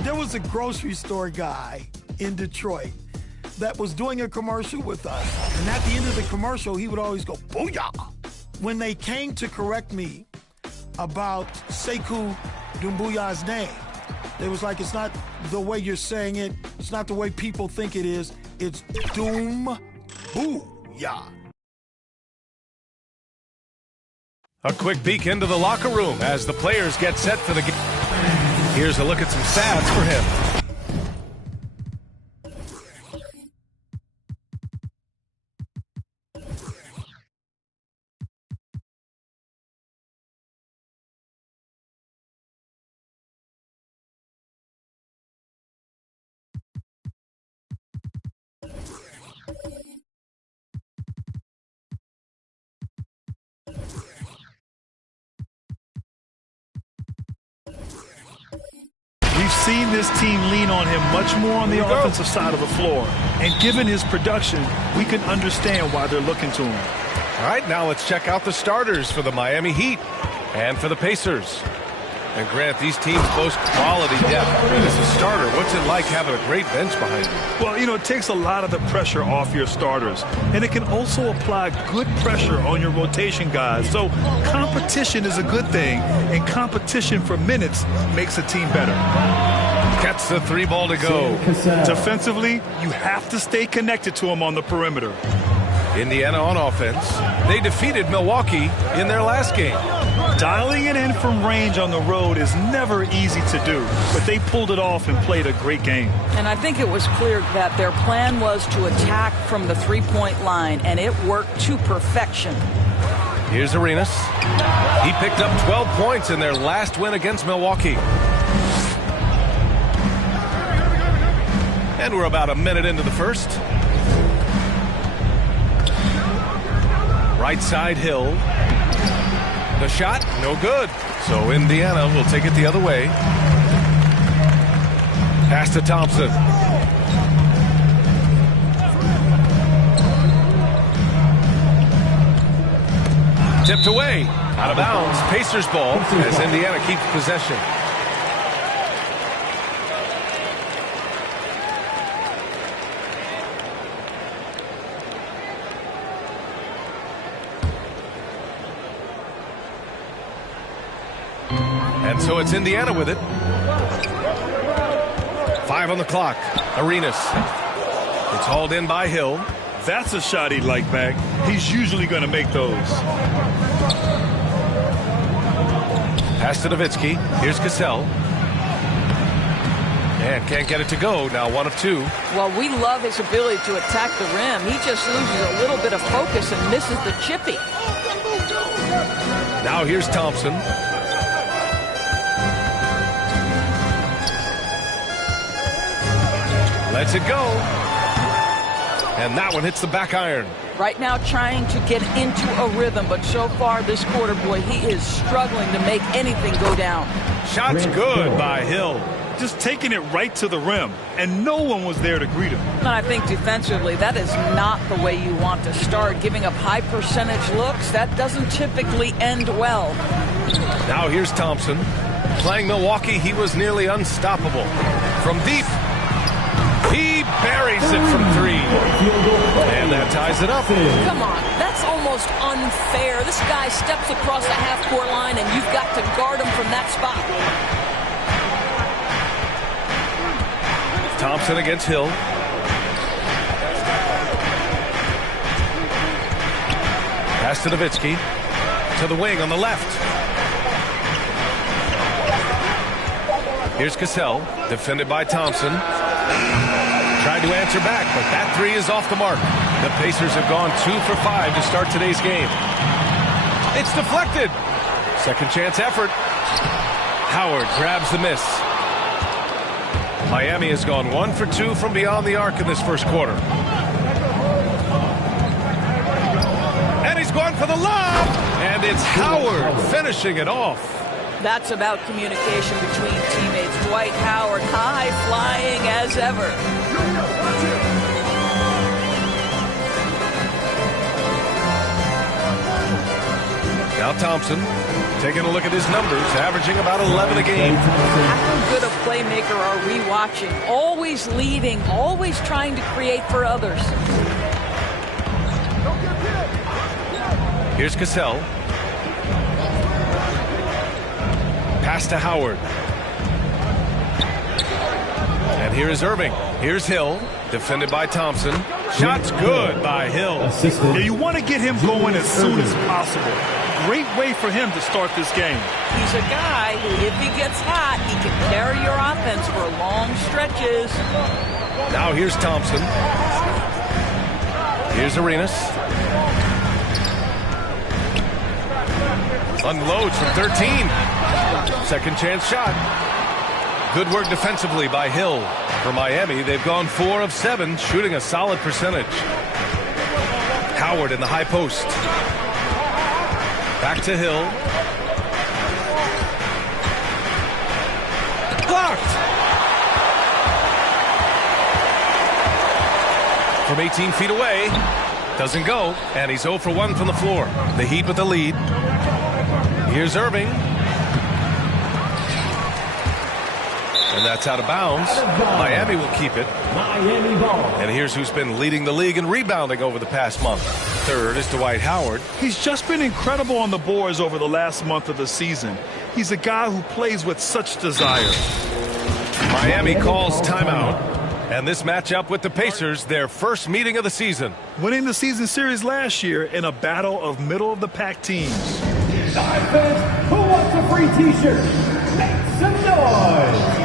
There was a grocery store guy in Detroit that was doing a commercial with us. And at the end of the commercial, he would always go, "Booyah!" When they came to correct me about Sekou Doumbouya's name, they was like, it's not the way you're saying it. It's not the way people think it is. It's Doumbouya. A quick peek into the locker room as the players get set for the game. Here's a look at some stats for him. We've seen this team lean on him much more on the offensive side of the floor. And given his production, we can understand why they're looking to him. All right, now let's check out the starters for the Miami Heat and for the Pacers. And Grant, these teams boast quality depth. As a starter, what's it like having a great bench behind you? Well, you know, it takes a lot of the pressure off your starters. And it can also apply good pressure on your rotation guys. So competition is a good thing. And competition for minutes makes a team better. Gets the three ball to go. Defensively, you have to stay connected to him on the perimeter. Indiana on offense. They defeated Milwaukee in their last game. Dialing it in from range on the road is never easy to do, but they pulled it off and played a great game. And I think it was clear that their plan was to attack from the three-point line, and it worked to perfection. Here's Arenas. He picked up 12 points in their last win against Milwaukee. And we're about a minute into the first. Right side, Hill. The shot, no good. So Indiana will take it the other way. Pass to Thompson. Tipped away. Out of bounds. Pacers ball as Indiana keeps possession. And so it's Indiana with it. 5 on the clock. Arenas. It's hauled in by Hill. That's a shot he'd like back. He's usually going to make those. Pass to Nowitzki. Here's Cassell. And can't get it to go. Now 1 of 2. Well, we love his ability to attack the rim. He just loses a little bit of focus and misses the chippy. Now here's Thompson. Lets it go. And that one hits the back iron. Right now trying to get into a rhythm, but so far this quarter, boy, he is struggling to make anything go down. Shot's good by Hill. Just taking it right to the rim, and no one was there to greet him. And I think defensively, that is not the way you want to start. Giving up high percentage looks, that doesn't typically end well. Now here's Thompson. Playing Milwaukee, he was nearly unstoppable. From deep, he buries it from 3. And that ties it up. Come on, that's almost unfair. This guy steps across the half-court line, and you've got to guard him from that spot. Thompson against Hill. Pass to Nowitzki. To the wing on the left. Here's Cassell. Defended by Thompson. Tried to answer back, but that 3 is off the mark. The Pacers have gone 2 for 5 to start today's game. It's deflected. Second chance effort. Howard grabs the miss. Miami has gone 1 for 2 from beyond the arc in this first quarter. And he's going for the lob. And it's Howard finishing it off. That's about communication between teammates. Dwight Howard, high flying as ever. Now Thompson taking a look at his numbers, averaging about 11 a game. How good a playmaker are we watching? Always leading, always trying to create for others. Here's Cassell. Pass to Howard. And here is Irving. Here's Hill, defended by Thompson. Shot's good by Hill. Yeah, you want to get him going as soon as possible. Great way for him to start this game. He's a guy who, if he gets hot, he can carry your offense for long stretches. Now here's Thompson. Here's Arenas. Unloads from 13. Second chance shot. Good work defensively by Hill. For Miami, they've gone 4 of 7, shooting a solid percentage. Howard in the high post. Back to Hill. Blocked! From 18 feet away. Doesn't go. And he's 0 for 1 from the floor. The Heat with the lead. Here's Irving. And that's out of bounds. Miami will keep it. Miami ball. And here's who's been leading the league in rebounding over the past month. Third is Dwight Howard. He's just been incredible on the boards over the last month of the season. He's a guy who plays with such desire. Miami calls timeout. And this matchup with the Pacers, their first meeting of the season. Winning the season series last year in a battle of middle-of-the-pack teams. Fans, who wants a free t-shirt? Make some noise.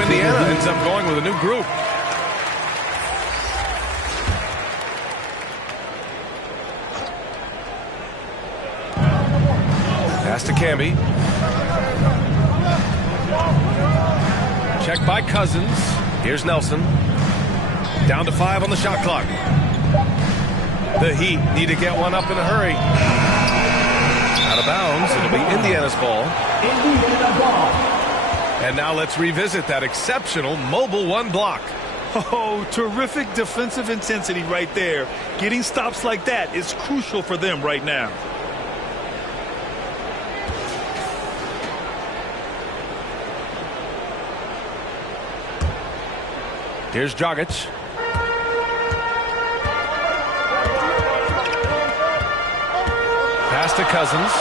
Indiana ends up going with a new group. Camby. Check by Cousins. Here's Nelson. Down to 5 on the shot clock. The Heat need to get one up in a hurry. Out of bounds. It'll be Indiana's ball. Indiana ball. And now let's revisit that exceptional mobile one block. Oh, terrific defensive intensity right there. Getting stops like that is crucial for them right now. Here's Dragic. Pass to Cousins.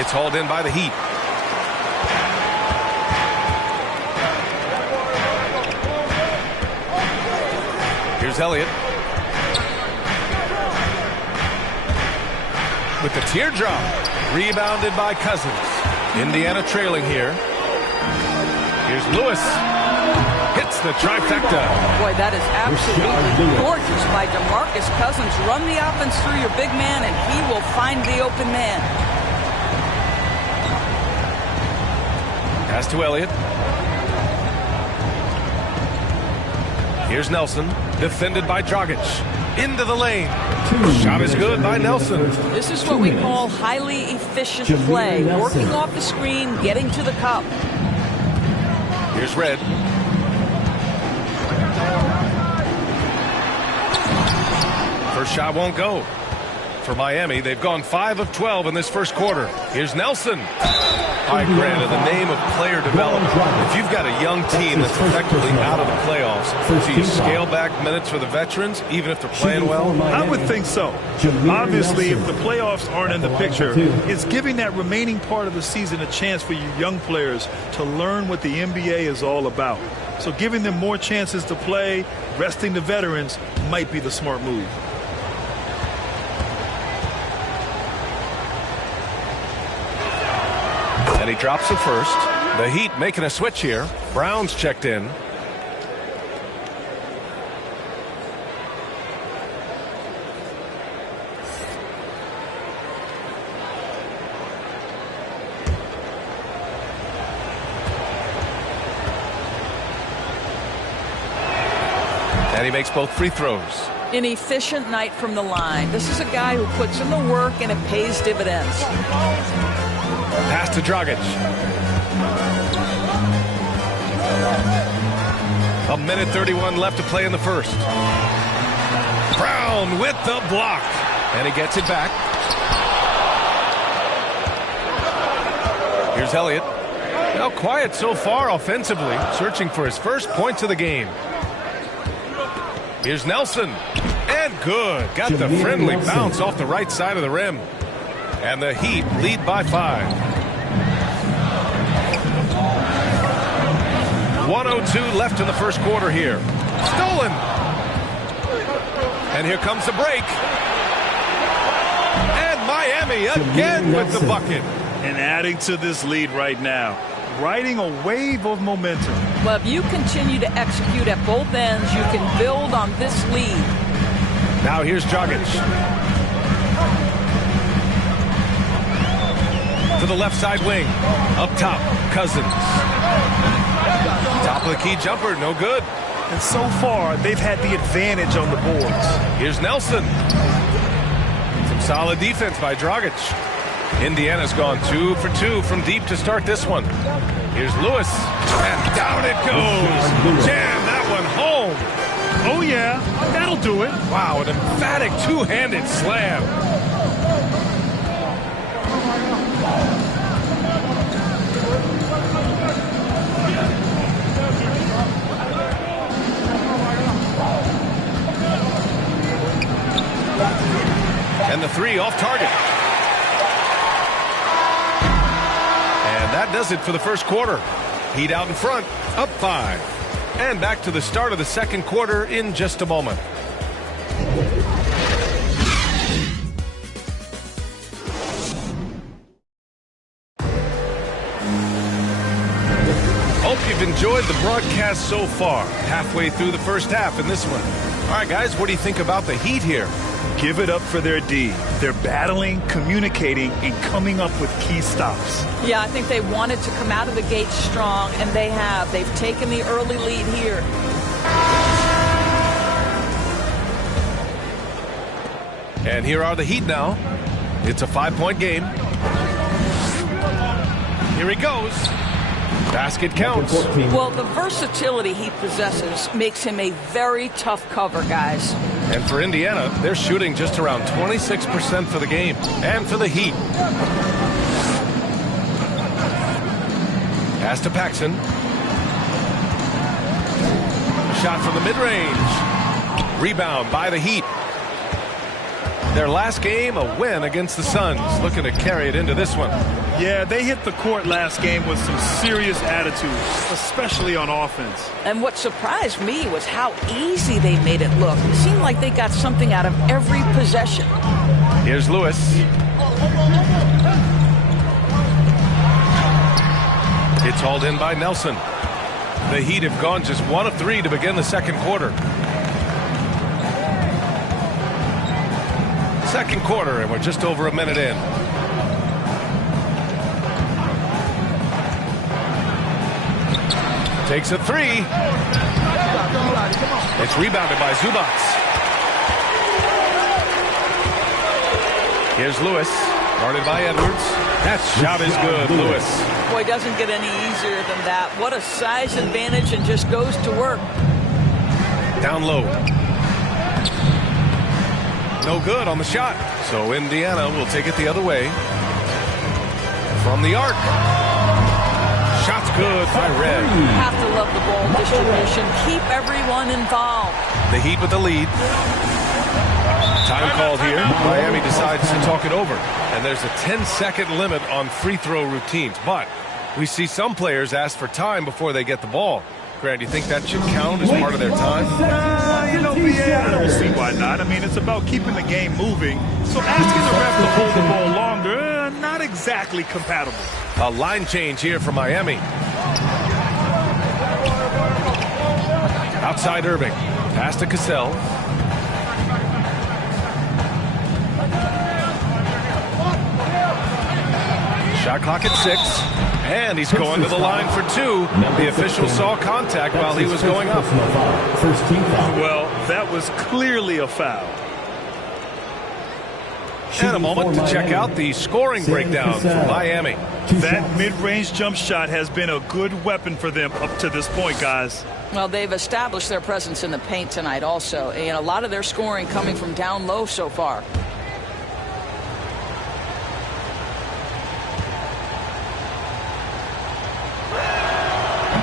It's hauled in by the Heat. Here's Elliott. With the teardrop. Rebounded by Cousins. Indiana trailing here. Here's Lewis. Hits the trifecta. Boy, that is absolutely gorgeous by DeMarcus Cousins. Run the offense through your big man, and he will find the open man. Pass to Elliott. Here's Nelson. Defended by Dragic. Into the lane. Shot is good by Nelson. This is what we call highly efficient play. Working off the screen, getting to the cup. Here's Red. First shot won't go. For Miami, they've gone 5 of 12 in this first quarter. Here's Nelson. All right, Grant, in the name of player development, if you've got a young team that's effectively out of the playoffs, do you scale back minutes for the veterans, even if they're playing well? I would think so. Obviously, if the playoffs aren't in the picture, it's giving that remaining part of the season a chance for you young players to learn what the NBA is all about. So giving them more chances to play, resting the veterans, might be the smart move. And he drops it first. The Heat making a switch here. Brown's checked in. And he makes both free throws. An efficient night from the line. This is a guy who puts in the work and it pays dividends. Pass to Dragic. A minute 31 left to play in the first. Brown with the block. And he gets it back. Here's Elliott. Now quiet so far offensively, searching for his first points of the game. Here's Nelson. And good. Got the friendly bounce off the right side of the rim. And the Heat lead by 5. 1:02 left in the first quarter here. Stolen. And here comes the break. And Miami again with the bucket. And adding to this lead right now. Riding a wave of momentum. Well, if you continue to execute at both ends, you can build on this lead. Now here's Dragic. To the left side wing. Up top, Cousins. Top of the key jumper, no good. And so far, they've had the advantage on the boards. Here's Nelson. Some solid defense by Dragic. Indiana's gone 2 for 2 from deep to start this one. Here's Lewis. And down it goes. Jam that one home. Oh, yeah, that'll do it. Wow, an emphatic two-handed slam. And the three off target. And that does it for the first quarter. Heat out in front, up 5. And back to the start of the second quarter in just a moment. Hope you've enjoyed the broadcast so far. Halfway through the first half in this one. All right, guys, what do you think about the Heat here? Give it up for their D. They're battling, communicating, and coming up with key stops. Yeah, I think they wanted to come out of the gate strong, and they have. They've taken the early lead here. And here are the Heat now. It's a 5-point game. Here he goes. Basket counts. Well, the versatility he possesses makes him a very tough cover, guys. And for Indiana, they're shooting just around 26% for the game. And for the Heat. Pass to Paxson. Shot from the mid-range. Rebound by the Heat. Their last game, a win against the Suns. Looking to carry it into this one. Yeah, they hit the court last game with some serious attitude, especially on offense. And what surprised me was how easy they made it look. It seemed like they got something out of every possession. Here's Lewis. It's hauled in by Nelson. The Heat have gone just 1 of 3 to begin the second quarter. Second quarter, and we're just over a minute in. Takes a 3. It's rebounded by Zubac. Here's Lewis, guarded by Edwards. That shot is good, Lewis. Boy, doesn't get any easier than that. What a size advantage, and just goes to work. Down low. No good on the shot. So Indiana will take it the other way. From the arc. Shot's good by Red. Have to love the ball distribution. Keep everyone involved. The Heat with the lead. Time called here. Miami decides to talk it over. And there's a 10-second limit on free throw routines. But we see some players ask for time before they get the ball. Grant, do you think that should count as part of their time? I don't see why not. I mean, it's about keeping the game moving. So asking the ref to hold the ball longer, not exactly compatible. A line change here for Miami. Outside Irving. Pass to Cassell. Shot clock at 6. And he's going to the line for 2. The official saw contact while he was going up. First team foul. Well, that was clearly a foul. And a moment to check out the scoring breakdown for Miami. That mid-range jump shot has been a good weapon for them up to this point, guys. Well, they've established their presence in the paint tonight also. And a lot of their scoring coming from down low so far.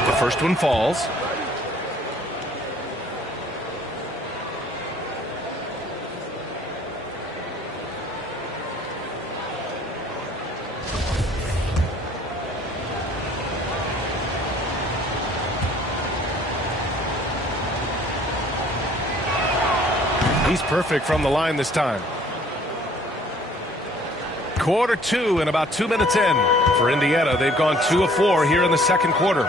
The first one falls. He's perfect from the line this time. Quarter 2 and about 2 minutes in. For Indiana, they've gone 2 of 4 here in the second quarter.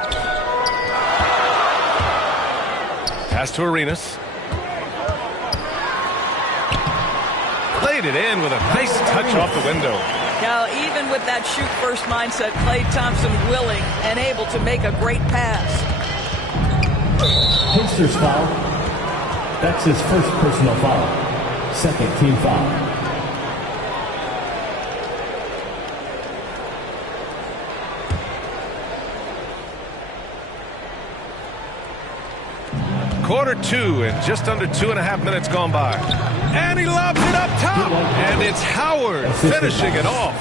Pass to Arenas. Played it in with a nice touch off the window. Now, even with that shoot-first mindset, Klay Thompson willing and able to make a great pass. Pacers foul. That's his first personal foul. Second team foul. Quarter 2 and just under 2.5 minutes gone by. And he lobs it up top. And it's Howard finishing it off.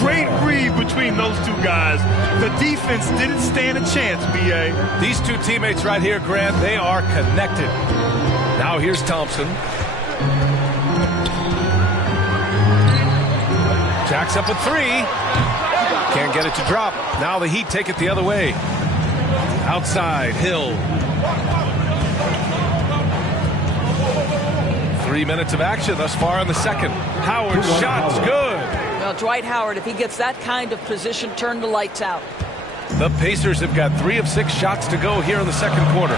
Great read between those two guys. The defense didn't stand a chance, B.A. These two teammates right here, Grant, they are connected. Now here's Thompson. Jacks up a 3. Can't get it to drop. Now the Heat take it the other way. Outside, Hill. 3 minutes of action thus far in the second. Howard's shot's good. Well, Dwight Howard, if he gets that kind of position, turn the lights out. The Pacers have got 3 of 6 shots to go here in the second quarter.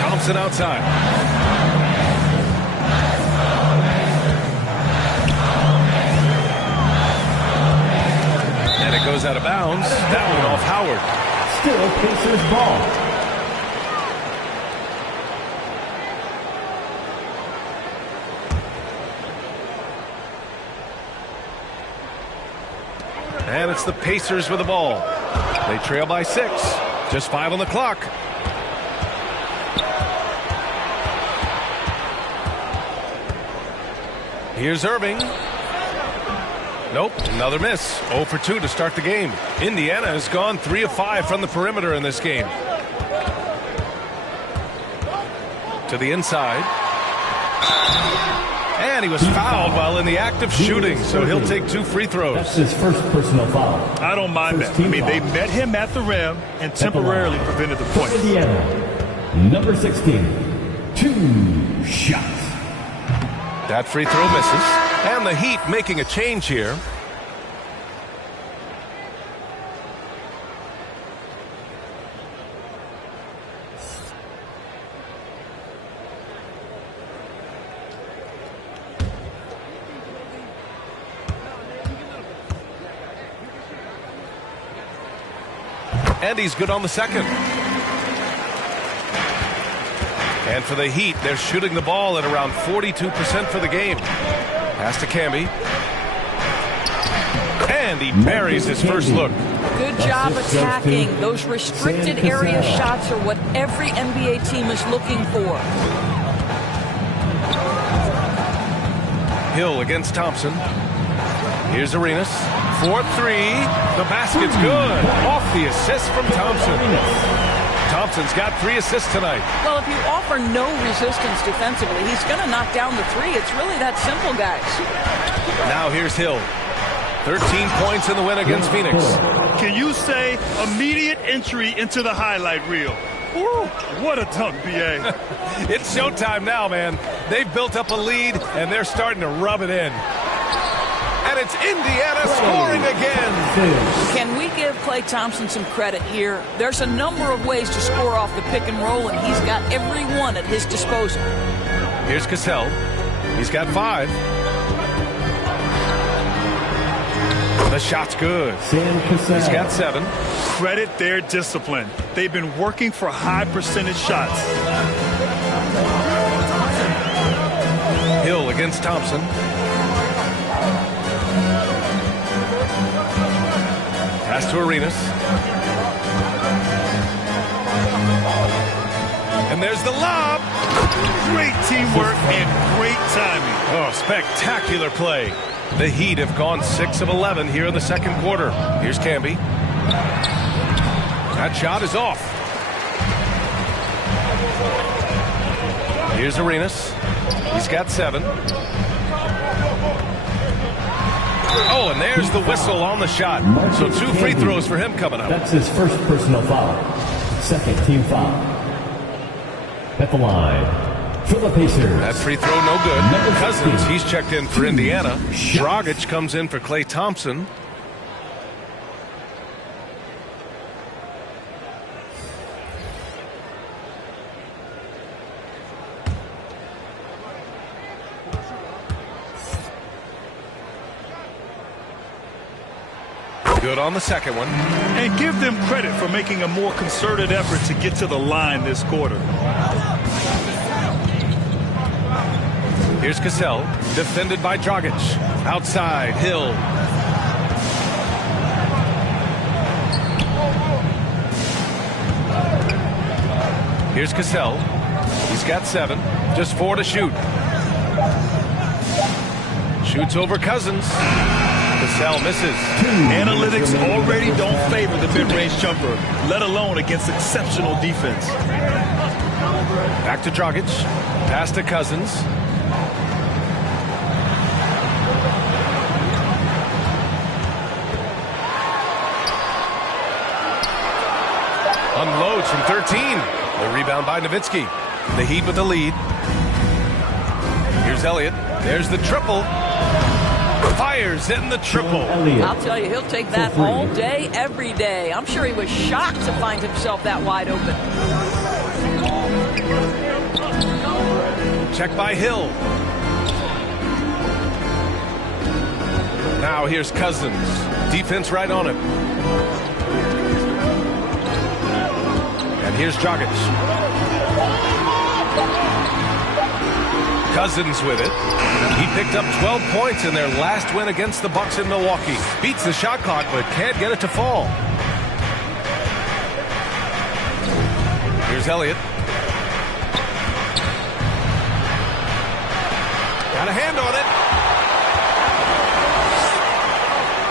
Thompson outside. goes out of bounds. That one off Howard. Still Pacers ball. And it's the Pacers with the ball. They trail by 6. Just 5 on the clock. Here's Irving. Nope, another miss. 0 for 2 to start the game. Indiana has gone 3 of 5 from the perimeter in this game. To the inside. And he was fouled while in the act of shooting, so he'll take 2 free throws. That's his first personal foul. I don't mind that. I mean, they met him at the rim and temporarily prevented the point. Indiana, number 16, 2 shots. That free throw misses. And the Heat making a change here. And he's good on the second. And for the Heat, they're shooting the ball at around 42% for the game. Pass to Camby. And he buries his first look. Good job attacking. Those restricted area shots are what every NBA team is looking for. Hill against Thompson. Here's Arenas. 4-3. The basket's good. Off the assist from Thompson. Thompson's got 3 assists tonight. Well, if you offer no resistance defensively, he's going to knock down the 3. It's really that simple, guys. Now here's Hill. 13 points in the win against Phoenix. Can you say immediate entry into the highlight reel? Woo, what a dunk, B.A. It's showtime now, man. They've built up a lead, and they're starting to rub it in. And it's Indiana scoring again. Can we give Klay Thompson some credit here? There's a number of ways to score off the pick and roll, and he's got every one at his disposal. Here's Cassell. He's got 5. The shot's good. He's got 7. Credit their discipline. They've been working for high percentage shots. Hill against Thompson. Pass to Arenas. And there's the lob. Great teamwork and great timing. Oh, spectacular play. The Heat have gone 6 of 11 here in the second quarter. Here's Camby. That shot is off. Here's Arenas. He's got 7. Oh, and there's the whistle on the shot. So 2 free throws for him coming up. That's his first personal foul. Second team foul. At the line for the Pacers. That free throw no good. Cousins, he's checked in for Indiana. Dragic comes in for Klay Thompson. Good on the second one. And give them credit for making a more concerted effort to get to the line this quarter. Here's Cassell, defended by Dragic. Outside, Hill. Here's Cassell. He's got 7. Just 4 to shoot. Shoots over Cousins. Cassell misses. Analytics already don't favor the mid-range jumper, let alone against exceptional defense. Back to Dragic. Pass to Cousins. Unloads from 13. The rebound by Nowitzki. The Heat with the lead. Here's Elliott. There's the triple. Fires in the triple. I'll tell you, he'll take that all day, every day. I'm sure he was shocked to find himself that wide open. Check by Hill. Now here's Cousins. Defense right on it. And here's Dragic. Cousins with it. He picked up 12 points in their last win against the Bucks in Milwaukee. Beats the shot clock, but can't get it to fall. Here's Elliott. Got a hand on it.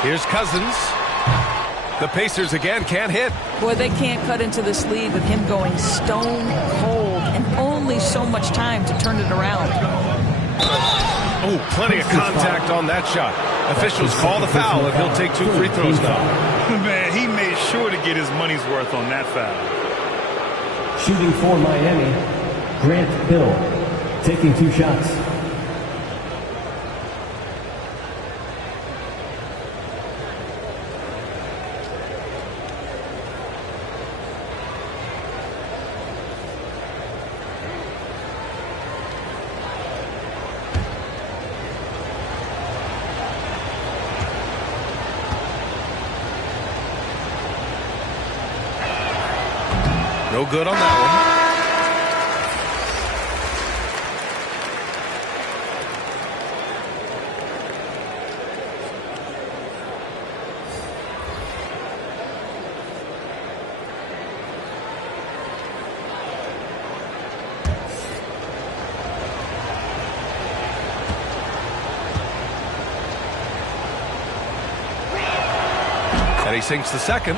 Here's Cousins. The Pacers again can't hit. Boy, they can't cut into this lead with him going stone cold and only so much time to turn it around. Oh, plenty of contact on that shot. Officials call the foul, and he'll take 2 free throws now. Man, he made sure to get his money's worth on that foul. Shooting for Miami, Grant Hill, taking 2 shots. No good on that one. And he sinks the second.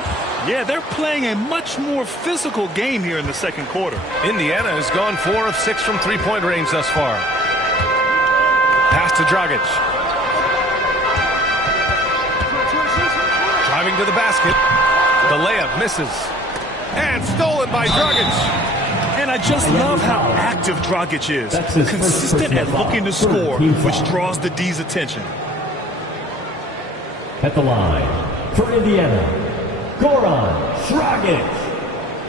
Yeah, they're playing a much more physical game here in the second quarter. Indiana has gone 4 of 6 from three-point range thus far. Pass to Dragic. Driving to the basket. The layup misses. And stolen by Dragic. And I just love how active Dragic is. That's his Consistent at looking to score, which draws the D's attention. At the line, for Indiana, Goran Dragic,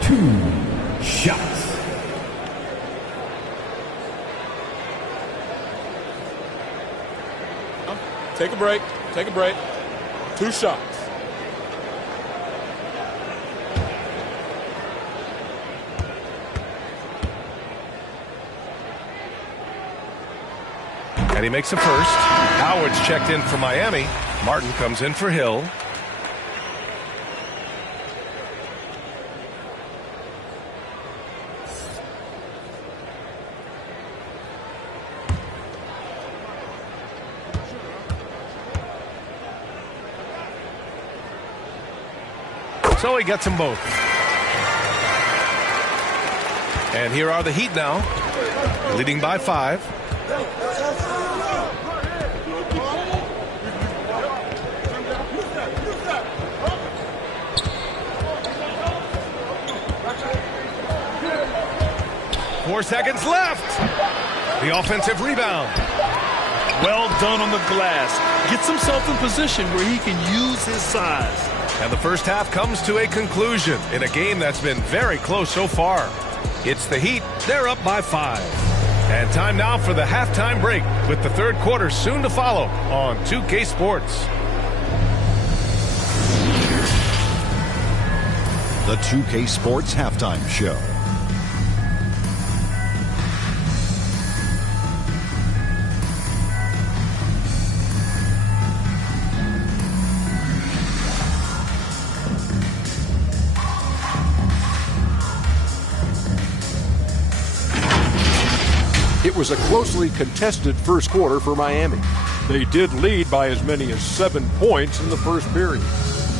2 shots. Take a break. Take a break. 2 shots. And he makes a first. Howard's checked in for Miami. Martin comes in for Hill. So he gets them both. And here are the Heat now, leading by 5. Four seconds left. The offensive rebound. Well done on the glass. Gets himself in position where he can use his size. And the first half comes to a conclusion in a game that's been very close so far. It's the Heat. They're up by 5. And time now for the halftime break with the third quarter soon to follow on 2K Sports. The 2K Sports Halftime Show. It was a closely contested first quarter for Miami. They did lead by as many as 7 points in the first period.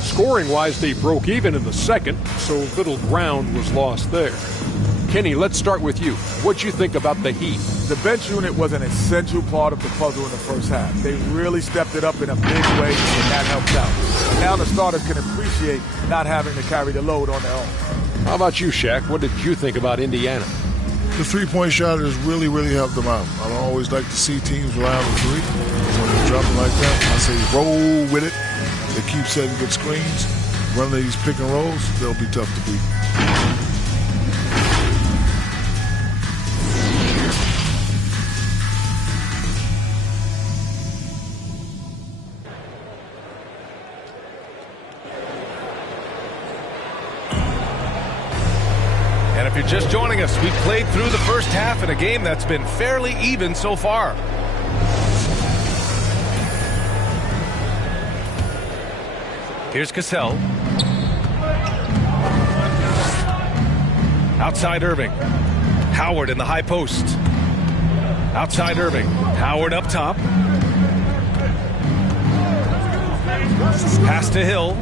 Scoring-wise, they broke even in the second, so little ground was lost there. Kenny, let's start with you. What'd you think about the Heat? The bench unit was an essential part of the puzzle in the first half. They really stepped it up in a big way, and that helped out. Now the starters can appreciate not having to carry the load on their own. How about you, Shaq? What did you think about Indiana? The three-point shot has really, really helped them out. I don't always like to see teams rely on the three. When they drop it like that, I say roll with it. They keep setting good screens. Run these pick and rolls, they'll be tough to beat. If you're just joining us, we've played through the first half in a game that's been fairly even so far. Here's Cassell. Outside Irving. Howard in the high post. Outside Irving. Howard up top. Pass to Hill.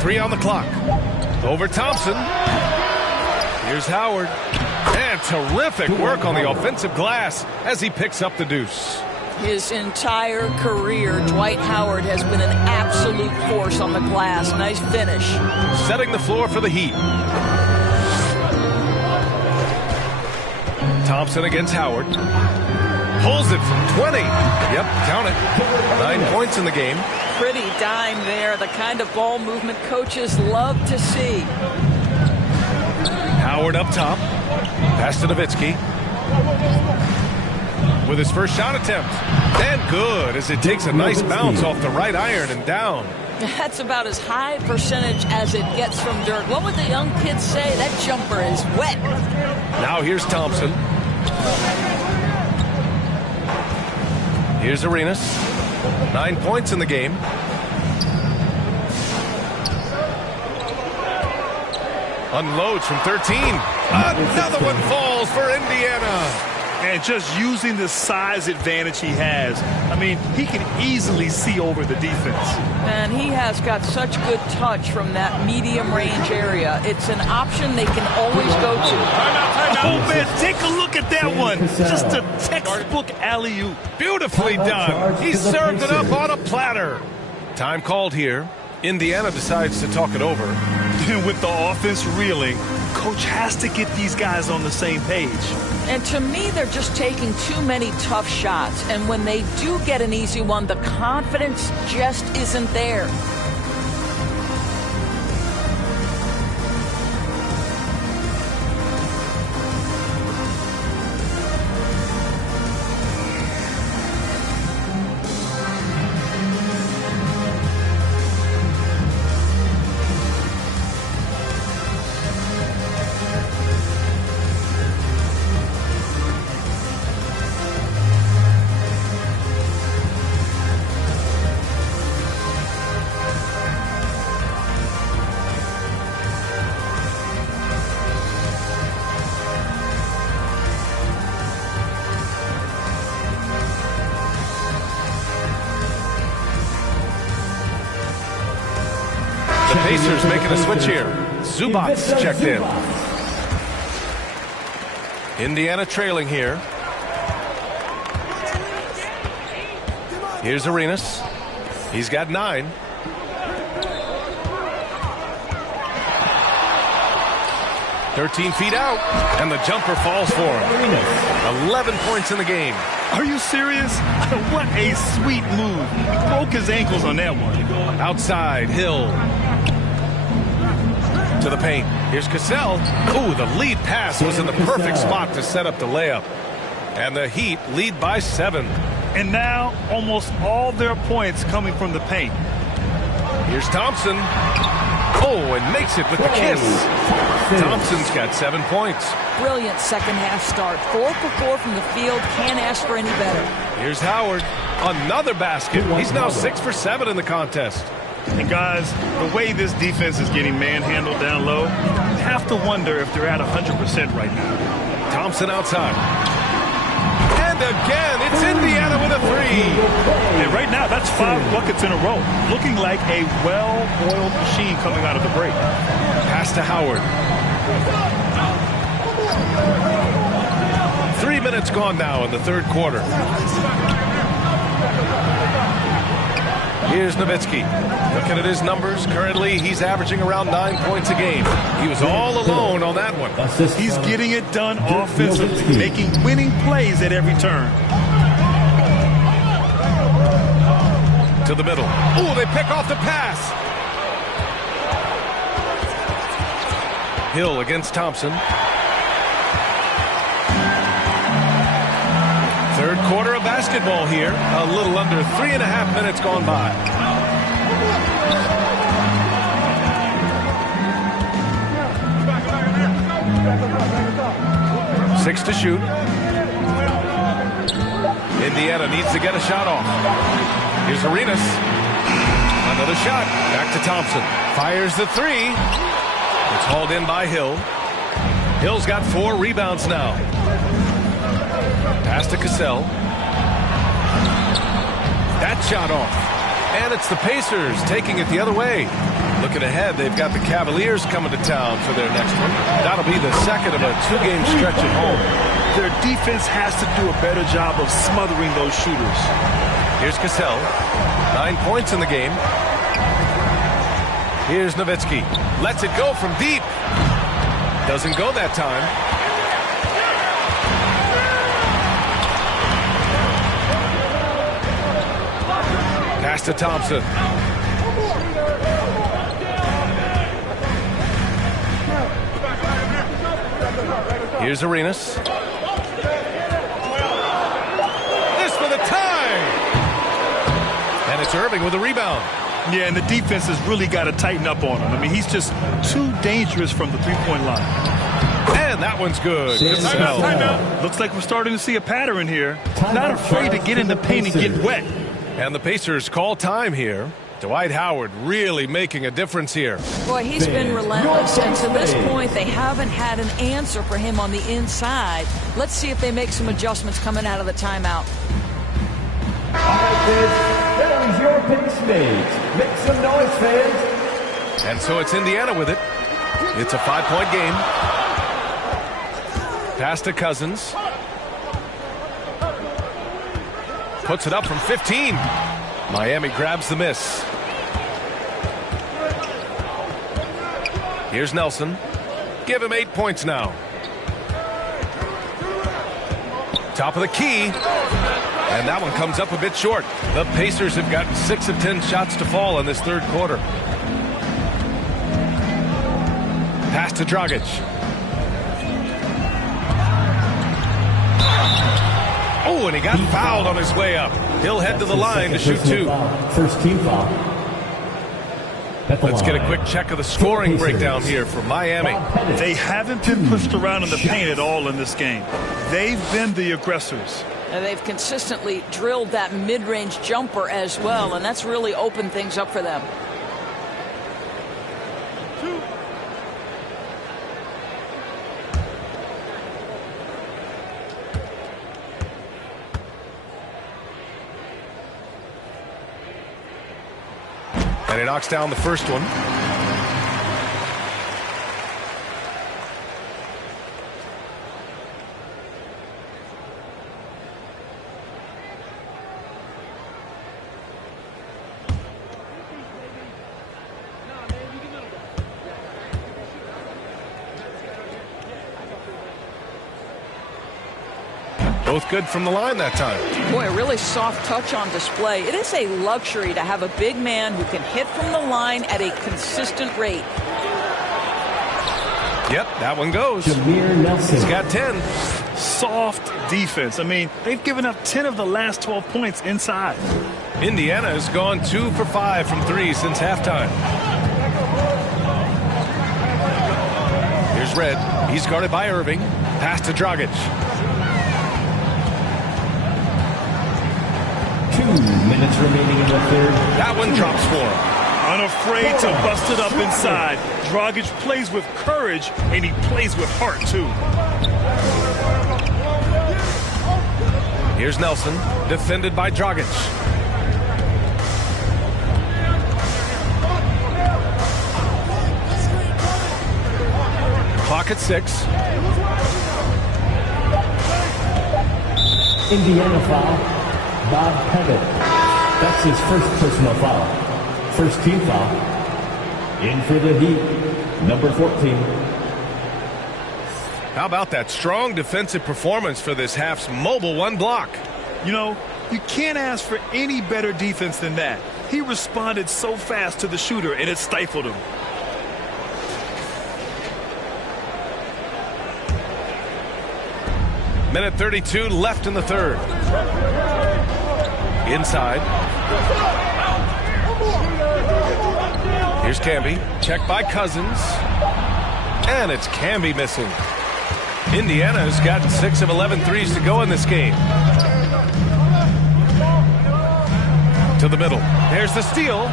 3 on the clock. Over Thompson. Here's Howard. And terrific work on the offensive glass as he picks up the deuce. His entire career, Dwight Howard has been an absolute force on the glass. Nice finish. Setting the floor for the Heat. Thompson against Howard. Pulls it from 20. Yep, count it. 9 points in the game. Pretty dime there. The kind of ball movement coaches love to see. Howard up top. Pass to Nowitzki. With his first shot attempt. And good as it takes a nice bounce off the right iron and down. That's about as high percentage as it gets from Dirk. What would the young kids say? That jumper is wet. Now here's Thompson. Here's Arenas. 9 points in the game. Unloads from 13. Another one falls for Indiana. And just using the size advantage he has. I mean, he can easily see over the defense. And he has got such good touch from that medium range area. It's an option they can always go to. Oh, man, take a look at that one. Just a textbook alley-oop. Beautifully done. He served it up on a platter. Time called here. Indiana decides to talk it over. With the offense reeling, coach has to get these guys on the same page. And to me, they're just taking too many tough shots. And when they do get an easy one, the confidence just isn't there. The Pacers making a switch here. Zubac checked in. Indiana trailing here. Here's Arenas. He's got 9. "13 feet out, and the jumper falls for him. 11 points in the game. Are you serious? What a sweet move. He broke his ankles on that one. Outside, Hill. To the paint. Here's Cassell. Ooh, the lead pass was in the perfect spot to set up the layup. And the Heat lead by 7. And now almost all their points coming from the paint. Here's Thompson. Oh, and makes it with the kiss. Thompson's got 7 points. Brilliant second half start. 4 for 4 from the field. Can't ask for any better. Here's Howard. Another basket. He's now 6 for 7 in the contest. And guys, the way this defense is getting manhandled down low, you have to wonder if they're at 100% right now. Thompson outside. And again, it's Indiana with a 3. And right now, that's 5 buckets in a row. Looking like a well-oiled machine coming out of the break. Pass to Howard. 3 minutes gone now in the third quarter. Here's Nowitzki. Looking at his numbers, currently he's averaging around 9 points a game. He was all alone on that one. He's getting it done offensively, making winning plays at every turn. To the middle. Oh, they pick off the pass. Hill against Thompson. Third quarter of basketball here. A little under 3.5 minutes gone by. 6 to shoot. Indiana needs to get a shot off. Here's Arenas. Another shot. Back to Thompson. Fires the 3. It's hauled in by Hill. Hill's got 4 rebounds now. Pass to Cassell. That shot off. And it's the Pacers taking it the other way. Looking ahead, they've got the Cavaliers coming to town for their next one. That'll be the second of a 2-game stretch at home. Their defense has to do a better job of smothering those shooters. Here's Cassell. 9 points in the game. Here's Nowitzki. Lets it go from deep. Doesn't go that time. Pass to Thompson. Here's Arenas. This for the tie. And it's Irving with a rebound. Yeah, and the defense has really got to tighten up on him. I mean, he's just too dangerous from the three-point line. And that one's good. Looks like we're starting to see a pattern here. Not afraid to get in the paint and get wet. And the Pacers call time here. Dwight Howard really making a difference here. Boy, he's been relentless, and to this point, they haven't had an answer for him on the inside. Let's see if they make some adjustments coming out of the timeout. All right, kids, that was your picks made. Make some noise, fans. And so it's Indiana with it. It's a 5-point game. Pass to Cousins. Puts it up from 15. Miami grabs the miss. Here's Nelson. Give him 8 points now. Top of the key. And that one comes up a bit short. The Pacers have gotten 6 of 10 shots to fall in this third quarter. Pass to Dragic. Oh, and he got fouled on his way up. He'll head to the line to shoot 2. First team foul. Let's get a quick check of the scoring breakdown here for Miami. They haven't been pushed around in the paint at all in this game. They've been the aggressors. And they've consistently drilled that mid-range jumper as well, and that's really opened things up for them. And he knocks down the first one. Both good from the line that time. Boy, a really soft touch on display. It is a luxury to have a big man who can hit from the line at a consistent rate. Yep, that one goes. Jameer Nelson. He's got 10. Soft defense. I mean, they've given up 10 of the last 12 points inside. Indiana has gone 2 for 5 from 3 since halftime. Here's Red. He's guarded by Irving. Pass to Dragic. 2 minutes remaining in the third. That one drops for him. Unafraid to bust it up inside. Dragic plays with courage, and he plays with heart, too. Here's Nelson, defended by Dragic. Clock at 6. Indiana foul. Bob Pettit. That's his first personal foul. First team foul. In for the Heat, number 14. How about that strong defensive performance for this half's mobile one block? You know, you can't ask for any better defense than that. He responded so fast to the shooter, and it stifled him. Minute 32 left in the third. Inside. Here's Camby. Checked by Cousins. And it's Camby missing. Indiana's got 6 of 11 threes to go in this game. To the middle. There's the steal.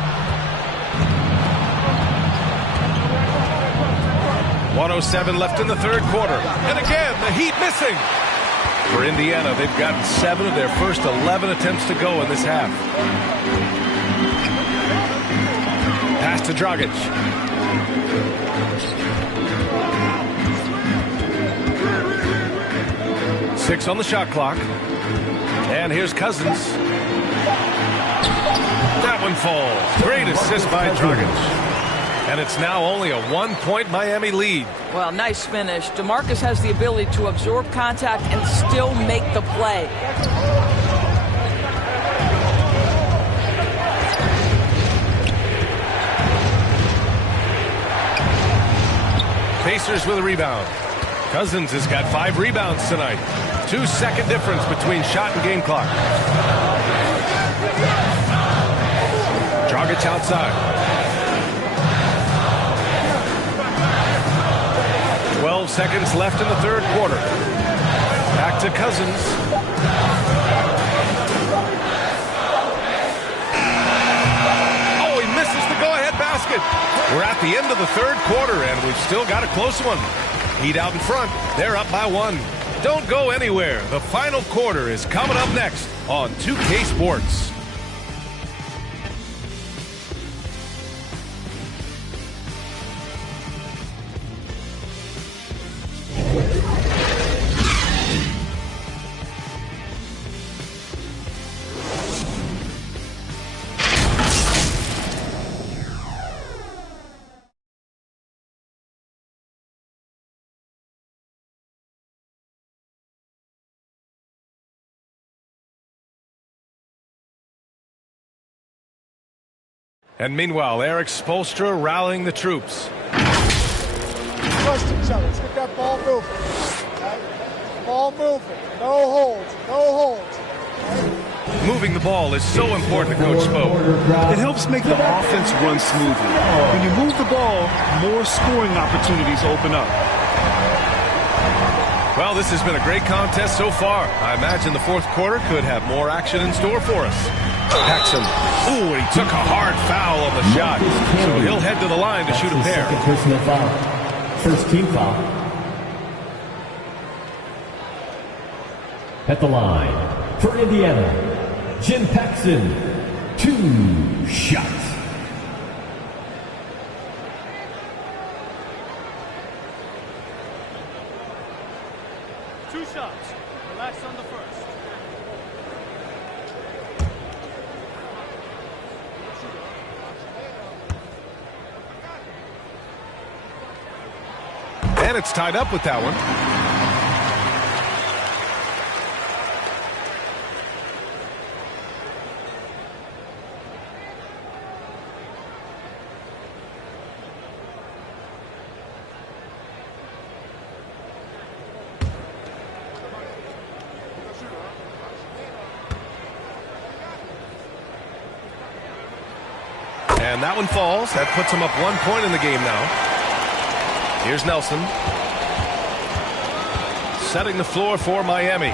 1:07 left in the third quarter. And again, the Heat missing. For Indiana, they've gotten 7 of their first 11 attempts to go in this half. Pass to Dragic. Six on the shot clock. And here's Cousins. That one falls. Great assist by Dragic. And it's now only a 1-point Miami lead. Well, nice finish. DeMarcus has the ability to absorb contact and still make the play. Pacers with a rebound. Cousins has got 5 rebounds tonight. 2-second difference between shot and game clock. Dragic outside. 12 seconds left in the third quarter. Back to Cousins. Oh, he misses the go-ahead basket. We're at the end of the third quarter, and we've still got a close one. Heat out in front. They're up by 1. Don't go anywhere. The final quarter is coming up next on 2K Sports. And meanwhile, Eric Spoelstra rallying the troops. Trust each other. Let's get that ball moving. Right? Ball moving. No holds. No holds. Right? Moving the ball is so important to Coach Spo. It helps make the offense run smoothly. When you move the ball, more scoring opportunities open up. Well, this has been a great contest so far. I imagine the fourth quarter could have more action in store for us. Paxson. Ooh, and he took a hard foul on the shot. So he'll head to the line to shoot a pair. Second personal foul. First team foul. At the line for Indiana, Jim Paxson. 2 shots. Relax on the first. And it's tied up with that one. And that one falls. That puts him up 1 point in the game now. Here's Nelson. Setting the floor for Miami.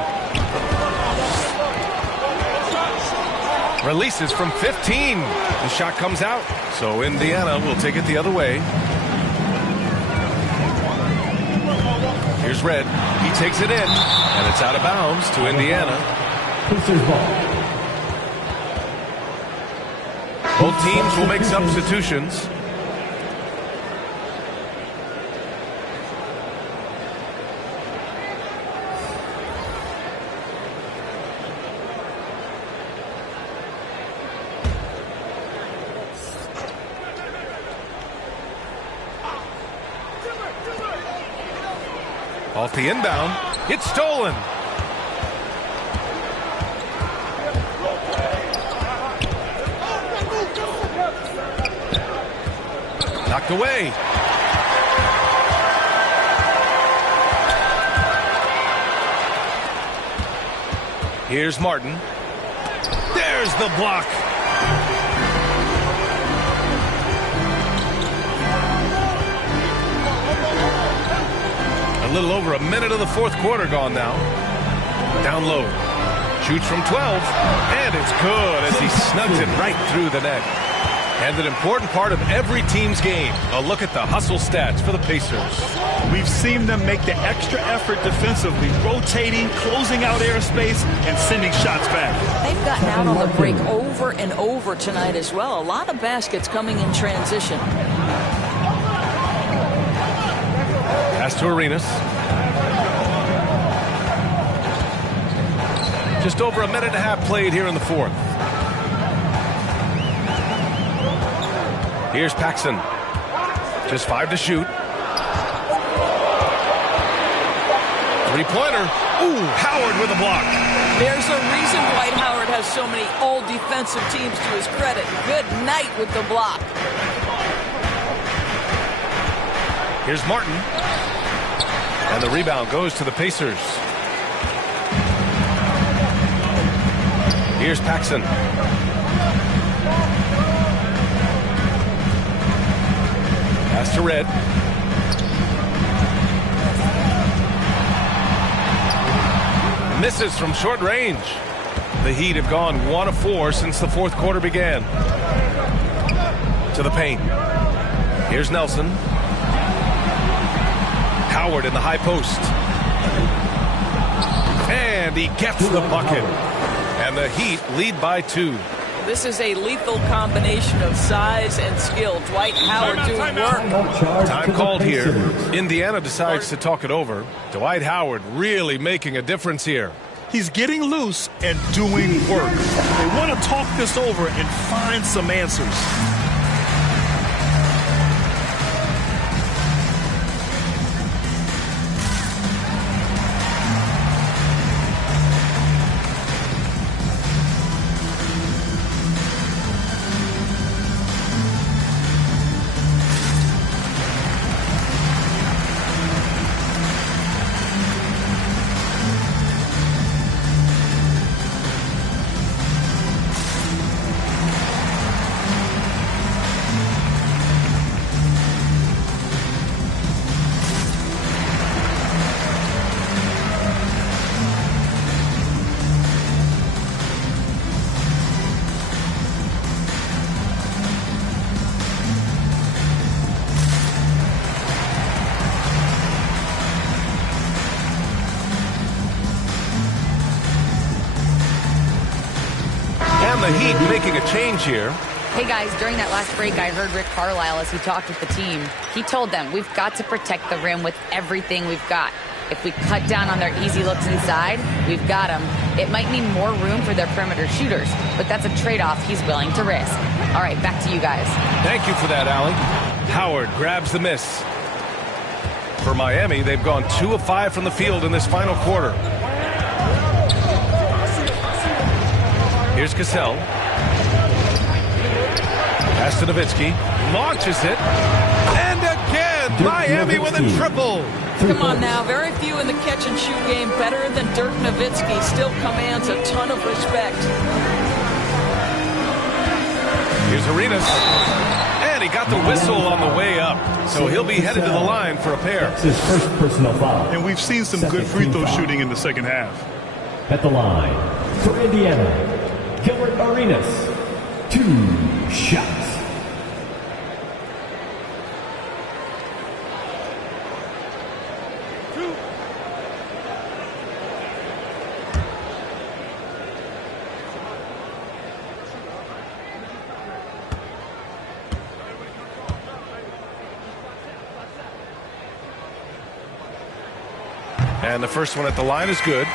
Releases from 15. The shot comes out. So Indiana will take it the other way. Here's Red. He takes it in. And it's out of bounds to Indiana. Both teams will make substitutions. Off the inbound. It's stolen. Knocked away. Here's Martin. There's the block. A little over a minute of the fourth quarter gone now. Down low. Shoots from 12. And it's good as he snugs it right through the net. And an important part of every team's game. A look at the hustle stats for the Pacers. We've seen them make the extra effort defensively, rotating, closing out airspace, and sending shots back. They've gotten out on the break over and over tonight as well. A lot of baskets coming in transition. Pass to Arenas. Just over a minute and a half played here in the fourth. Here's Paxson. Just 5 to shoot. Three-pointer. Ooh, Howard with a block. There's a reason Dwight Howard has so many all-defensive teams to his credit. Good night with the block. Here's Martin. And the rebound goes to the Pacers. Here's Paxson. Pass to Red. Misses from short range. The Heat have gone 1 of 4 since the fourth quarter began. To the paint. Here's Nelson. Howard in the high post. And he gets the bucket. And the Heat lead by 2. This is a lethal combination of size and skill. Dwight Howard doing work. Time called here. Indiana decides to talk it over. Dwight Howard really making a difference here. He's getting loose and doing work. They want to talk this over and find some answers. The Heat making a change here. Hey guys, during that last break, I heard Rick Carlisle as he talked with the team. He told them, we've got to protect the rim with everything we've got. If we cut down on their easy looks inside, we've got them. It might mean more room for their perimeter shooters, but that's a trade-off he's willing to risk. All right, back to you guys. Thank you for that, Allie. Howard grabs the miss. For Miami, they've gone 2 of 5 from the field in this final quarter. Here's Cassell. Pass to Nowitzki. Launches it. And again, Miami with a triple. Come on now. Very few in the catch-and-shoot game better than Dirk Nowitzki. Still commands a ton of respect. Here's Arenas. And he got the whistle on the way up. So he'll be headed to the line for a pair. That's his first personal foul. And we've seen some good free throw shooting in the second half. At the line, for Indiana, Gilbert Arenas, 2 shots. And the first one at the line is good.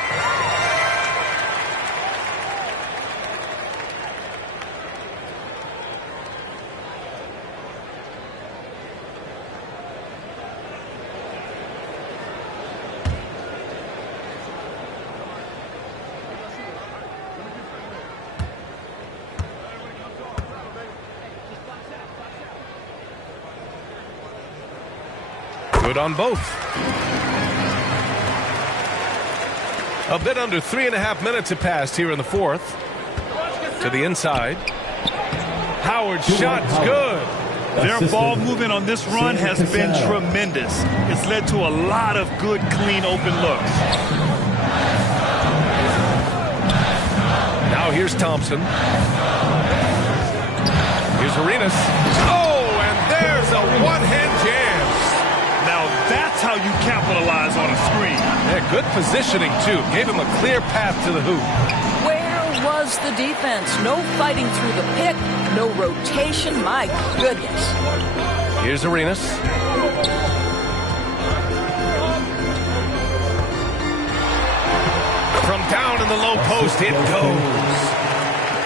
Good on both. A bit under 3.5 minutes have passed here in the fourth. To the inside. Howard's shot's good. Their ball movement on this run has been tremendous. It's led to a lot of good, clean, open looks. Now here's Thompson. Here's Arenas. Oh, and there's a one-hand jam. Now that's how you capitalize on a screen. Yeah, good positioning, too. Gave him a clear path to the hoop. Where was the defense? No fighting through the pick, no rotation. My goodness. Here's Arenas. From down in the low post, it goes.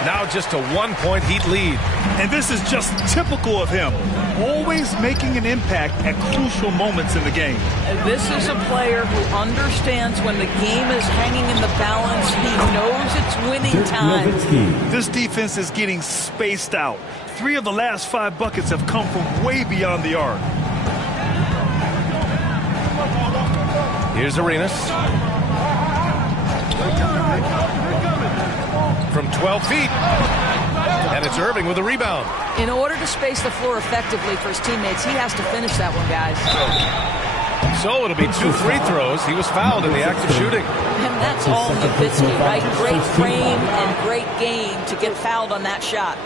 Now just a one-point Heat lead. And this is just typical of him. Always making an impact at crucial moments in the game. And this is a player who understands when the game is hanging in the balance. He knows it's winning time. This defense is getting spaced out. 3 of the last 5 buckets have come from way beyond the arc. Here's Arenas. From 12 feet. And it's Irving with a rebound. In order to space the floor effectively for his teammates, he has to finish that one, guys. So it'll be 2 free throws. He was fouled in the act of shooting. And that's all Nowitzki, right? Great frame and great game to get fouled on that shot.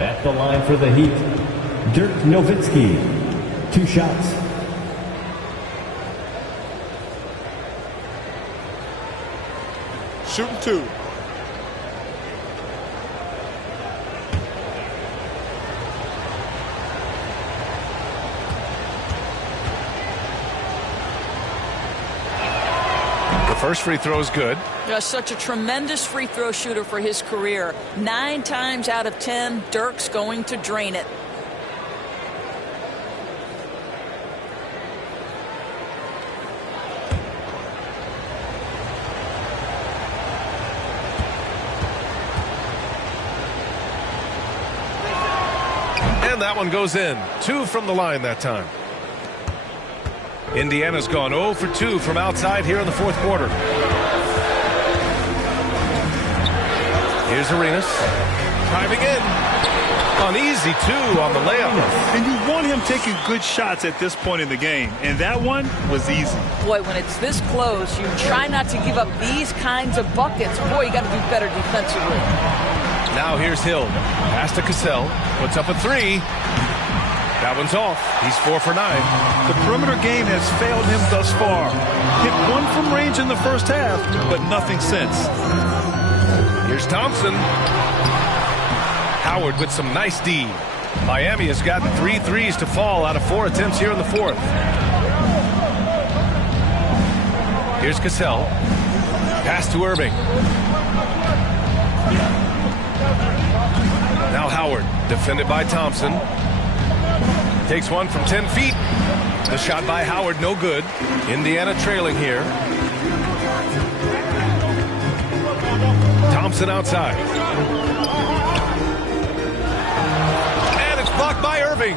At the line for the Heat, Dirk Nowitzki. 2 shots. Shooting 2. The first free throw is good. Just such a tremendous free throw shooter for his career. 9 times out of 10, Dirk's going to drain it. And that one goes in. 2 from the line that time. Indiana's gone 0 for 2 from outside here in the fourth quarter. Here's Arenas. Driving in. An easy 2 on the layup. And you want him taking good shots at this point in the game. And that one was easy. Boy, when it's this close, you try not to give up these kinds of buckets. Boy, you got to do better defensively. Now here's Hill. Pass to Cassell. Puts up a 3. That one's off. He's 4 for 9. The perimeter game has failed him thus far. Hit 1 from range in the first half, but nothing since. Here's Thompson. Howard with some nice D. Miami has gotten 3 threes to fall out of 4 attempts here in the fourth. Here's Cassell. Pass to Irving. Now Howard, defended by Thompson. Takes one from 10 feet. The shot by Howard, no good. Indiana trailing here. Thompson outside. And it's blocked by Irving.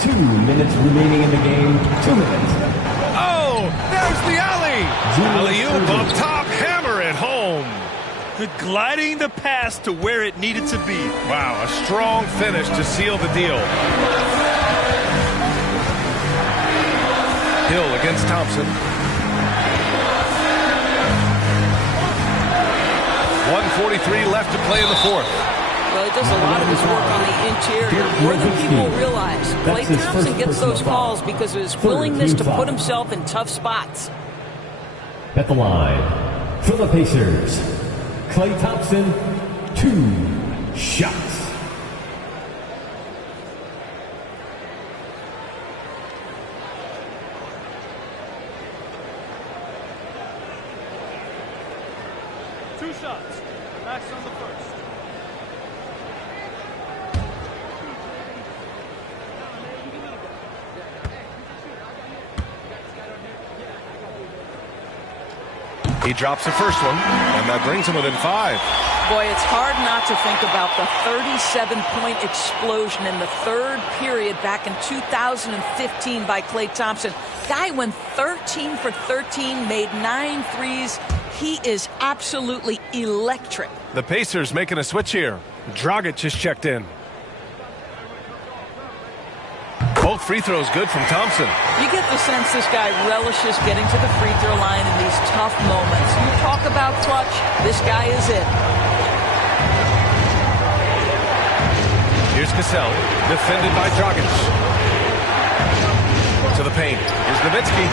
2 minutes remaining in the game. 2 minutes. Oh, there's the alley. Alley-oop up top, hammer it home. Gliding the pass to where it needed to be. Wow, a strong finish to seal the deal. Hill against Thompson. 1:43 left to play in the fourth. Well, he does a lot of his work on the interior. More than people realize. Klay Thompson gets those calls because of his willingness to put himself in tough spots. At the line for the Pacers, Klay Thompson, 2 shots. Max on the first. He drops the first one, and that brings him within 5. Boy, it's hard not to think about the 37-point explosion in the third period back in 2015 by Klay Thompson. Guy went 13 for 13, made 9 threes. He is absolutely electric. The Pacers making a switch here. Dragic just checked in. Both free throws good from Thompson. You get the sense this guy relishes getting to the free throw line in these tough moments. You talk about clutch, this guy is it. Here's Cassell, defended by Dragic. To the paint. Here's Nowitzki.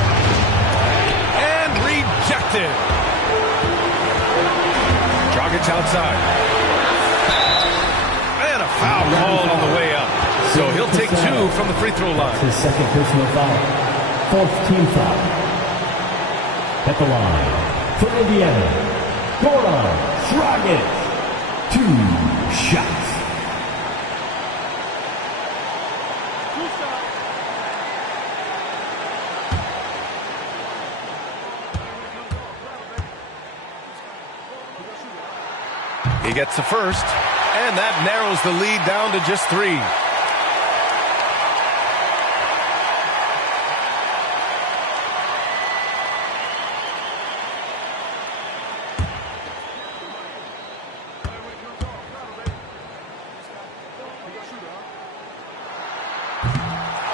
And rejected. Dragic outside. And a foul called on the way up. So he'll take 2 from the free throw line. His second personal foul. 4th team foul. At the line, for Indiana, Goran Dragic. 2 shots. He gets the first, and that narrows the lead down to just 3.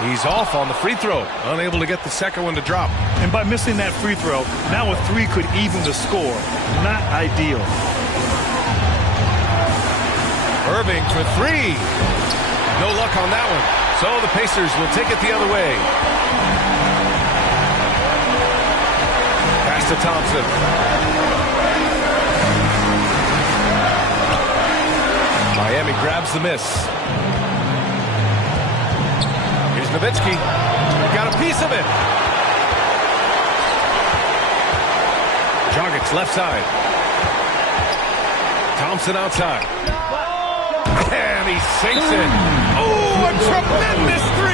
He's off on the free throw, unable to get the second one to drop. And by missing that free throw, now a 3 could even the score. Not ideal. Irving for 3. No luck on that one. So the Pacers will take it the other way. Pass to Thompson. Miami grabs the miss. Here's Nowitzki. Got a piece of it. Dragic left side. Thompson outside. And he sinks it. Oh, a tremendous 3.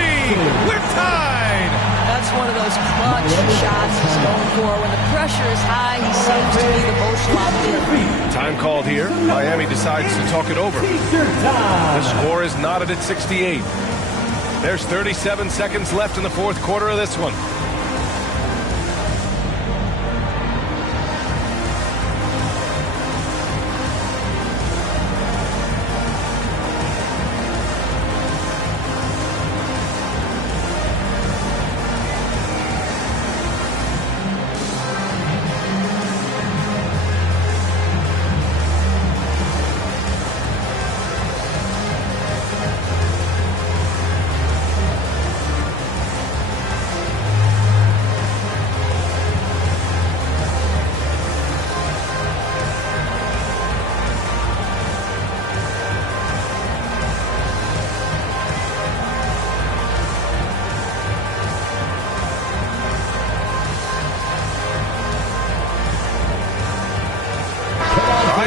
We're tied. That's one of those clutch shots he's known for. When the pressure is high, he seems to be the most locked in. Time called here. Miami decides to talk it over. The score is knotted at 68. There's 37 seconds left in the fourth quarter of this one.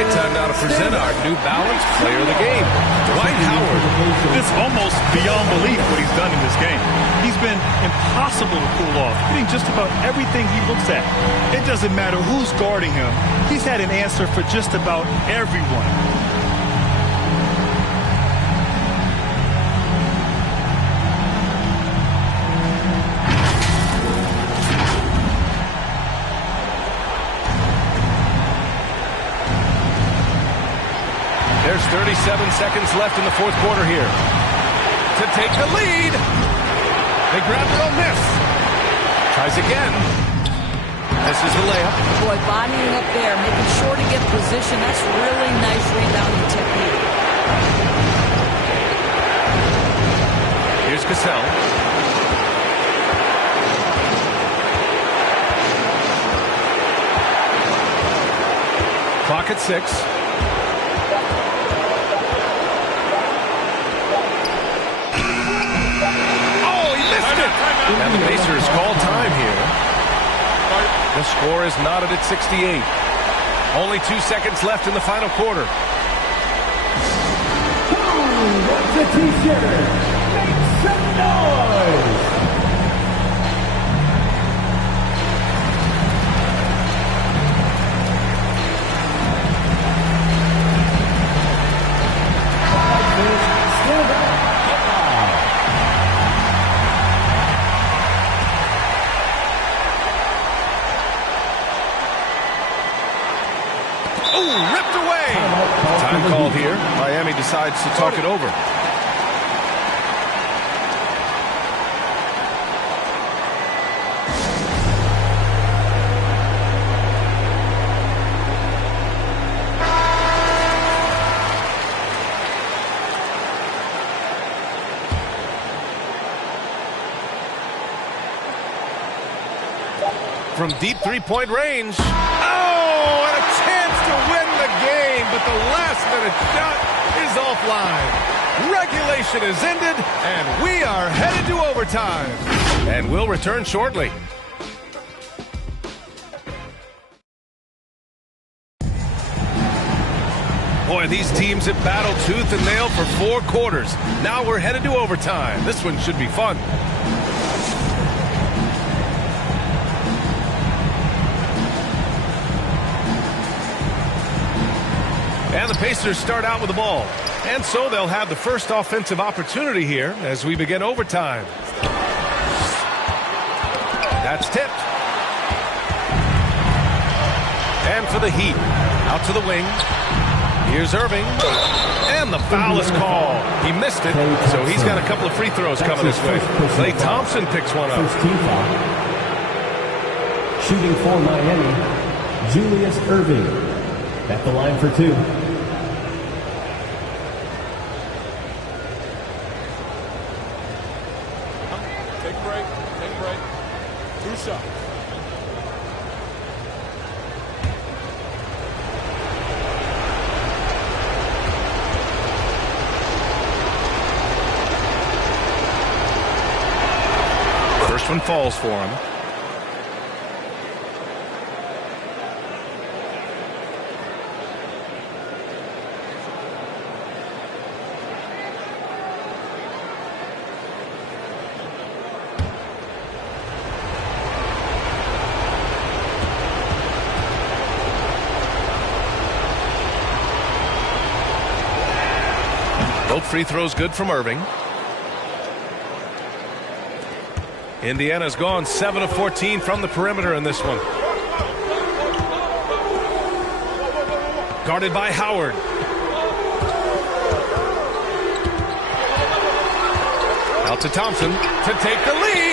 Time now to present our New Balance Player of the Game, Dwight Howard. It's almost beyond belief what he's done in this game. He's been impossible to pull off, hitting just about everything he looks at. It doesn't matter who's guarding him. He's had an answer for just about everyone. There's 37 seconds left in the fourth quarter here. To take the lead. They grab it on this. Tries again. This is the layup. Boy, bodying up there, making sure to get position. That's really nice rebounding technique. Here's Cassell. Clock at 6. And the Pacers call time here. The score is knotted at 68. Only 2 seconds left in the final quarter. What's the t-shirt? Make some noise! Ooh, ripped away. Time called here. Miami decides to talk it over. From deep three-point range. Oh, and a chance to win the game, but the last-minute shot is offline. Regulation is ended, and we are headed to overtime. And we'll return shortly. Boy, these teams have battled tooth and nail for 4 quarters. Now we're headed to overtime. This one should be fun. And the Pacers start out with the ball. And so they'll have the first offensive opportunity here as we begin overtime. That's tipped. And for the Heat, out to the wing. Here's Irving. And the foul is called. He missed it, so he's got a couple of free throws coming this way. Klay Thompson picks one up. First team foul. Shooting for Miami, Julius Irving. At the line for 2. Take a break. Take a break. 2 shots. First one falls for him. Both free throws good from Irving. Indiana's gone 7 of 14 from the perimeter in this one. Guarded by Howard. Out to Thompson to take the lead.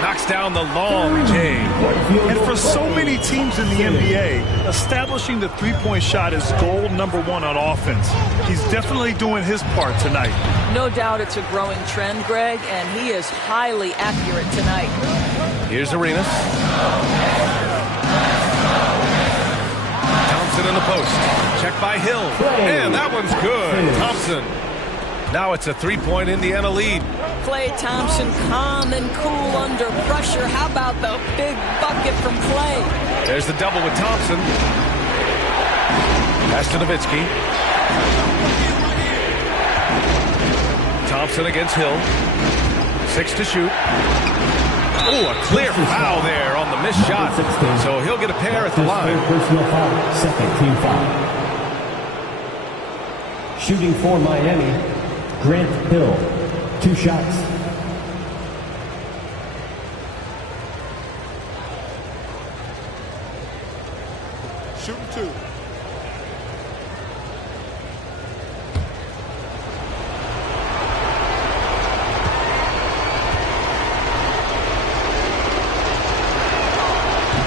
Knocks down the long J. And for so many teams in the NBA, establishing the three-point shot is goal number 1 on offense. He's definitely doing his part tonight. No doubt it's a growing trend, Greg, and he is highly accurate tonight. Here's Arenas. Thompson in the post. Checked by Hill. And that one's good. Thompson. Now it's a 3-point Indiana lead. Klay Thompson calm and cool under pressure. How about the big bucket from Klay? There's the double with Thompson. Pass to Nowitzki. Thompson against Hill. 6 to shoot. Oh, a clear foul there on the missed shot. So he'll get a pair at the line. Personal foul, second team foul. Shooting for Miami, Grant Hill. 2 shots. Shooting 2.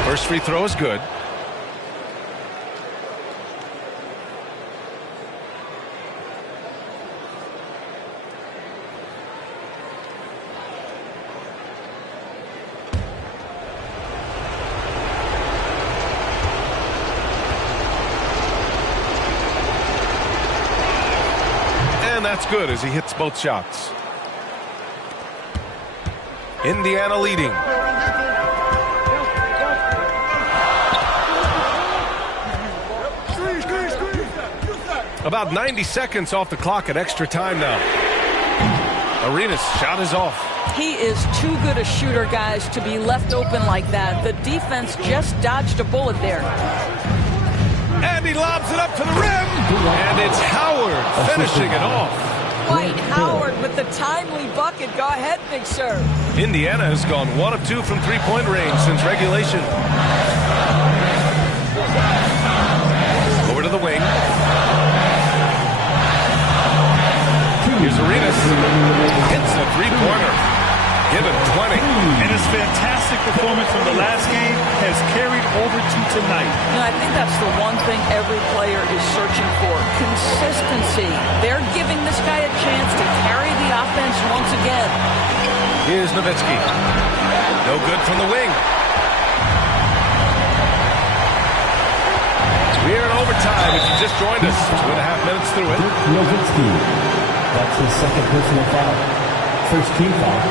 First free throw is good. And that's good as he hits both shots. Indiana leading. About 90 seconds off the clock at extra time now. Arenas' shot is off. He is too good a shooter, guys, to be left open like that. The defense just dodged a bullet there. And he lobs it up to the rim. And it's Howard finishing it off. Dwight Howard with the timely bucket. Go ahead, Big Sir. Indiana has gone 1 of 2 from three-point range since regulation. Over to the wing. performance from the last game has carried over to tonight. And I think that's the one thing every player is searching for, consistency. They're giving this guy a chance to carry the offense once again. Here's Nowitzki. No good from the wing. We're in overtime if you just joined us. 2.5 minutes through it. Nowitzki. That's his second personal foul. First team foul.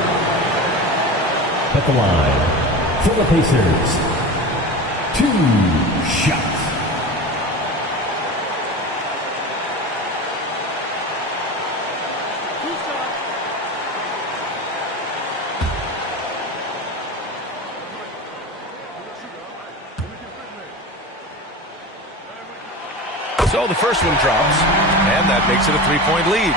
At the line for the Pacers. 2 shots. So the first one drops, and that makes it a 3-point lead.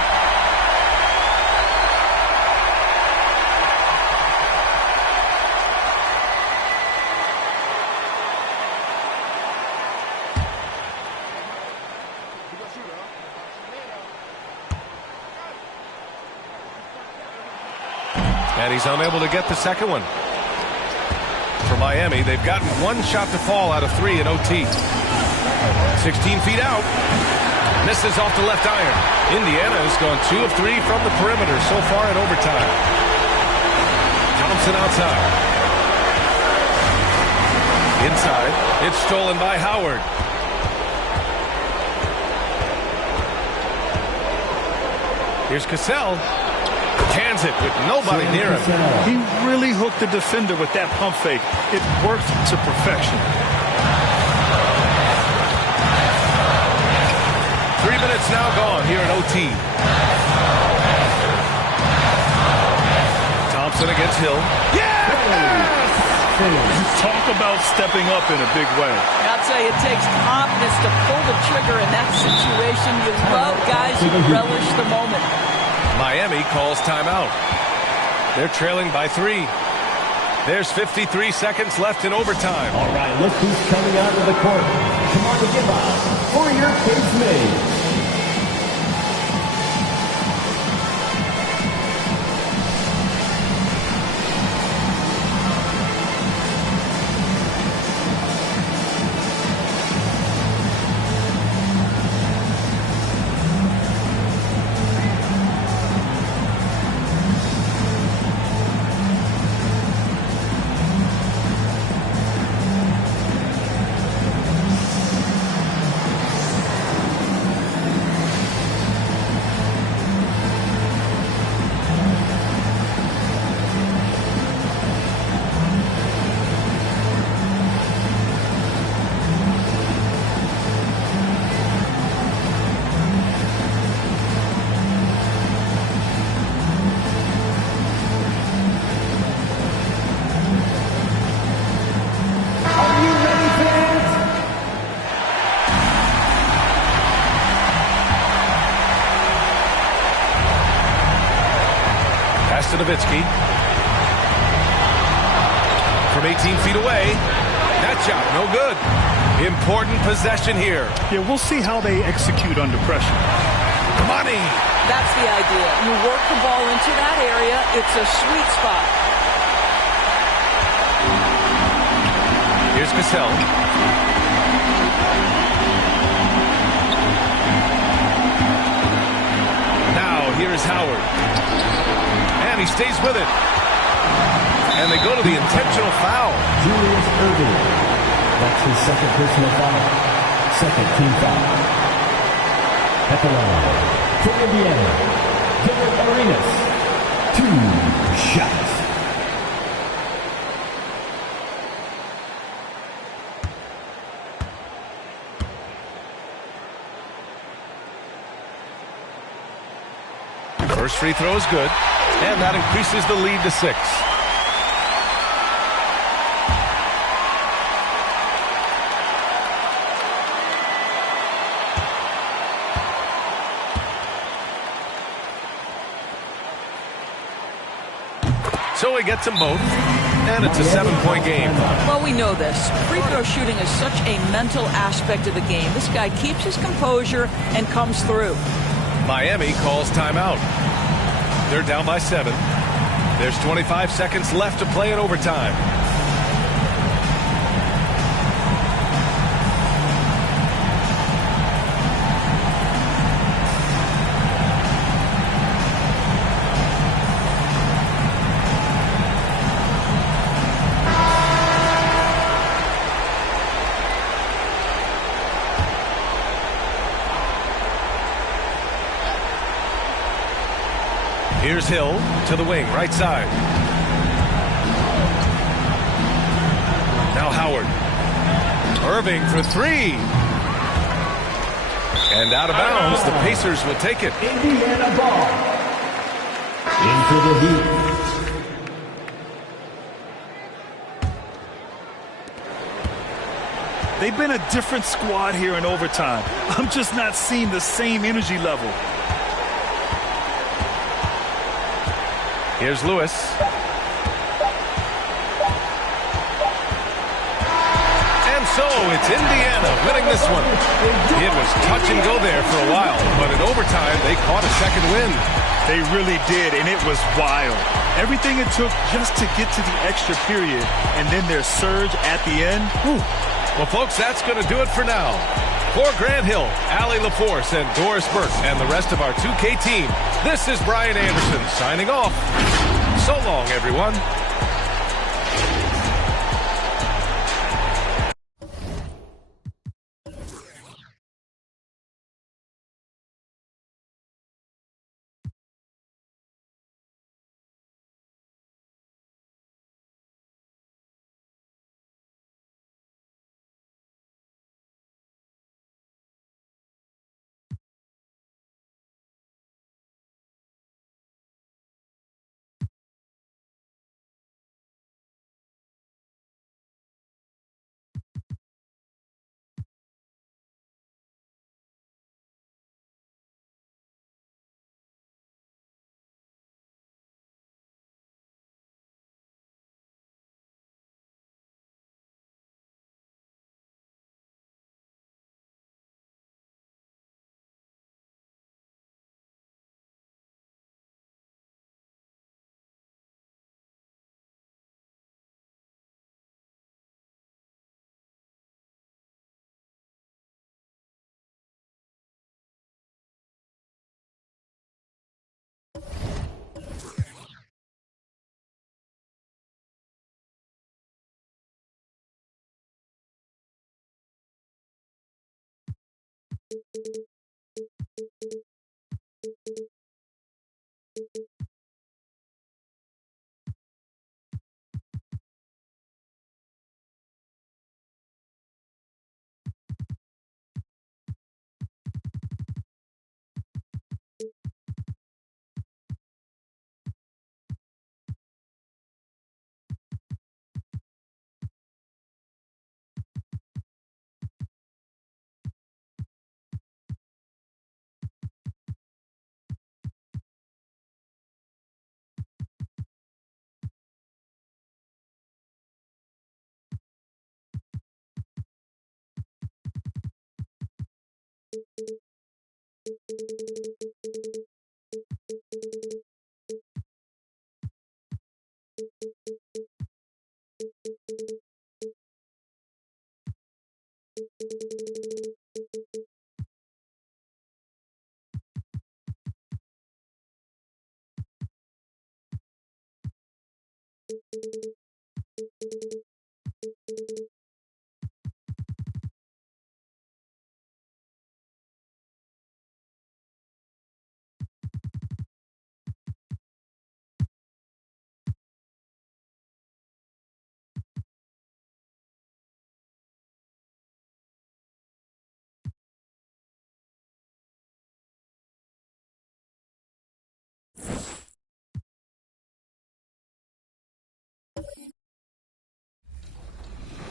And he's unable to get the second one. For Miami, they've gotten one shot to fall out of 3 in OT. 16 feet out. Misses off the left iron. Indiana has gone 2 of 3 from the perimeter so far in overtime. Thompson outside. Inside. It's stolen by Howard. Here's Cassell. Cans it with nobody near him. He really hooked the defender with that pump fake. It worked to perfection. 3 minutes now gone here at OT. Thompson against Hill. Yes! You talk about stepping up in a big way. I'll tell you, it takes confidence to pull the trigger in that situation. You love guys who relish the moment. Miami calls timeout. They're trailing by 3. There's 53 seconds left in overtime. All right, look who's coming out of the court. Come on, give up for your case made. Nowitzki. From 18 feet away. That shot, no good. Important possession here. Yeah, we'll see how they execute under pressure. Money. That's the idea. You work the ball into that area. It's a sweet spot. Here's Cassell. Now, here's Howard. And he stays with it. And they go to the intentional foul. Julius Erving. That's his second personal foul. Second team foul. At the line for Indiana, Gilbert Arenas. 2 shots. First free throw is good, and that increases the lead to 6. So he gets them both, and it's a 7-point game. Well, we know this. Free throw shooting is such a mental aspect of the game. This guy keeps his composure and comes through. Miami calls timeout. They're down by 7. There's 25 seconds left to play in overtime. Here's Hill to the wing, right side. Now Howard. Irving for three. And out of bounds, the Pacers will take it. Indiana ball. Into the Heat. They've been a different squad here in overtime. I'm just not seeing the same energy level. Here's Lewis. And so it's Indiana winning this one. It was touch and go there for a while, but in overtime they caught a second win. They really did, and it was wild. Everything it took just to get to the extra period, and then their surge at the end. Whew. Well, folks, that's going to do it for now. For Grant Hill, Allie LaForce, and Doris Burke, and the rest of our 2K team, this is Brian Anderson signing off. So long, everyone.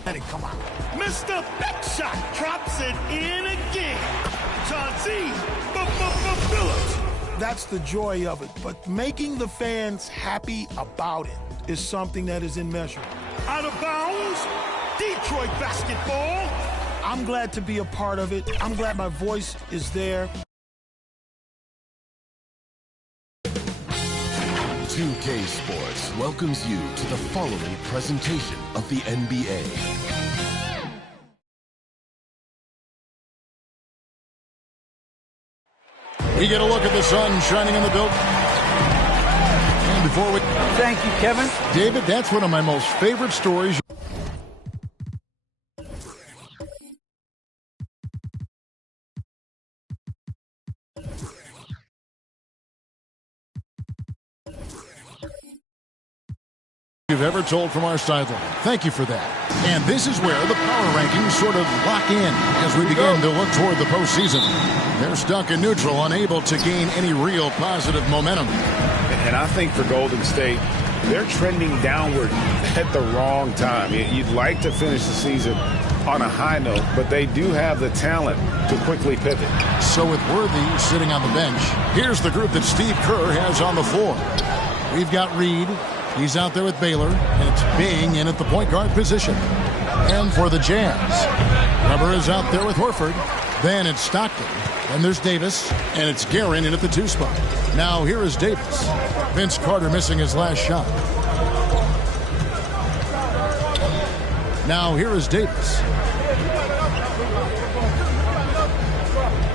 Let it come out. Mr. Big Shot drops it in again. Chauncey Phillips. That's the joy of it. But making the fans happy about it is something that is immeasurable. Out of bounds, Detroit basketball. I'm glad to be a part of it. I'm glad my voice is there. 2K Sports welcomes you to the following presentation of the NBA. We get a look at the sun shining in the building. And before we... Thank you, Kevin. David, that's one of my most favorite stories. You've ever told from our sideline. Thank you for that. And this is where the power rankings sort of lock in as we begin to look toward the postseason. They're stuck in neutral, unable to gain any real positive momentum. And I think for Golden State, they're trending downward at the wrong time. You'd like to finish the season on a high note, but they do have the talent to quickly pivot. So with Worthy sitting on the bench, here's the group that Steve Kerr has on the floor. We've got Reed. He's out there with Baylor, and it's Bing in at the point guard position. And for the Jazz, Weber is out there with Horford. Then it's Stockton. Then there's Davis, and it's Guerin in at the 2 spot. Now here is Davis. Vince Carter missing his last shot. Now here is Davis.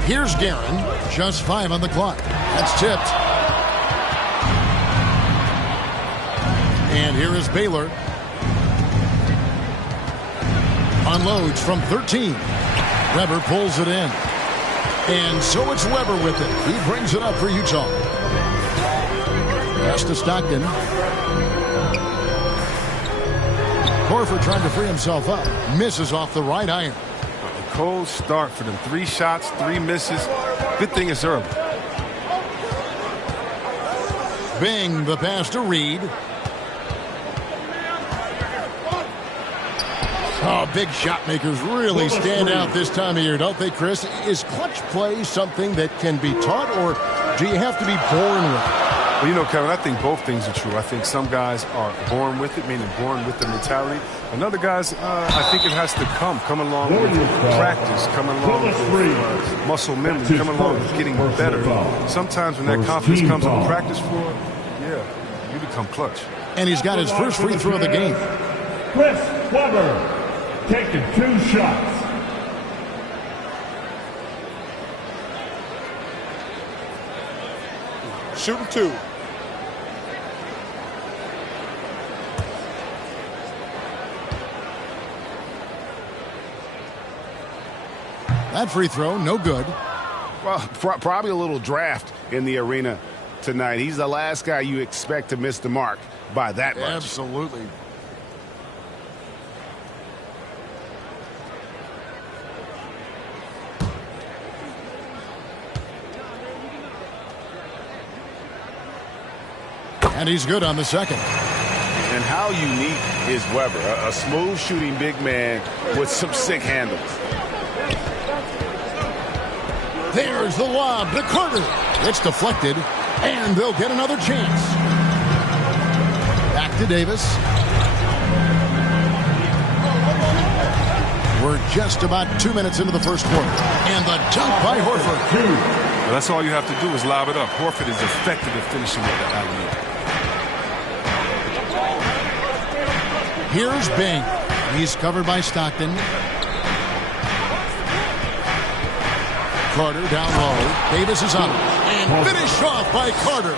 Here's Guerin. Just 5 on the clock. That's tipped. And here is Baylor. Unloads from 13. Weber pulls it in. And so it's Weber with it. He brings it up for Utah. Pass to Stockton. Horford trying to free himself up. Misses off the right iron. A cold start for them. 3 shots, 3 misses. Good thing it's early. Bing, the pass to Reed. Oh, big shot makers really stand out this time of year, don't they, Chris? Is clutch play something that can be taught, or do you have to be born with it? Well, you know, Kevin, I think both things are true. I think some guys are born with it, meaning born with the mentality. And other guys, I think it has to come along with practice, come along with muscle memory, come along with getting better. Sometimes when that confidence comes on the practice floor, yeah, you become clutch. And he's got his first free throw of the game. Chris Weber. Taking 2 shots. Shooting 2. That free throw, no good. Well, probably a little draft in the arena tonight. He's the last guy you expect to miss the mark by that much. Absolutely. And he's good on the second. And how unique is Weber? A smooth shooting big man with some sick handles. There's the lob to Carter. It's deflected, and they'll get another chance. Back to Davis. We're just about 2 minutes into the first quarter. And the dunk by Horford. Well, that's all you have to do is lob it up. Horford is effective at finishing with the alley-oop. Here's Bing. He's covered by Stockton. Carter down low. Davis is on it. And finished off by Carter.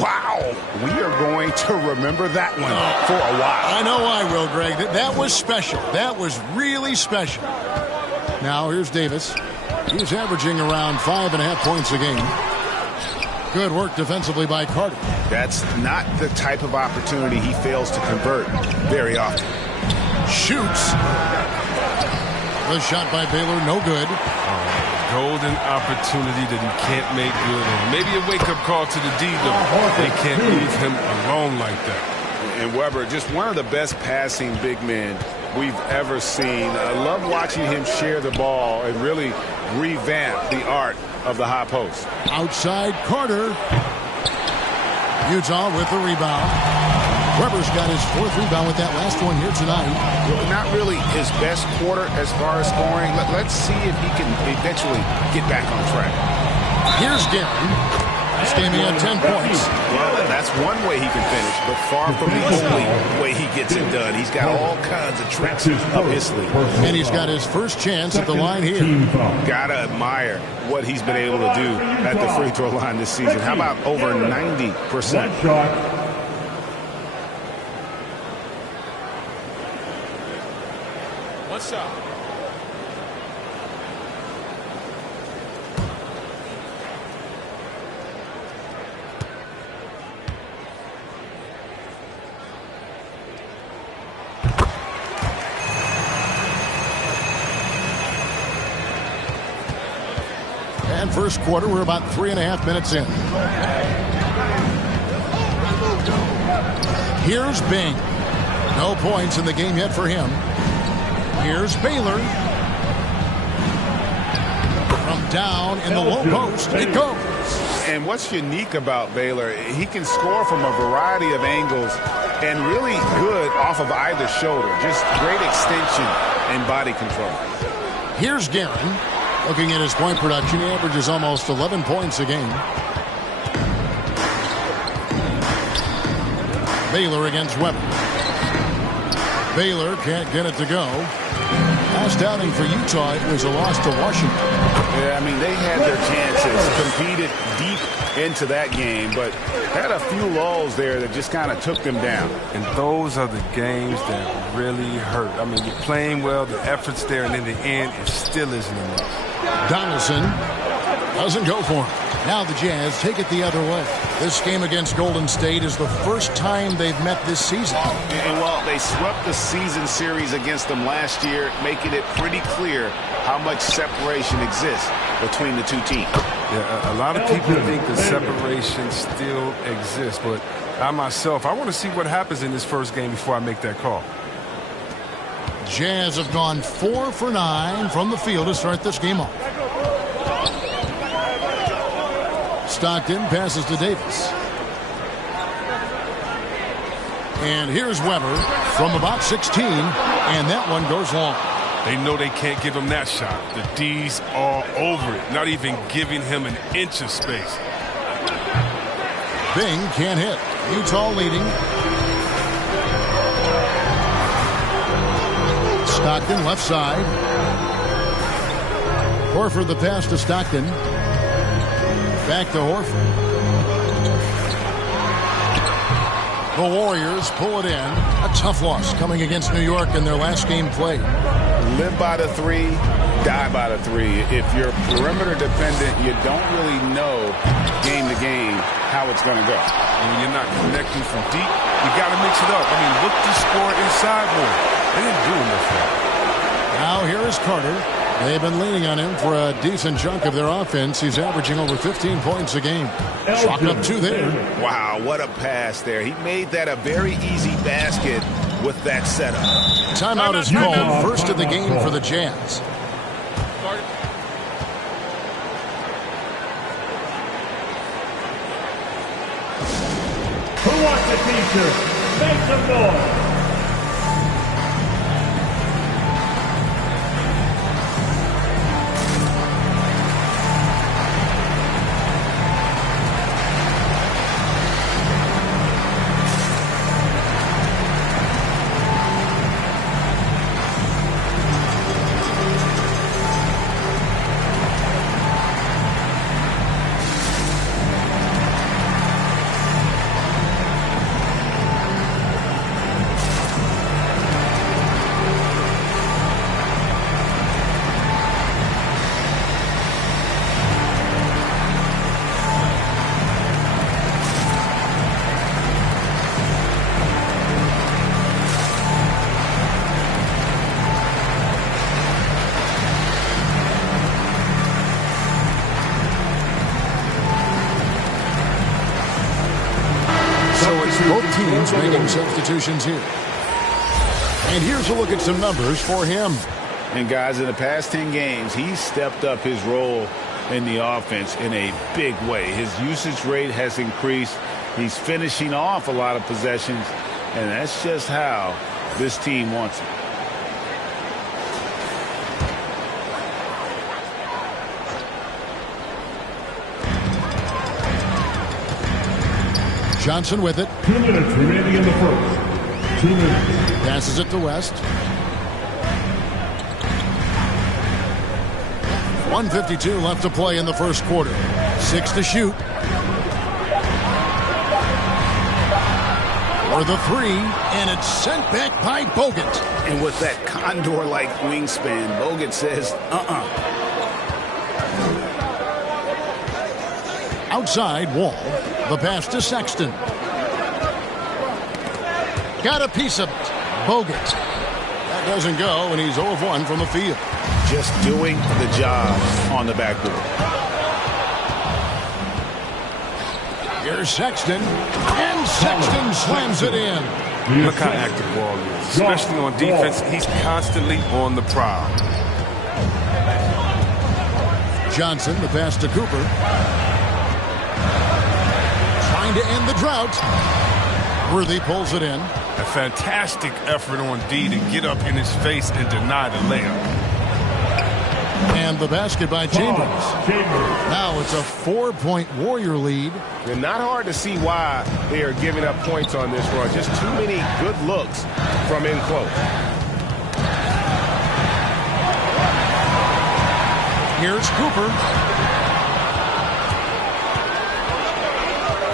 Wow. We are going to remember that one for a while. I know I will, Greg. That was special. That was really special. Now here's Davis. He's averaging around 5.5 points a game. Good work defensively by Carter. That's not the type of opportunity he fails to convert very often. Shoots. The shot by Baylor, no good. Golden opportunity that he can't make good. Or maybe a wake-up call to the D, though. They can't leave him alone like that. And Weber, just one of the best passing big men we've ever seen. I love watching him share the ball and really revamp the art of the high post. Outside Carter. Utah with the rebound. Weber's got his 4th rebound with that last one here tonight. Well, not really his best quarter as far as scoring. Let's see if he can eventually get back on track. Here's Guerin. This game he had 10 points. Well, that's one way he can finish, but far from the only way he gets it done. He's got all kinds of tricks up his sleeve. And he's got his first chance at the line here. Gotta admire what he's been able to do at the free throw line this season. How about over 90%? What's up? And first quarter, we're about 3.5 minutes in. Here's Bing. No points in the game yet for him. Here's Baylor. From down in the low post, it goes. And what's unique about Baylor, he can score from a variety of angles and really good off of either shoulder. Just great extension and body control. Here's Guerin. Looking at his point production, he averages almost 11 points a game. Baylor against Weber. Baylor can't get it to go. Last outing for Utah, it was a loss to Washington. Yeah, I mean, they had their chances, competed deep into that game, but had a few lulls there that just kind of took them down. And those are the games that really hurt. I mean, you're playing well, the effort's there, and in the end, it still isn't enough. Donaldson doesn't go for him. Now the Jazz take it the other way. This game against Golden State is the first time they've met this season. And while they swept the season series against them last year, making it pretty clear how much separation exists between the two teams. Yeah, a lot of people think the separation still exists, but I myself, I want to see what happens in this first game before I make that call. Jazz have gone 4 for 9 from the field to start this game off. Stockton passes to Davis. And here's Weber from about 16, and that one goes long. They know they can't give him that shot. The D's all over it, not even giving him an inch of space. Bing can't hit. Utah leading. Stockton left side. Horford the pass to Stockton. Back to Horford. The Warriors pull it in. A tough loss coming against New York in their last game played. Live by the three, die by the three. If you're perimeter dependent, you don't really know game to game how it's going to go. And when you're not connecting from deep, you got to mix it up. I mean, look to score inside more. They didn't do enough for that. Now here is Carter. They've been leaning on him for a decent chunk of their offense. He's averaging over 15 points a game. Chalked up 2 there. Wow, what a pass there. He made that a very easy basket with that setup. Timeout is called. First of the game for the Jazz. Who wants a t-shirt? Make some noise. Both teams making substitutions here. And here's a look at some numbers for him. And guys, in the past 10 games, he's stepped up his role in the offense in a big way. His usage rate has increased. He's finishing off a lot of possessions, and that's just how this team wants it. Johnson with it. 2 minutes remaining in the first. 2 minutes. Passes it to West. 1:52 left to play in the first quarter. 6 to shoot. For the 3, and it's sent back by Bogut. And with that condor-like wingspan, Bogut says, Outside, Wall. The pass to Sexton. Got a piece of it. Bogut. That doesn't go, and he's 0 of 1 from the field. Just doing the job on the backboard. Here's Sexton, and Sexton slams it in. Look how active Wall is, especially on defense. He's constantly on the prowl. Johnson, the pass to Cooper. Trying to end the drought. Worthy pulls it in. A fantastic effort on D to get up in his face and deny the layup. And the basket by Chambers. Now it's a 4-point Warrior lead. And not hard to see why they are giving up points on this run. Just too many good looks from in close. Here's Cooper.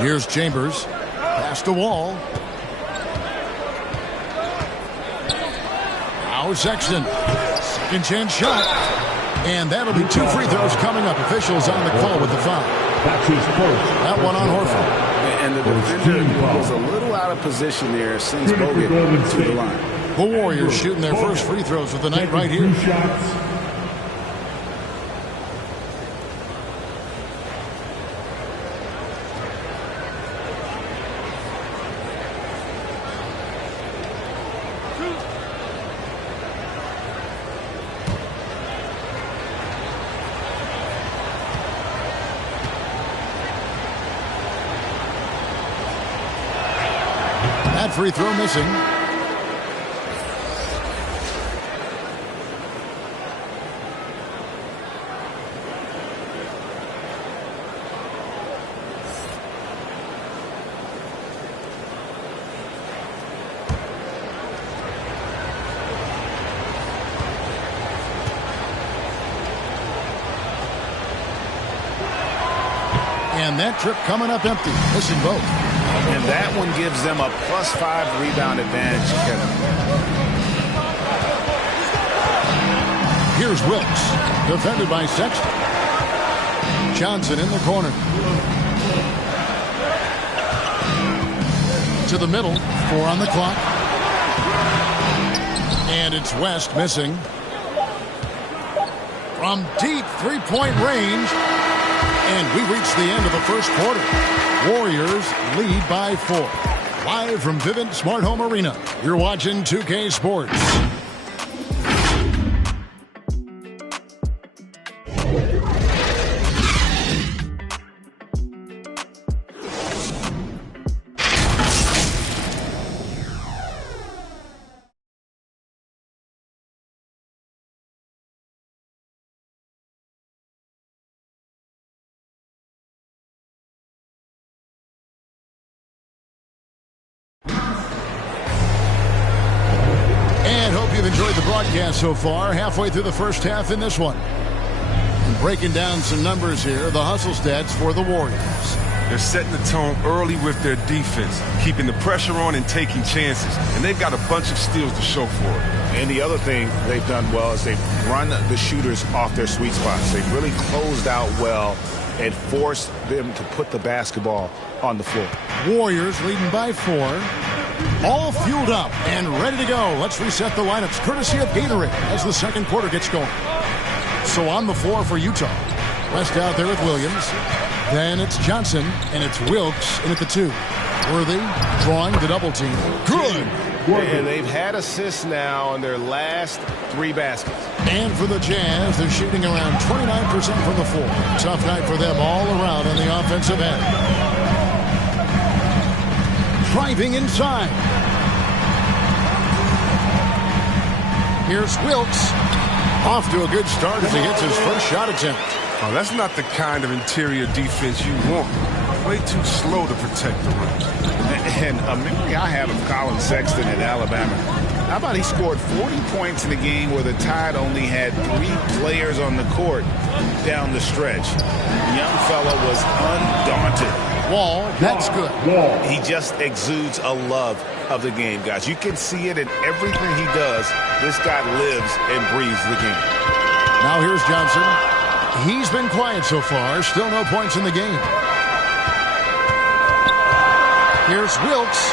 Here's Chambers. Pass to Wall. Now Sexton. Second chance shot. And that'll be 2 free throws coming up. Officials on the call with the foul. That one on Horford. And the defender was a little out of position there. Sends Bogut to the line. The Warriors shooting their first free throws of the night right here. That free throw missing. And that trip coming up empty, missing both. And that one gives them a +5 rebound advantage, Kevin. Here's Wilkes, defended by Sexton. Johnson in the corner. To the middle, 4 on the clock. And it's West missing. From deep three-point range. And we reach the end of the first quarter. Warriors lead by 4. Live from Vivint Smart Home Arena, you're watching 2K Sports. You've enjoyed the broadcast so far, halfway through the first half in this one. And breaking down some numbers here, the hustle stats for the Warriors. They're setting the tone early with their defense, keeping the pressure on and taking chances. And they've got a bunch of steals to show for it. And the other thing they've done well is they've run the shooters off their sweet spots. They've really closed out well and forced them to put the basketball on the floor. Warriors leading by 4. All fueled up and ready to go. Let's reset the lineups courtesy of Gatorade as the second quarter gets going. So on the floor for Utah. West out there with Williams. Then it's Johnson and it's Wilkes in at the 2. Worthy drawing the double team. Good. And they've had assists now on their last 3 baskets. And for the Jazz, they're shooting around 29% from the floor. Tough night for them all around on the offensive end. Driving inside. Here's Wilkes. Off to a good start as he hits his first shot attempt. Oh, that's not the kind of interior defense you want. Way too slow to protect the rim. And a memory I have of Colin Sexton in Alabama. How about he scored 40 points in a game where the Tide only had 3 players on the court down the stretch. The young fella was undaunted. Wall, that's good. He just exudes a love of the game, guys. You can see it in everything he does. This guy lives and breathes the game. Now here's Johnson. He's been quiet so far. Still no points in the game. Here's Wilkes.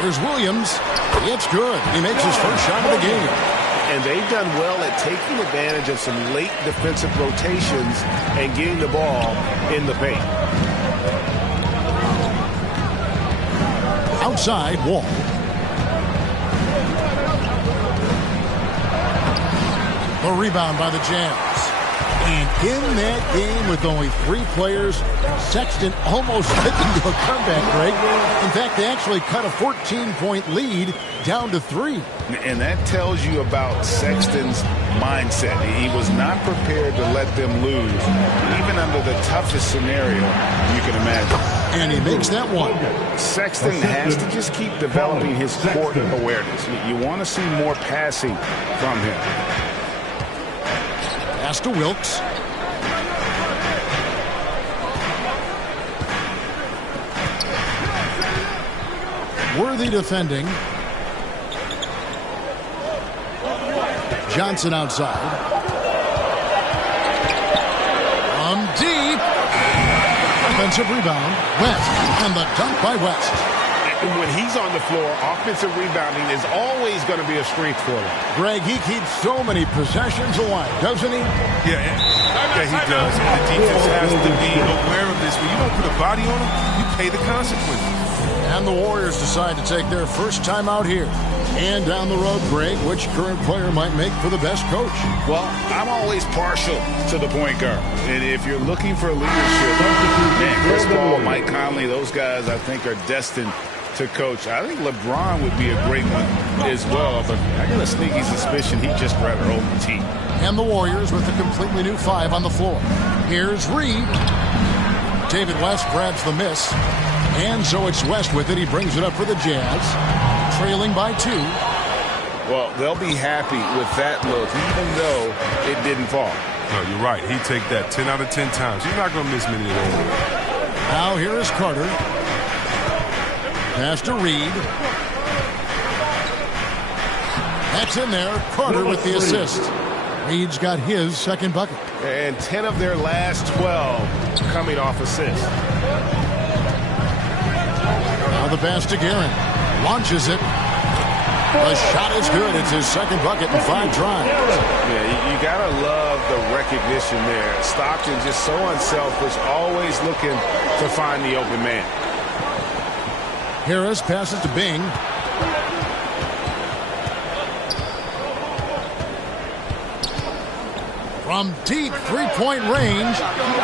Here's Williams. It's good. He makes his first shot of the game. And they've done well at taking advantage of some late defensive rotations and getting the ball in the paint. Outside, Wall. The rebound by the Jazz. And in that game with only 3 players, Sexton almost slipped into a comeback, Greg. In fact, they actually cut a 14-point lead down to 3. And that tells you about Sexton's mindset. He was not prepared to let them lose, even under the toughest scenario you can imagine. And he makes that one. Sexton has to just keep developing his court awareness. You want to see more passing from him. Pass to Wilkes. Worthy defending. Johnson outside. From deep. Offensive rebound. West. And the dunk by West. When he's on the floor, offensive rebounding is always going to be a strength for him. Greg, he keeps so many possessions alive, doesn't he? Yeah, he does. And the defense has to be aware of this. When you don't put a body on him, you pay the consequences. And the Warriors decide to take their first time out here. And down the road, Greg, which current player might make for the best coach? Well, I'm always partial to the point guard. And if you're looking for leadership, man, Chris Paul, Mike Conley, those guys I think are destined to coach. I think LeBron would be a great one as well, but I got a sneaky suspicion he'd just rather hold the team. And the Warriors with a completely new 5 on the floor. Here's Reed. David West grabs the miss. And so it's West with it. He brings it up for the Jazz. Trailing by 2. Well, they'll be happy with that look, even though it didn't fall. No, you're right. He'd take that 10 out of 10 times. You're not going to miss many of those. Now here is Carter. Pass to Reed. That's in there. Carter with the assist. Reed's got his second bucket. And 10 of their last 12 coming off assists. Now the pass to Guerin. Launches it. The shot is good. It's his second bucket in 5 tries. Yeah, you got to love the recognition there. Stockton just so unselfish, always looking to find the open man. Harris passes to Bing. From deep 3-point range.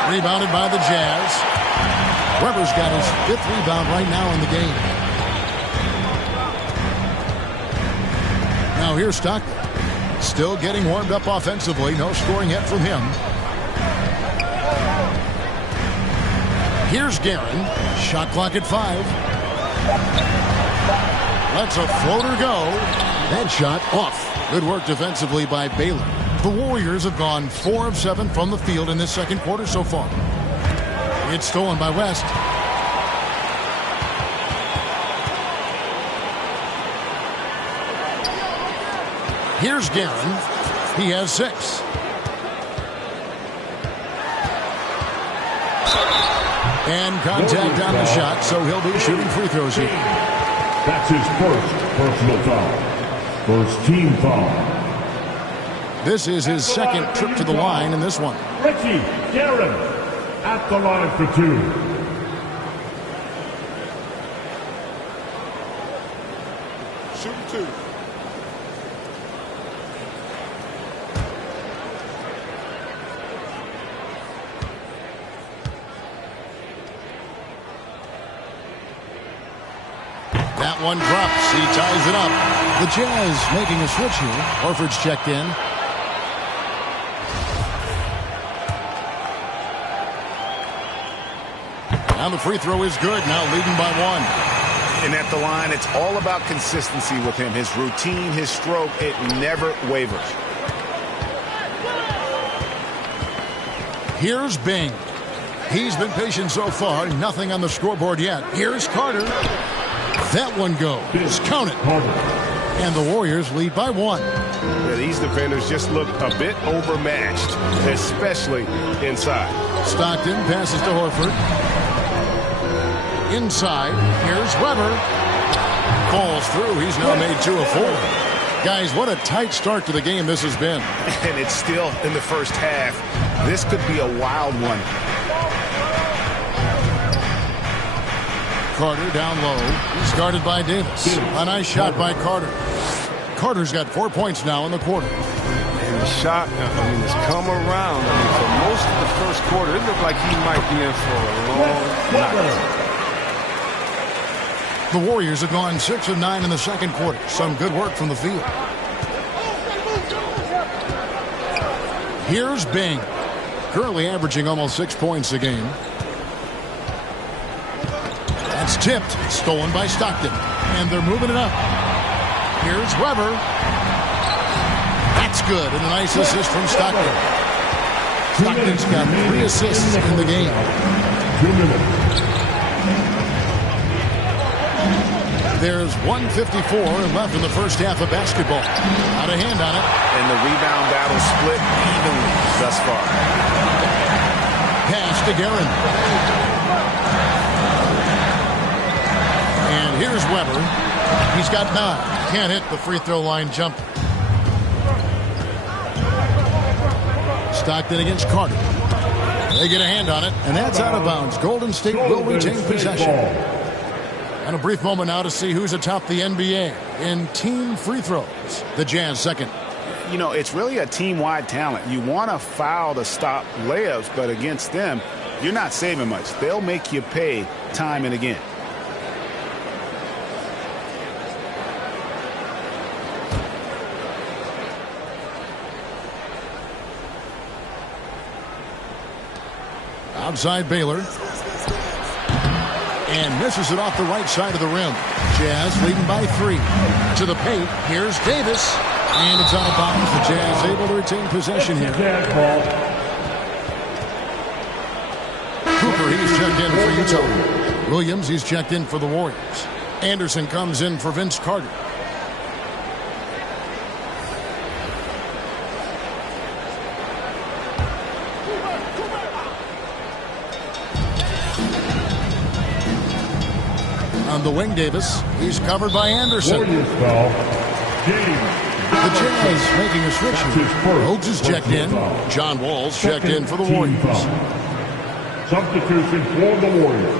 Rebounded by the Jazz. Weber's got his 5th rebound right now in the game. Now here's Stockton. Still getting warmed up offensively. No scoring yet from him. Here's Guerin. Shot clock at 5. Lets a floater go. That shot off. Good work defensively by Baylor. The Warriors have gone 4 of 7 from the field in this second quarter so far. It's stolen by West. Here's Guerin. He has 6. And contact on the shot, so he'll be shooting free throws here. That's his first personal foul. First team foul. This is his second trip to the line in this one. Richie Guerin at the line for 2. Shooting 2. That one drops. He ties it up. The Jazz making a switch here. Horford's checked in. Now the free throw is good. Now leading by 1. And at the line, it's all about consistency with him. His routine, his stroke, it never wavers. Here's Bing. He's been patient so far. Nothing on the scoreboard yet. Here's Carter. That one goes. Count it. And the Warriors lead by 1. Yeah, these defenders just look a bit overmatched, especially inside. Stockton passes to Horford. Inside. Here's Weber. Falls through. He's now made 2 of 4. Guys, what a tight start to the game this has been. And it's still in the first half. This could be a wild one. Carter down low. He's guarded by Davis. A nice shot by Carter. Carter's got 4 points now in the quarter. And the shot, it's come around. For most of the first quarter, it looked like he might be in for a long night. The Warriors have gone 6 of 9 in the second quarter. Some good work from the field. Here's Bing. Currently averaging almost 6 points a game. That's tipped. Stolen by Stockton. And they're moving it up. Here's Weber. That's good. And a nice assist from Stockton. Stockton's got 3 assists in the game. 2 minutes. There's 1:54 left in the first half of basketball. Out of hand on it. And the rebound battle split evenly thus far. Pass to Guerin. And here's Weber. He's got 9. Can't hit the free throw line jumper. Stockton against Carter. They get a hand on it, and that's out of bounds. Golden State will retain possession. And a brief moment now to see who's atop the NBA in team free throws. The Jazz second. You know, it's really a team-wide talent. You want to foul to stop layups, but against them, you're not saving much. They'll make you pay time and again. Outside Baylor. And misses it off the right side of the rim. Jazz leading by 3. To the paint. Here's Davis. And it's out of bounds. The Jazz able to retain possession here. Cooper, he's checked in for Utah. Williams, he's checked in for the Warriors. Anderson comes in for Vince Carter. On the wing, Davis. He's covered by Anderson. The Jazz making a switch here. Rhodes is checked in. John Wall's checked in for the Warriors. Substitution for the Warriors.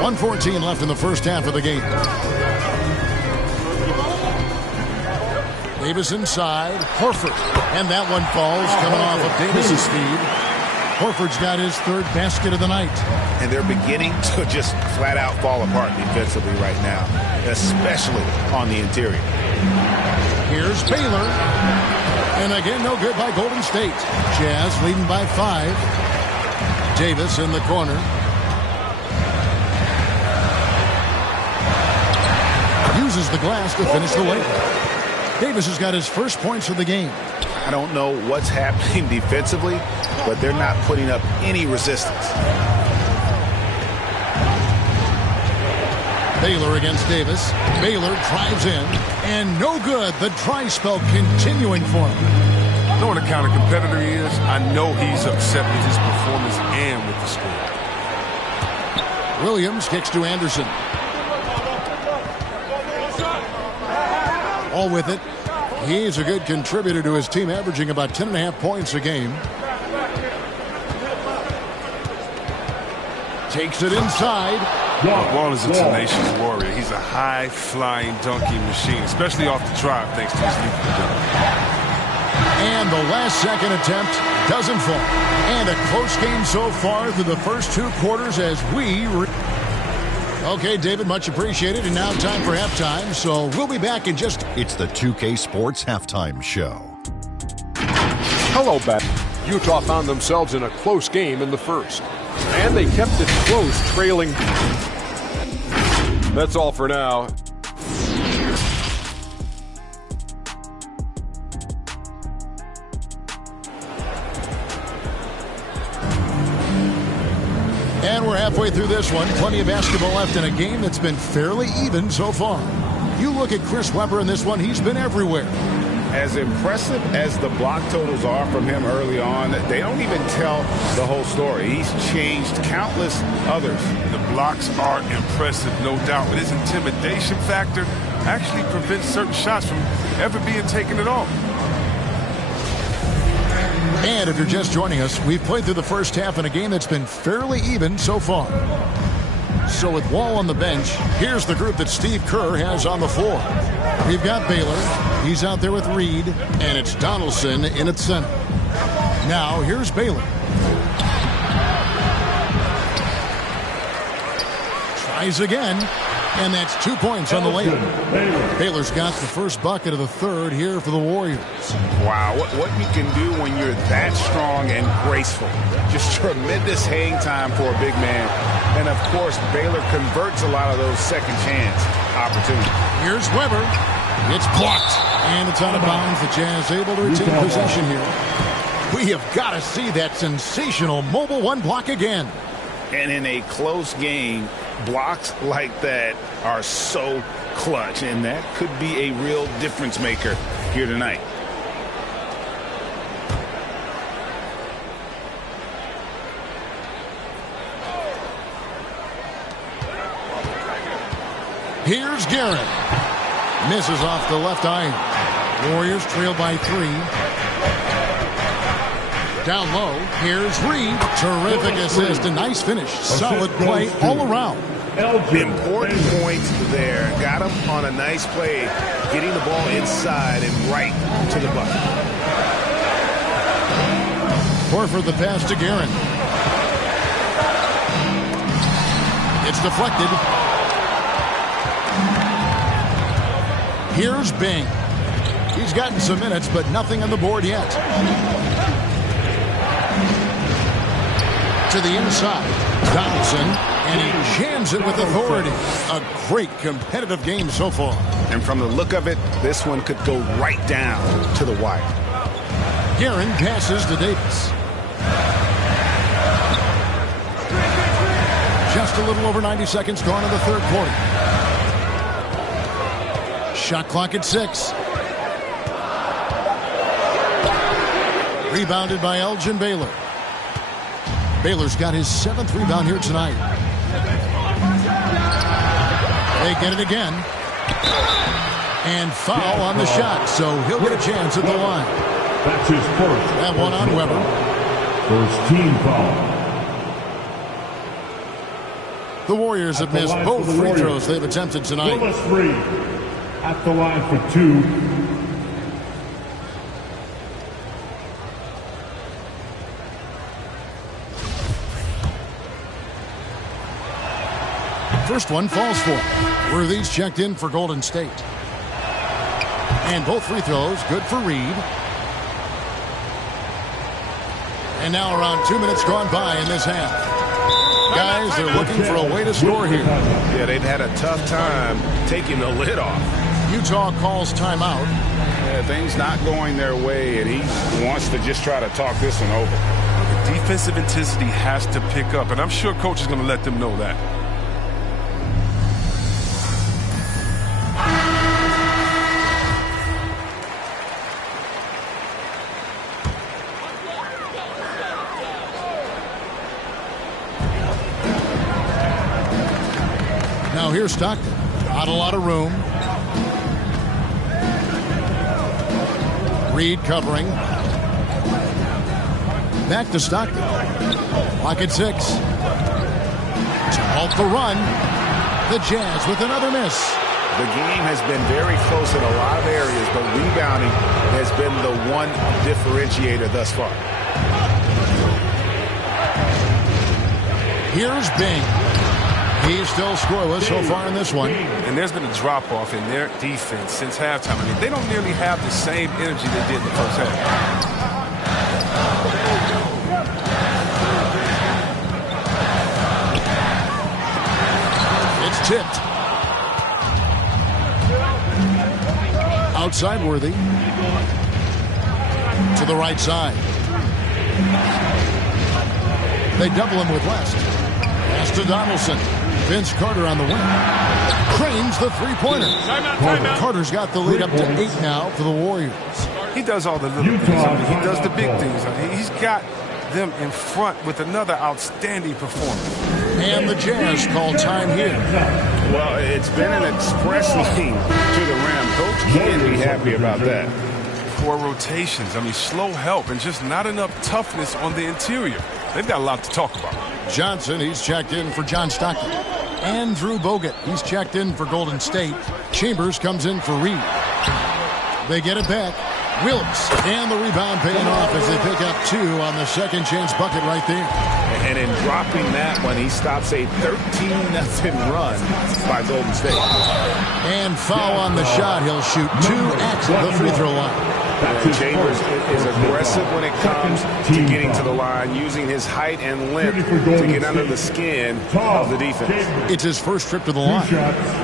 .114 left in the first half of the game. Davis inside. Horford. And that one falls coming off of Davis's speed. Horford's got his 3rd basket of the night. And they're beginning to just flat out fall apart defensively right now, especially on the interior. Here's Baylor. And again, no good by Golden State. Jazz leading by 5. Davis in the corner. Uses the glass to finish the layup. Davis has got his first points of the game. I don't know what's happening defensively, but they're not putting up any resistance. Baylor against Davis. Baylor drives in, and no good. The dry spell continuing for him. Knowing the kind of competitor he is, I know he's upset with his performance and with the score. Williams kicks to Anderson. All with it. He's a good contributor to his team, averaging about 10.5 points a game. Takes it inside. Wall is a tenacious warrior. He's a high-flying dunking machine, especially off the drive, thanks to his leaping ability. And the last second attempt doesn't fall. And a close game so far through the first 2 quarters as we... Okay, David, much appreciated. And now time for halftime, so we'll be back in just... It's the 2K Sports Halftime Show. Hello, back. Utah found themselves in a close game in the first. And they kept it close, trailing. That's all for now. And we're halfway through this one. Plenty of basketball left in a game that's been fairly even so far. You look at Chris Webber in this one, he's been everywhere. as impressive as the block totals are from him early on, they don't even tell the whole story. He's changed countless others. The blocks are impressive, no doubt, but his intimidation factor actually prevents certain shots from ever being taken at all. And if you're just joining us, we've played through the first half in a game that's been fairly even so far. So with Wall on the bench, here's the group that Steve Kerr has on the floor. We've got Baylor. He's out there with Reed, and it's Donaldson in at center. Now, here's Baylor. Tries again, and that's 2 points on the layup. Baylor's got the first bucket of the third here for the Warriors. Wow, what you can do when you're that strong and graceful. Just tremendous hang time for a big man. And, of course, Baylor converts a lot of those second chance opportunities. Here's Weber. It's blocked. And it's out of bounds. The Jazz able to retain possession here. We have got to see that sensational mobile one block again. And in a close game, blocks like that are so clutch. And that could be a real difference maker here tonight. Here's Garrett. Misses off the left iron. Warriors trail by 3. Down low. Here's Reed. Terrific assist. A nice finish. Solid play all around. Important points there. Got him on a nice play. Getting the ball inside and right to the bucket. Horford the pass to Garrett. It's deflected. Here's Bing. He's gotten some minutes, but nothing on the board yet. To the inside, Donaldson, and he jams it with authority. A great competitive game so far. And from the look of it, this one could go right down to the wire. Guerin passes to Davis. Just a little over 90 seconds gone in the third quarter. Shot clock at 6. Rebounded by Elgin Baylor. Baylor's got his 7th rebound here tonight. They get it again. And foul on the shot, so he'll get a chance at the line. That's his first. That one on Weber. First team foul. The Warriors have missed both free throws they've attempted tonight. Willis Reed at the line for 2. First one falls for him. Worthy's checked in for Golden State. And both free throws good for Reed. And now around 2 minutes gone by in this half. Guys, they're looking for a way to score here. Yeah, they've had a tough time taking the lid off. Utah calls timeout. Yeah, things not going their way, and he wants to just try to talk this one over. The defensive intensity has to pick up, and I'm sure coach is going to let them know that. Now here's Stockton. Not a lot of room. Reed covering. Back to Stockton. Clock at 6. To halt the run. The Jazz with another miss. The game has been very close in a lot of areas, but rebounding has been the one differentiator thus far. Here's Bing. He's still scoreless so far in this one. And there's been a drop-off in their defense since halftime. I mean, they don't nearly have the same energy they did in the first half. It's tipped. Outside Worthy. To the right side. They double him with West. Pass to Donaldson. Vince Carter on the wing. Cranes the three-pointer. Carter's got the lead up to 8 now for the Warriors. He does all the little things. I mean, he does the big things. I mean, he's got them in front with another outstanding performance. And the Jazz call time here. Well, it's been an express lane to the rim. Coach can't be happy about that. Poor rotations. I mean, slow help and just not enough toughness on the interior. They've got a lot to talk about. Johnson, he's checked in for John Stockton. Andrew Bogut, he's checked in for Golden State. Chambers comes in for Reed. They get it back. Wilkes, and the rebound paying off as they pick up 2 on the second chance bucket right there. And in dropping that one, he stops a 13-0 run by Golden State. And foul on the shot. He'll shoot 2 at the free throw line. Chambers is aggressive when it comes to getting to the line, using his height and length to get under the skin of the defense. It's his first trip to the line.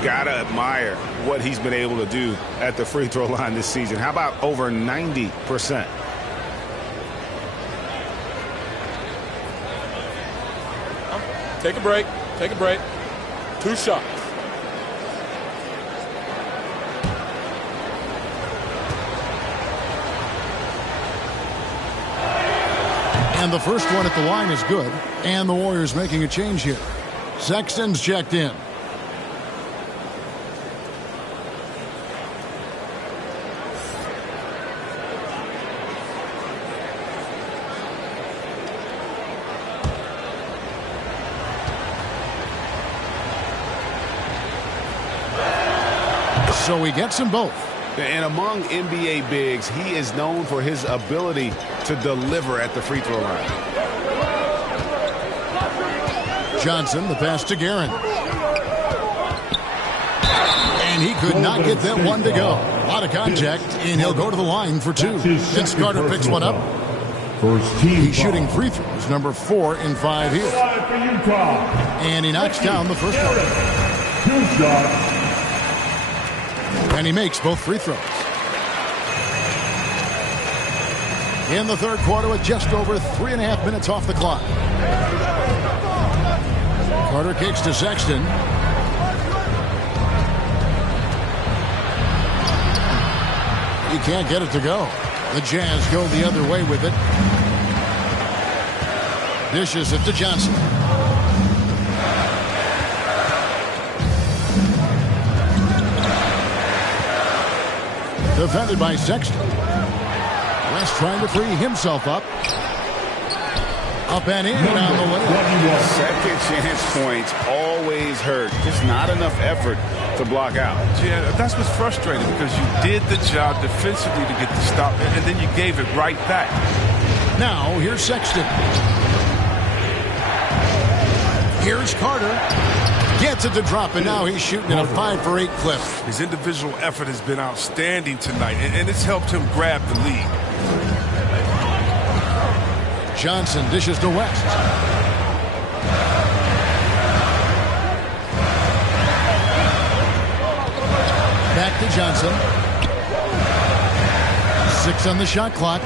Gotta admire what he's been able to do at the free throw line this season. How about over 90%? Take a break. Take a break. 2 shots. And the first one at the line is good. And the Warriors making a change here. Sexton's checked in. So he gets them both. And among NBA bigs, he is known for his ability to deliver at the free throw line. Johnson, the pass to Guerin. And he could not get that one to go. A lot of contact, and he'll go to the line for 2. Vince Carter picks one up. He's shooting free throws, number 4 in 5 here. And he knocks down the first one. And he makes both free throws. In the third quarter with just over 3.5 minutes off the clock. Carter kicks to Sexton. He can't get it to go. The Jazz go the other way with it. Dishes it to Johnson. Defended by Sexton. West trying to free himself up. Up and in and on the way. Second chance points always hurt. Just not enough effort to block out. Yeah, that's what's frustrating because you did the job defensively to get the stop, and then you gave it right back. Now, here's Sexton. Here's Carter. Gets it to drop, and now he's shooting at a 5 for 8 clip. His individual effort has been outstanding tonight, and it's helped him grab the lead. Johnson dishes to West. Back to Johnson. 6 on the shot clock.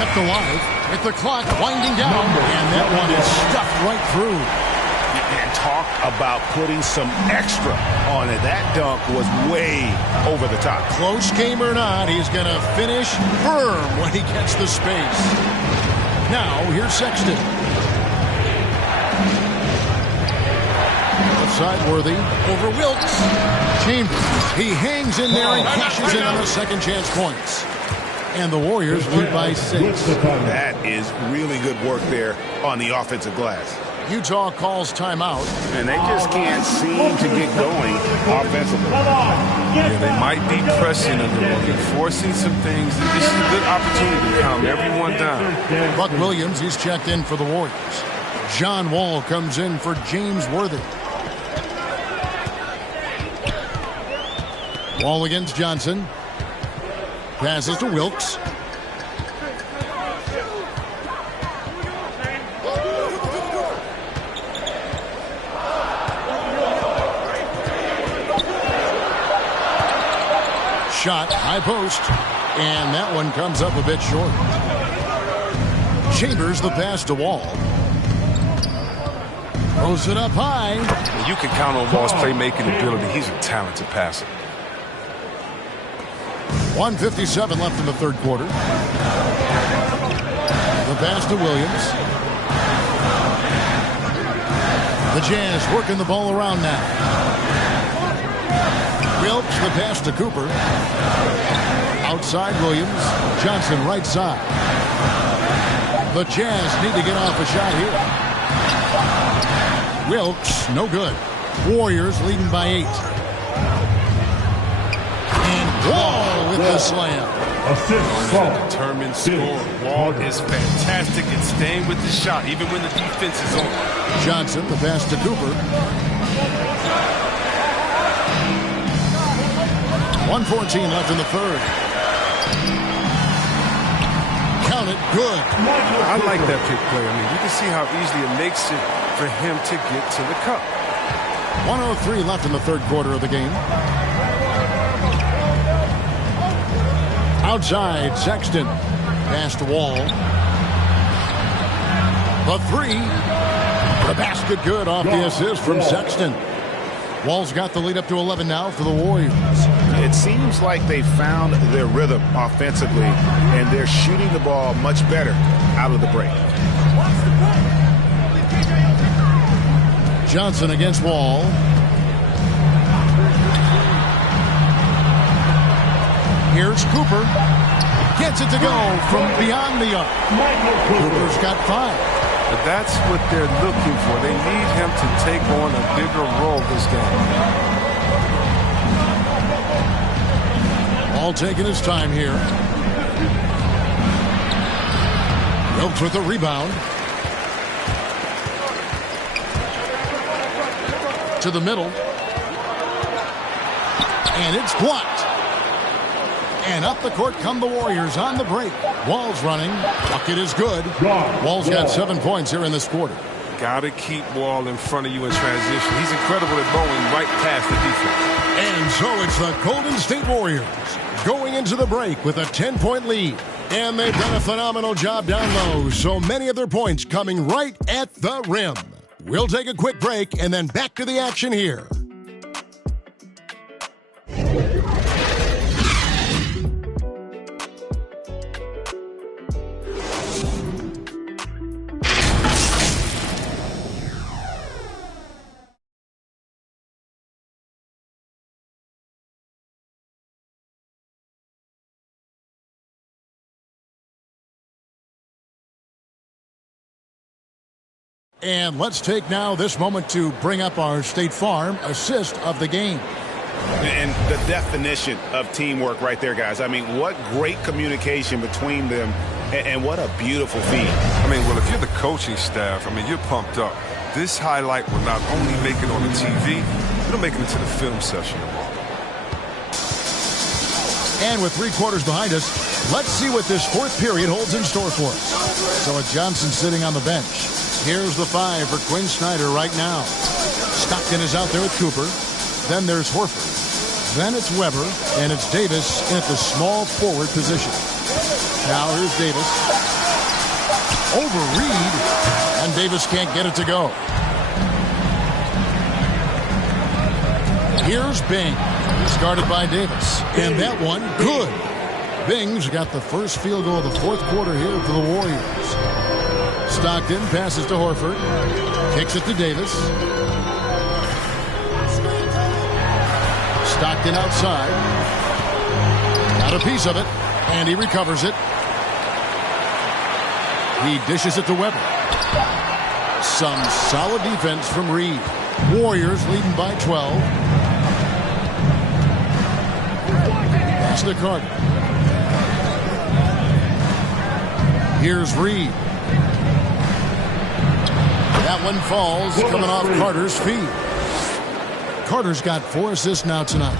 Kept alive with the clock winding down. And that one is stuffed right through. And talk about putting some extra on it. That dunk was way over the top. Close game or not, he's going to finish firm when he gets the space. Now, here's Sexton. Outside Worthy over Wilkes. Chambers, he hangs in there and cashes in on the second chance points. And the Warriors lead by 6. That is really good work there on the offensive glass. Utah calls timeout. And they just can't seem to get going offensively. Yeah, they might be pressing a little bit, forcing some things. This is a good opportunity to calm everyone down. Buck Williams, he's checked in for the Warriors. John Wall comes in for James Worthy. Wall against Johnson. Passes to Wilkes. Shot, high post, and that one comes up a bit short. Chambers the pass to Wall. Throws it up high. And you can count on Wall's playmaking ability. He's a talented passer. 1:57 left in the third quarter. The pass to Williams. The Jazz working the ball around now. Wilkes the pass to Cooper. Outside Williams. Johnson right side. The Jazz need to get off a shot here. Wilkes, no good. Warriors leading by 8. And Wall with the slam. He's a determined scorer. Wall is fantastic at staying with the shot, even when the defense is on. Johnson, the pass to Cooper. 1:14 left in the third. Count it, good. I like that pick play. I mean, you can see how easily it makes it for him to get to the cup. 1:03 left in the third quarter of the game. Outside, Sexton. Pass to Wall. The three. The basket good off the assist from Sexton. Wall's got the lead up to 11 now for the Warriors. It seems like they found their rhythm offensively, and they're shooting the ball much better out of the break. Johnson against Wall. Here's Cooper. Gets it to go from beyond the arc. Cooper's got 5. But that's what they're looking for. They need him to take on a bigger role this game. All taking his time here. Wilkes with the rebound. To the middle. And it's blocked. And up the court come the Warriors on the break. Wall's running. Bucket is good. Wall's got 7 points here in this quarter. Got to keep Wall in front of you in transition. He's incredible at going right past the defense. And so it's the Golden State Warriors going into the break with a 10-point lead. And they've done a phenomenal job down low. So many of their points coming right at the rim. We'll take a quick break and then back to the action here. And let's take now this moment to bring up our State Farm assist of the game. And the definition of teamwork right there, guys. I mean, what great communication between them, and what a beautiful feed. I mean, well, if you're the coaching staff, I mean, you're pumped up. This highlight will not only make it on the TV, it'll make it into the film session. And with 3 quarters behind us, let's see what this fourth period holds in store for us. So with Johnson sitting on the bench, here's the 5 for Quinn Snyder right now. Stockton is out there with Cooper. Then there's Horford. Then it's Weber, and it's Davis at the small forward position. Now here's Davis. Over Reed, and Davis can't get it to go. Here's Bing. He's guarded by Davis. And that one, good. Bing's got the first field goal of the fourth quarter here for the Warriors. Stockton passes to Horford. Kicks it to Davis. Stockton outside. Got a piece of it. And he recovers it. He dishes it to Weber. Some solid defense from Reed. Warriors leading by 12. Pass to Carter. Here's Reed. That one falls, coming off Carter's feet. Carter's got 4 assists now tonight.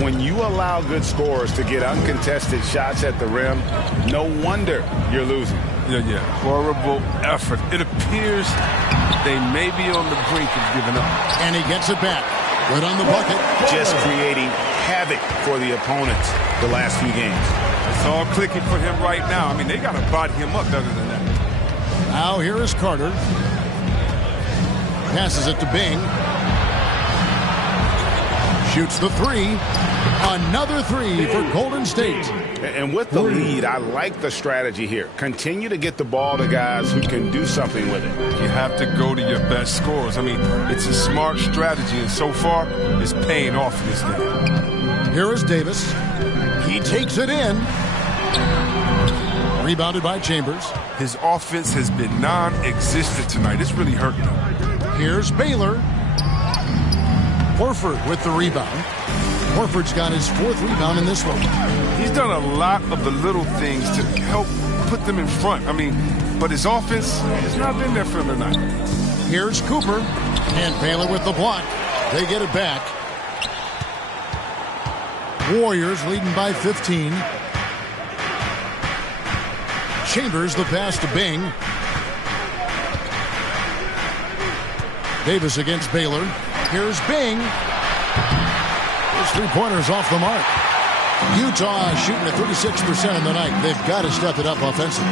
When you allow good scorers to get uncontested shots at the rim, no wonder you're losing. Yeah. Horrible effort. It appears they may be on the brink of giving up. And he gets it back. Good on the bucket. Just creating havoc for the opponents the last few games. It's all clicking for him right now. I mean, they got to body him up better than that. Now here is Carter. Passes it to Bing. Shoots the three. Another three for Golden State. And with the lead, I like the strategy here. Continue to get the ball to guys who can do something with it. You have to go to your best scorers. I mean, it's a smart strategy, and so far, it's paying off in this game. Here is Davis. He takes it in. Rebounded by Chambers. His offense has been non-existent tonight. It's really hurting him. Here's Baylor. Horford with the rebound. Horford's got his 4th rebound in this one. He's done a lot of the little things to help put them in front. I mean, but his offense has not been there for him tonight. Here's Cooper. And Baylor with the block. They get it back. Warriors leading by 15. Chambers the pass to Bing. Davis against Baylor. Here's Bing. His 3-pointers off the mark. Utah shooting at 36% in the night. They've got to step it up offensively.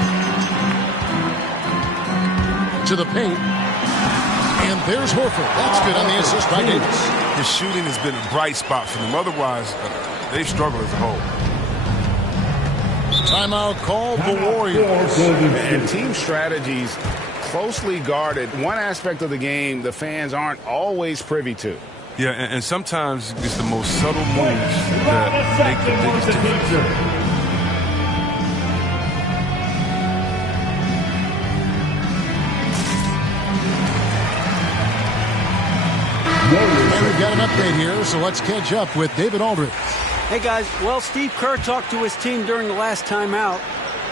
To the paint. And there's Horford. That's good on the assist by Davis. His shooting has been a bright spot for them. Otherwise, they've struggled as a whole. Timeout called the Warriors. And team strategies closely guarded. One aspect of the game the fans aren't always privy to. Yeah, and sometimes it's the most subtle moves that make the biggest difference. And we've got an update here, so let's catch up with David Aldridge. Hey, guys. Well, Steve Kerr talked to his team during the last timeout.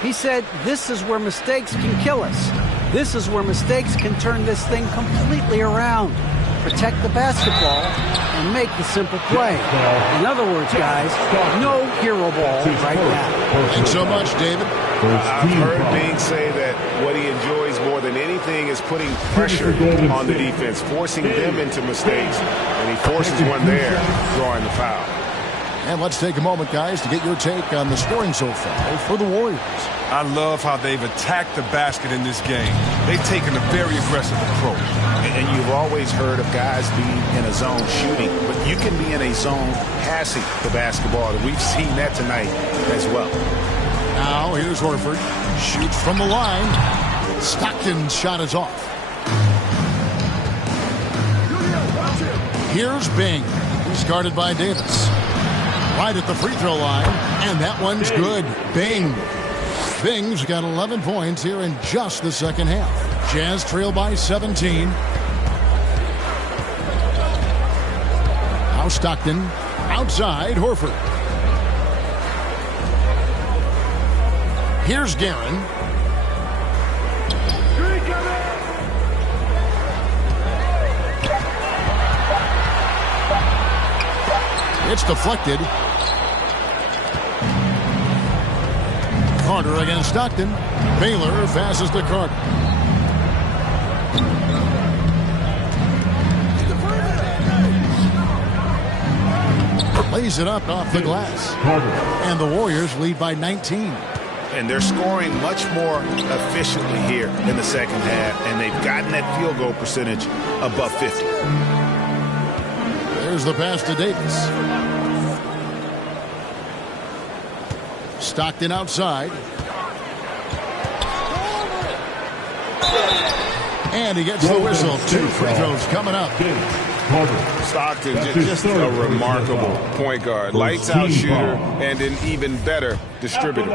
He said, this is where mistakes can kill us. This is where mistakes can turn this thing completely around. Protect the basketball and make the simple play. In other words, guys, no hero ball right now. Thanks so much, David. I've heard Bing say that what he enjoys more than anything is putting pressure on the defense, forcing them into mistakes, and he forces one there, drawing the foul. And let's take a moment, guys, to get your take on the scoring so far for the Warriors. I love how they've attacked the basket in this game. They've taken a very aggressive approach. And you've always heard of guys being in a zone shooting, but you can be in a zone passing the basketball. And we've seen that tonight as well. Now here's Horford. Shoots from the line. Stockton's shot is off. Here's Bing. He's guarded by Davis. Right at the free throw line. And that one's good. Bing. Bing's got 11 points here in just the second half. Jazz trail by 17. Now Stockton. Outside, Horford. Here's Guerin. It's deflected. Carter against Stockton. Baylor passes to Carter. Lays it up off the glass. And the Warriors lead by 19. And they're scoring much more efficiently here in the second half, and they've gotten that field goal percentage above 50. There's the pass to Davis. Stockton outside. And he gets the whistle. 2 free throws coming up. Stockton, just a remarkable point guard. Lights out shooter and an even better distributor.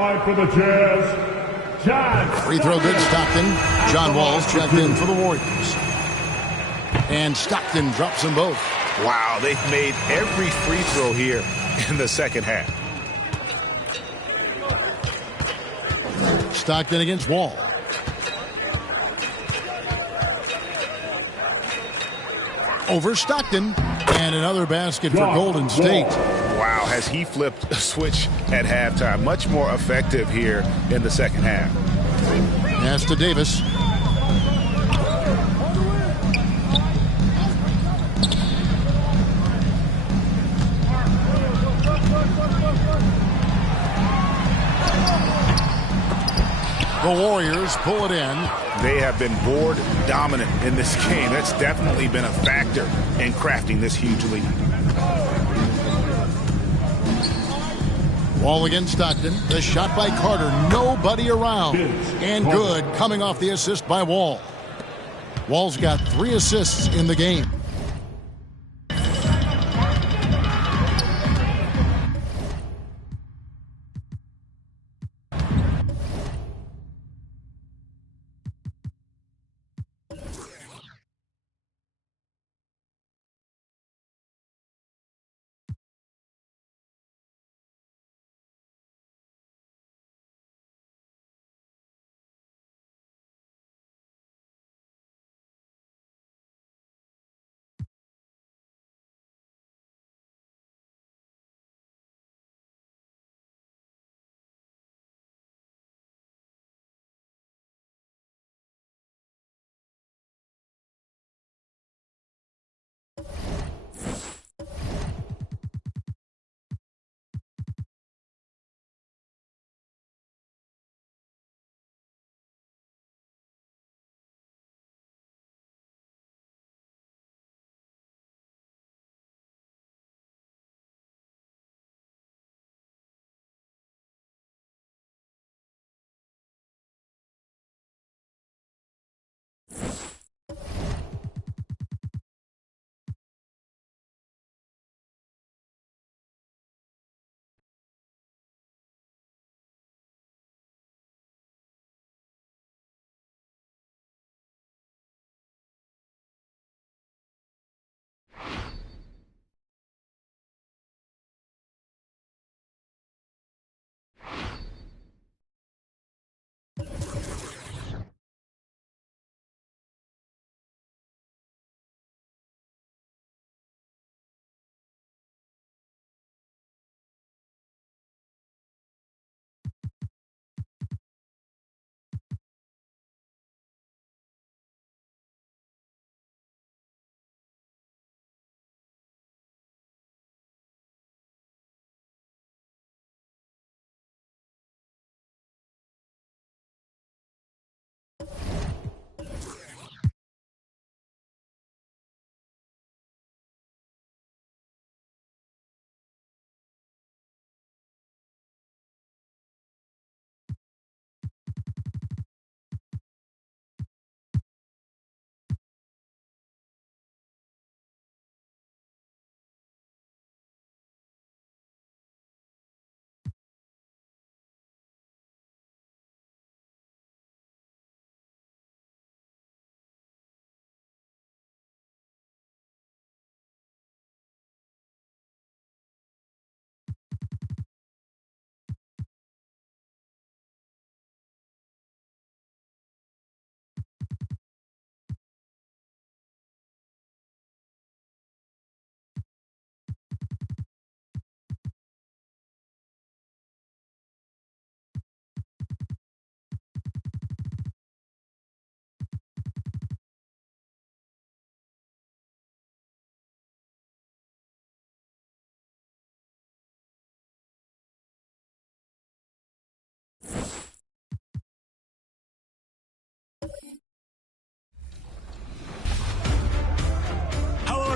Free throw good, Stockton. John Wall's checked in for the Warriors. And Stockton drops them both. Wow, they've made every free throw here in the second half. Stockton against Wall. Over Stockton. And another basket for Golden State. Wow, has he flipped a switch at halftime. Much more effective here in the second half. Pass to Davis. The Warriors pull it in. They have been board dominant in this game. That's definitely been a factor in crafting this huge lead. Wall against Stockton. The shot by Carter. Nobody around. And good, coming off the assist by Wall. Wall's got 3 assists in the game.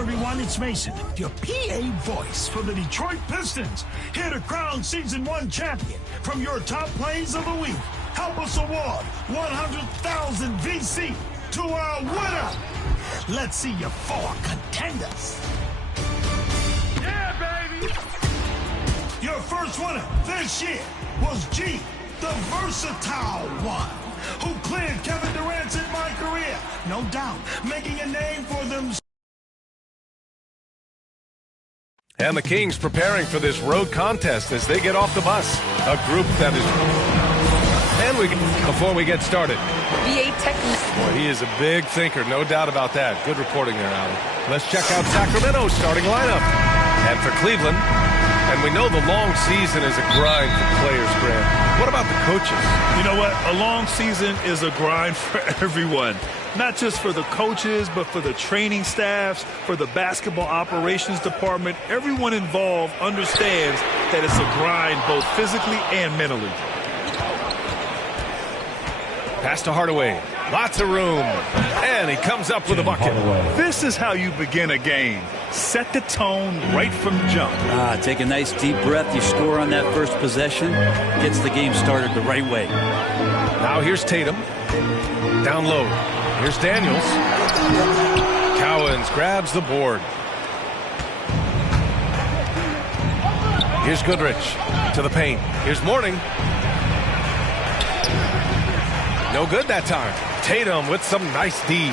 everyone, it's Mason, your PA voice for the Detroit Pistons, here to crown Season 1 champion from your top plays of the week. Help us award 100,000 VC to our winner. Let's see your 4 contenders. Yeah, baby! Your first winner this year was G, the versatile one, who cleared Kevin Durant's in my career. No doubt, making a name for themselves. And the Kings preparing for this road contest as they get off the bus. A group that is... And before we get started... VA technique. Boy, he is a big thinker, no doubt about that. Good reporting there, Alan. Let's check out Sacramento's starting lineup. And for Cleveland, and we know the long season is a grind for players, Grant. What about the coaches? You know what? A long season is a grind for everyone. Not just for the coaches, but for the training staffs, for the basketball operations department. Everyone involved understands that it's a grind both physically and mentally. Pass to Hardaway. Lots of room. And he comes up with a bucket. This is how you begin a game. Set the tone right from jump. Take a nice deep breath. You score on that first possession. Gets the game started the right way. Now here's Tatum. Down low. Here's Daniels. Cowens grabs the board. Here's Goodrich to the paint. Here's Mourning. No good that time. Tatum with some nice D.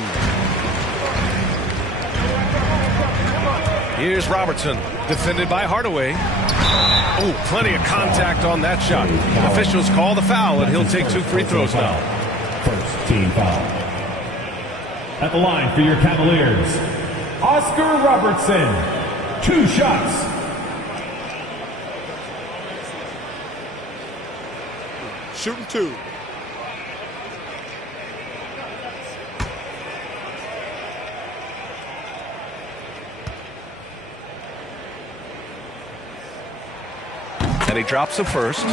Here's Robertson, defended by Hardaway. Oh, plenty of contact on that shot. Officials call the foul, and he'll take 2 free throws now. First team foul. At the line for your Cavaliers, Oscar Robertson. 2 shots. Shooting 2. And he drops the first.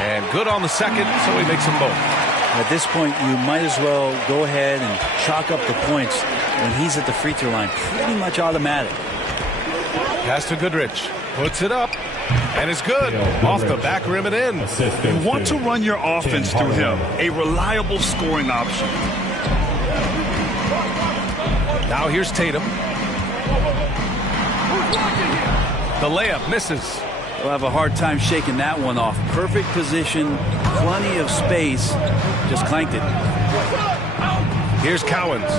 And good on the second, so he makes them both. At this point, you might as well go ahead and chalk up the points when he's at the free throw line. Pretty much automatic. Pass to Goodrich. Puts it up. And it's good. Off the back rim and in. You want to run your offense through him. A reliable scoring option. Now here's Tatum. The layup misses. We'll have a hard time shaking that one off. Perfect position, plenty of space. Just clanked it. Here's Cowens.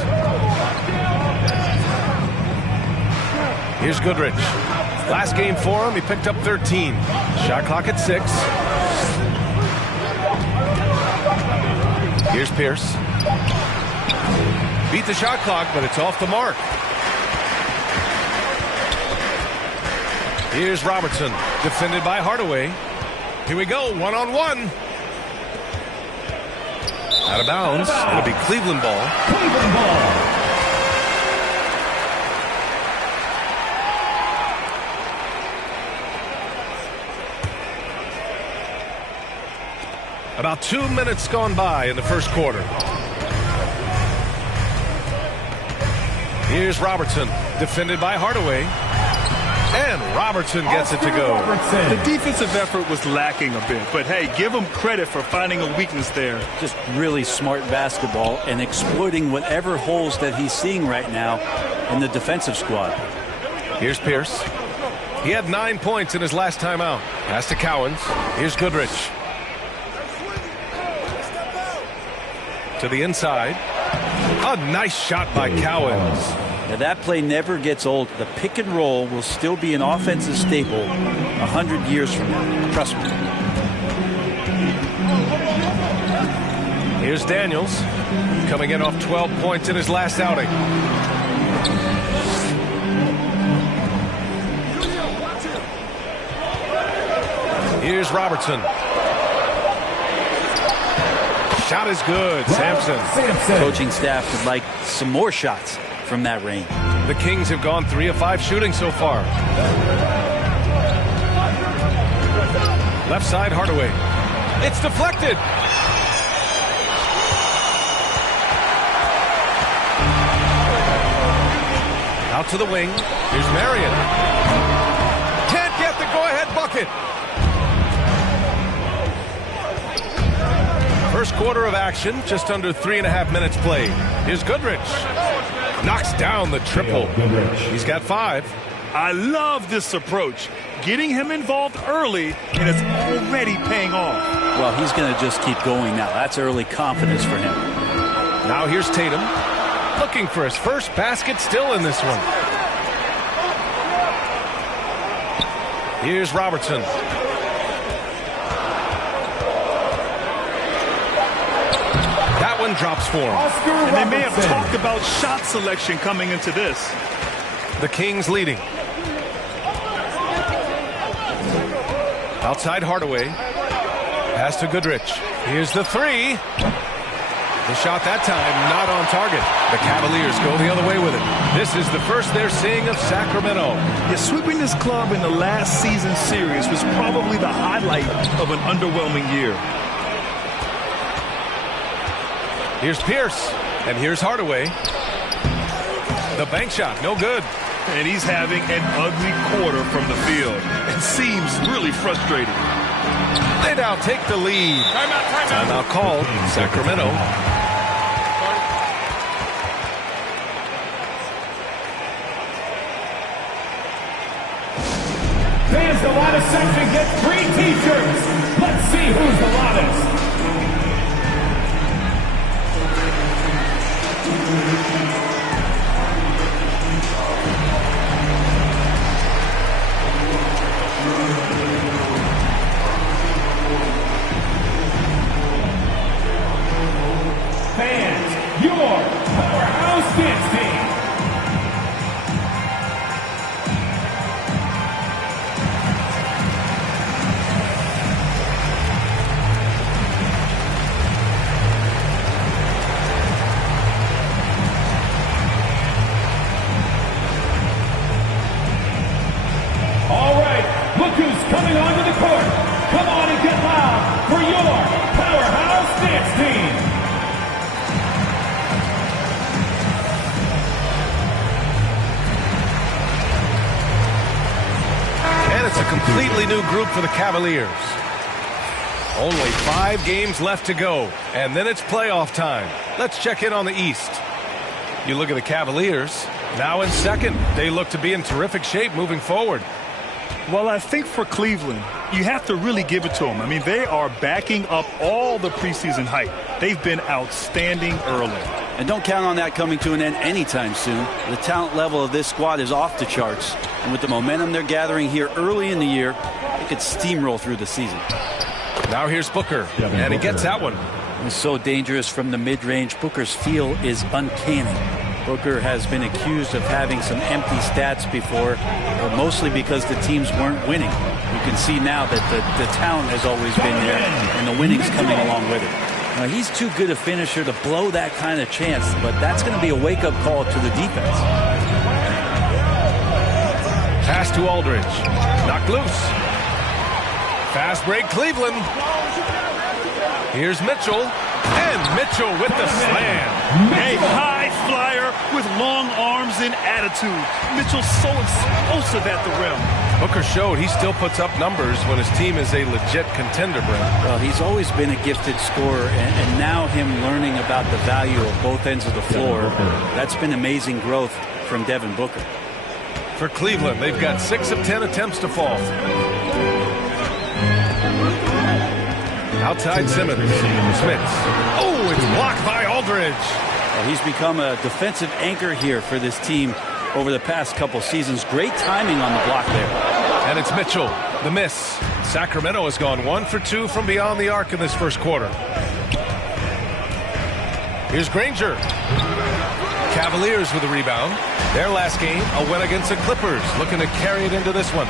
Here's Goodrich. Last game for him, he picked up 13. Shot clock at 6. Here's Pierce. Beat the shot clock, but it's off the mark. Here's Robertson, defended by Hardaway. Here we go, one-on-one. Out of bounds. It'll be Cleveland ball. Cleveland ball. About 2 minutes gone by in the first quarter. Here's Robertson, defended by Hardaway. And Robertson gets it to go. The defensive effort was lacking a bit, but hey, give him credit for finding a weakness there. Just really smart basketball and exploiting whatever holes that he's seeing right now in the defensive squad. Here's Pierce. He had 9 points in his last time out. Pass to Cowens. Here's Goodrich. To the inside. A nice shot by Cowens. Now that play never gets old. The pick and roll will still be an offensive staple 100 years from now. Trust me. Here's Daniels, coming in off 12 points in his last outing. Here's Robertson. Shot is good. Sampson. Coaching staff would like some more shots from that range. The Kings have gone 3 of 5 shooting so far. Left side, Hardaway. It's deflected. Out to the wing. Here's Marion. Can't get the go-ahead bucket. First quarter of action, just under 3.5 minutes played. Here's Goodrich. Knocks down the triple. He's got 5. I love this approach. Getting him involved early, and it's already paying off. Well, he's going to just keep going now. That's early confidence for him. Now here's Tatum. Looking for his first basket, still in this one. Here's Robertson. That one drops for him. And they may have talked about shot selection coming into this. The Kings leading. Outside Hardaway. Pass to Goodrich. Here's the three. The shot that time not on target. The Cavaliers go the other way with it. This is the first they're seeing of Sacramento. Yeah, sweeping this club in the last season series was probably the highlight of an underwhelming year. Here's Pierce, and here's Hardaway. The bank shot, no good. And he's having an ugly quarter from the field. It seems really frustrating. They now take the lead. Timeout called. Sacramento. Fans, the loudest section gets free t-shirts. Let's see who's the loudest. Fans, your powerhouse dance team. All right, look who's coming onto the court. Come on and get loud for your powerhouse dance team. And it's a completely new group for the Cavaliers. Only 5 games left to go, and then it's playoff time. Let's check in on the East. You look at the Cavaliers, now in second. They look to be in terrific shape moving forward. Well, I think for Cleveland, you have to really give it to them. I mean, they are backing up all the preseason hype. They've been outstanding early. And don't count on that coming to an end anytime soon. The talent level of this squad is off the charts. And with the momentum they're gathering here early in the year, they could steamroll through the season. Now here's Booker, and he gets that one. He's so dangerous from the mid-range. Booker's feel is uncanny. Booker has been accused of having some empty stats before, but mostly because the teams weren't winning. You can see now that the talent has always been there, and the winning's coming along with it. Now, he's too good a finisher to blow that kind of chance, but that's going to be a wake-up call to the defense. Pass to Aldridge. Knocked loose. Fast break, Cleveland. Here's Mitchell. And Mitchell with the slam. A high flyer with long arms and attitude. Mitchell's so explosive at the rim. Booker showed he still puts up numbers when his team is a legit contender, Brent. Well, he's always been a gifted scorer, and now him learning about the value of both ends of the floor, that's been amazing growth from Devin Booker. For Cleveland, they've got 6 of 10 attempts to fall. Outside Simmons. Smith. Oh, it's blocked by Aldridge. Well, he's become a defensive anchor here for this team over the past couple seasons. Great timing on the block there. And it's Mitchell, the miss. Sacramento has gone 1 for 2 from beyond the arc in this first quarter. Here's Granger. Cavaliers with a rebound. Their last game, a win against the Clippers, looking to carry it into this one.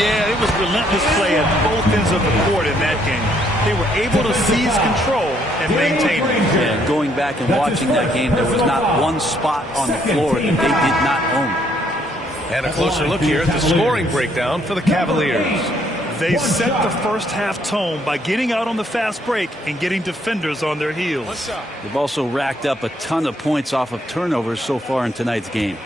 Yeah, it was relentless play at both ends of the court in that game. They were able to seize control and maintain it. Yeah, going back and watching that game, there was not one spot on the floor that they did not own. And a closer look here at the scoring breakdown for the Cavaliers. They set the first half tone by getting out on the fast break and getting defenders on their heels. They've also racked up a ton of points off of turnovers so far in tonight's game.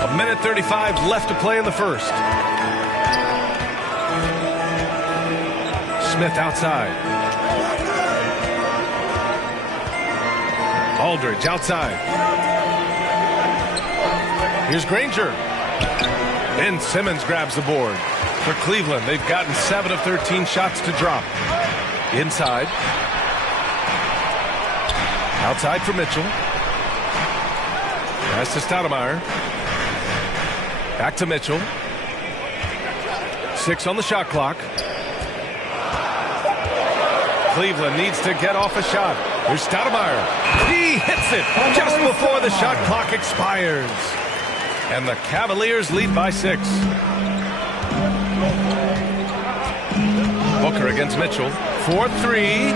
A minute 35 left to play in the first. Smith outside. Aldridge outside. Here's Granger. Ben Simmons grabs the board. For Cleveland, they've gotten 7 of 13 shots to drop. Inside. Outside for Mitchell. Pass to Stoudemire. Back to Mitchell. 6 on the shot clock. Cleveland needs to get off a shot. Here's Stoudemire. He hits it just before the shot clock expires. And the Cavaliers lead by 6. Booker against Mitchell. 4-3.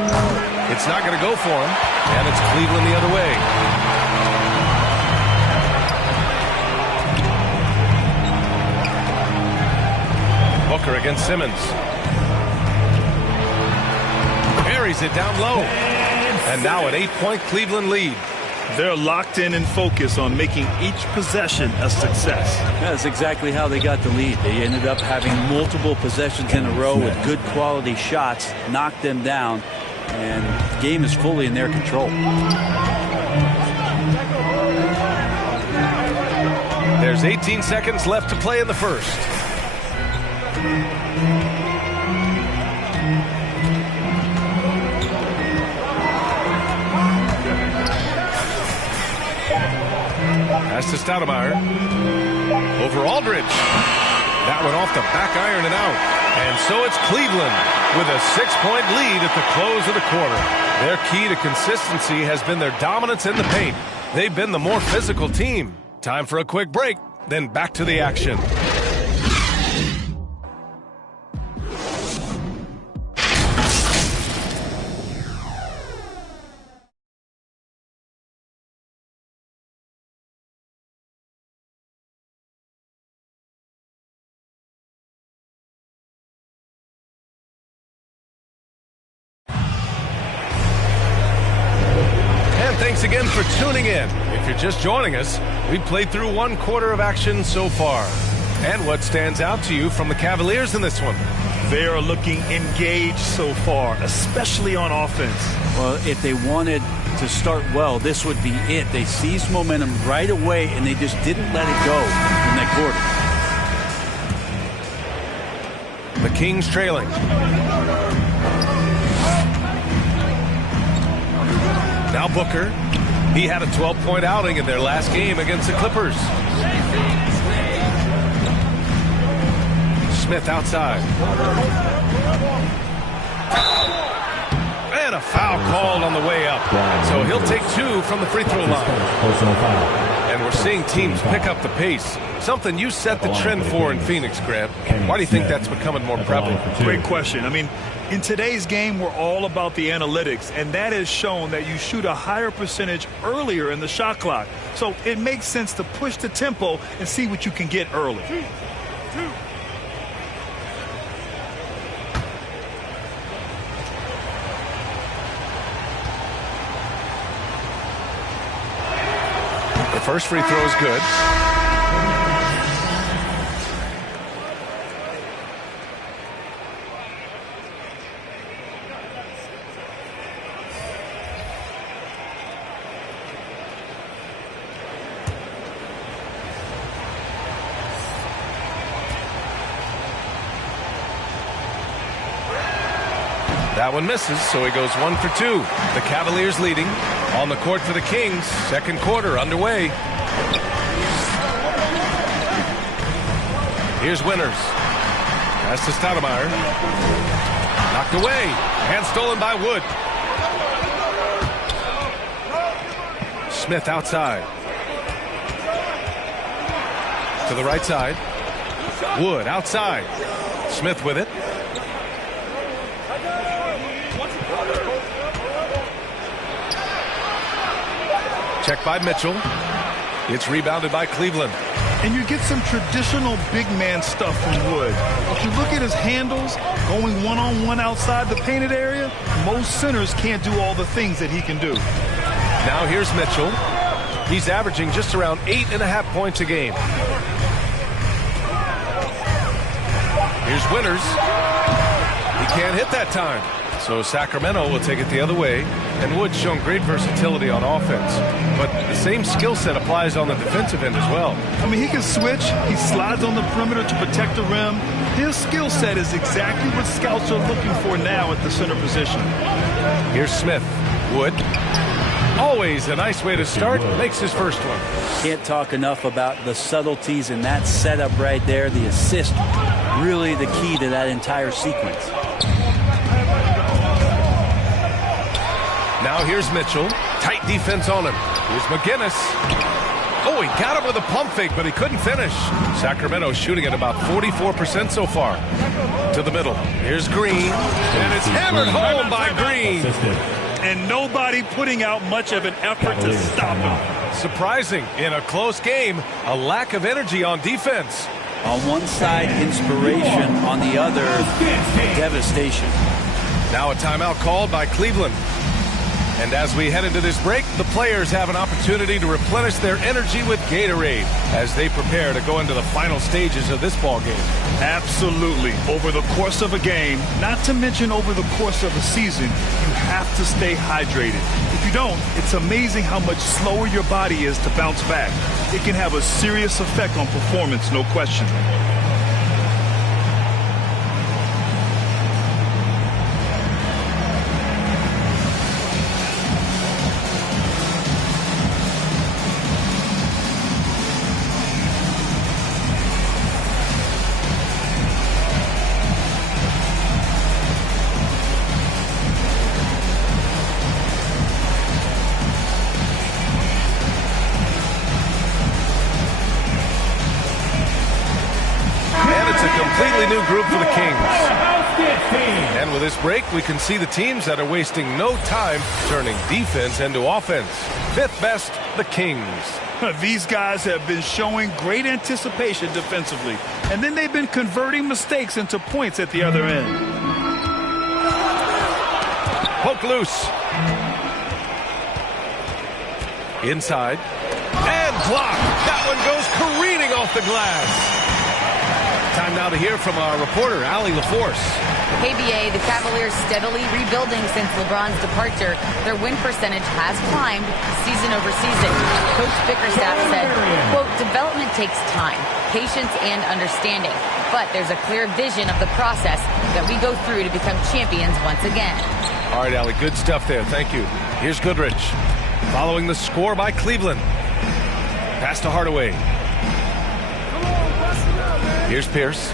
It's not going to go for him. And it's Cleveland the other way. Booker against Simmons. Buries it down low. And now an 8-point Cleveland lead. They're locked in and focused on making each possession a success. That's exactly how they got the lead. They ended up having multiple possessions in a row with good quality shots, knocked them down, and the game is fully in their control. There's 18 seconds left to play in the first. Pass to Stoudemire. Over Aldridge. That went off the back iron and out. And so it's Cleveland with a 6-point lead at the close of the quarter. Their key to consistency has been their dominance in the paint. They've been the more physical team. Time for a quick break, then back to the action. Thanks again for tuning in. If you're just joining us, we've played through 1 quarter of action so far. And what stands out to you from the Cavaliers in this one? They are looking engaged so far, especially on offense. Well, if they wanted to start well, this would be it. They seized momentum right away, and they just didn't let it go in that quarter. The Kings trailing. Now Booker. He had a 12-point outing in their last game against the Clippers. Smith outside. And a foul called on the way up. So he'll take 2 from the free throw line. And we're seeing teams pick up the pace. Something you set the trend for in Phoenix, Grant. Why do you think that's becoming more prevalent? Great question. I mean, in today's game, we're all about the analytics, and that has shown that you shoot a higher percentage earlier in the shot clock. So it makes sense to push the tempo and see what you can get early. The first free throw is good. That one misses, so he goes 1 for 2. The Cavaliers leading. On the court for the Kings. Second quarter underway. Here's Winters. Pass to Stoudemire. Knocked away. And stolen by Wood. Smith outside. To the right side. Wood outside. Smith with it. Checked by Mitchell. It's rebounded by Cleveland. And you get some traditional big man stuff from Wood. If you look at his handles, going one-on-one outside the painted area, most centers can't do all the things that he can do. Now here's Mitchell. He's averaging just around 8.5 points a game. Here's Winters. He can't hit that time. So Sacramento will take it the other way. And Wood's shown great versatility on offense. But the same skill set applies on the defensive end as well. I mean, he can switch. He slides on the perimeter to protect the rim. His skill set is exactly what scouts are looking for now at the center position. Here's Smith. Wood. Always a nice way to start. Makes his first one. Can't talk enough about the subtleties in that setup right there. The assist, really the key to that entire sequence. Now Now here's Mitchell. Tight defense on him. Here's McGinnis. Oh, he got him with a pump fake, but he couldn't finish. Sacramento shooting at about 44% so far. To the middle. Here's Green. And it's hammered home by Green. And nobody putting out much of an effort to stop him. Surprising. In a close game, a lack of energy on defense. On one side, inspiration. On the other, devastation. Now a timeout called by Cleveland. And as we head into this break, the players have an opportunity to replenish their energy with Gatorade as they prepare to go into the final stages of this ball game. Absolutely. Over the course of a game, not to mention over the course of a season, you have to stay hydrated. If you don't, it's amazing how much slower your body is to bounce back. It can have a serious effect on performance, no question. New group for the Kings. And with this break, we can see the teams that are wasting no time turning defense into offense. Fifth best, the Kings. These guys have been showing great anticipation defensively, and then they've been converting mistakes into points at the other end. Poke loose. Inside. And blocked. That one goes careening off the glass. Time now to hear from our reporter, Allie LaForce. KBA, the Cavaliers steadily rebuilding since LeBron's departure. Their win percentage has climbed season over season. Coach Bickerstaff said, quote, development takes time, patience, and understanding. But there's a clear vision of the process that we go through to become champions once again. All right, Allie, good stuff there. Thank you. Here's Goodrich. Following the score by Cleveland. Pass to Hardaway. Here's Pierce.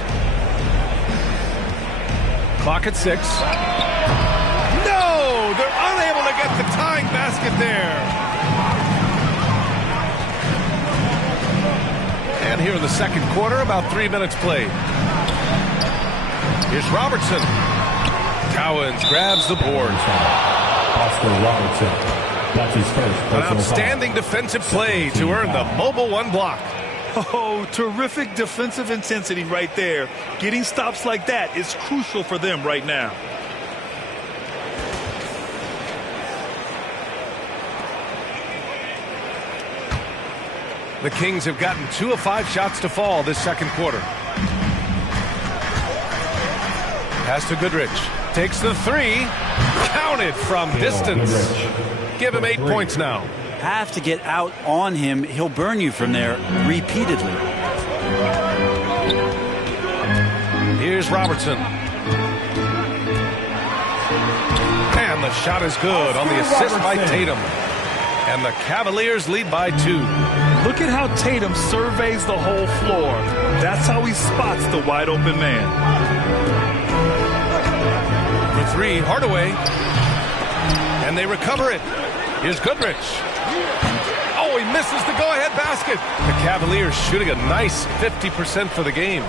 Clock at 6. No! They're unable to get the tying basket there. And here in the second quarter, about 3 minutes played. Here's Robertson. Cowens grabs the board. Oscar Robertson. That's his first. An outstanding defensive play to earn the mobile one block. Oh, terrific defensive intensity right there. Getting stops like that is crucial for them right now. The Kings have gotten 2 of 5 shots to fall this second quarter. Pass to Goodrich. Takes the 3. Counted from distance. Give him 8 points now. Have to get out on him. He'll burn you from there repeatedly. Here's Robertson. And the shot is good on the assist by Tatum. And the Cavaliers lead by 2. Look at how Tatum surveys the whole floor. That's how he spots the wide open man. The 3, Hardaway. And they recover it. Here's Goodrich. Oh, he misses the go-ahead basket. The Cavaliers shooting a nice 50% for the game.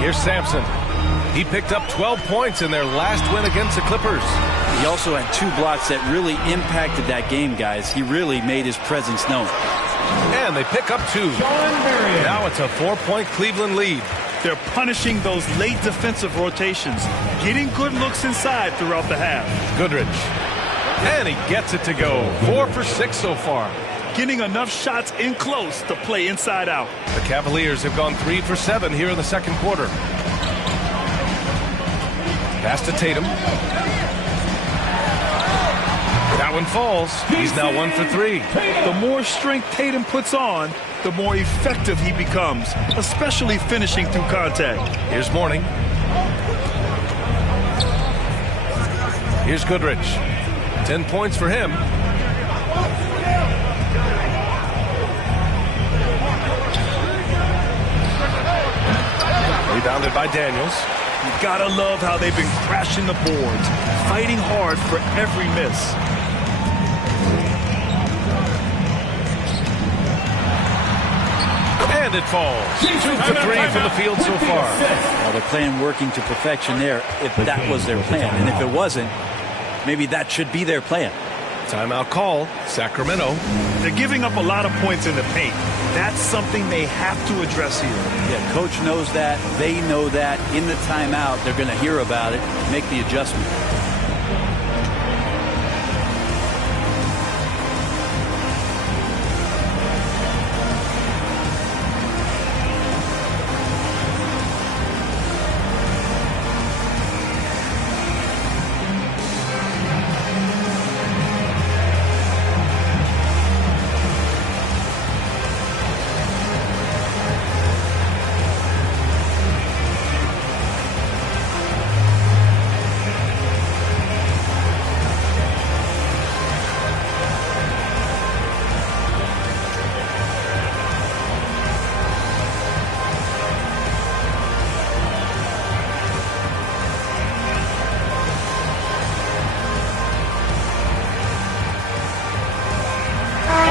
Here's Sampson. He picked up 12 points in their last win against the Clippers. He also had 2 blocks that really impacted that game, guys. He really made his presence known. And they pick up 2. Now it's a 4-point Cleveland lead. They're punishing those late defensive rotations, getting good looks inside throughout the half. Goodrich. And he gets it to go. 4 for 6 so far. Getting enough shots in close to play inside out. The Cavaliers have gone 3 for 7 here in the second quarter. Pass to Tatum. That one falls. He's now 1 for 3. The more strength Tatum puts on, the more effective he becomes, especially finishing through contact. Here's Mourning. Here's Goodrich. 10 points for him. Rebounded by Daniels. Gotta love how they've been crashing the boards, fighting hard for every miss. And it falls. 2 for 3 from the field so far. Well, they're playing working to perfection there if that was their plan. And if it wasn't, maybe that should be their plan. Timeout call, Sacramento. They're giving up a lot of points in the paint. That's something they have to address here. Yeah, coach knows that. They know that. In the timeout, they're going to hear about it, make the adjustment.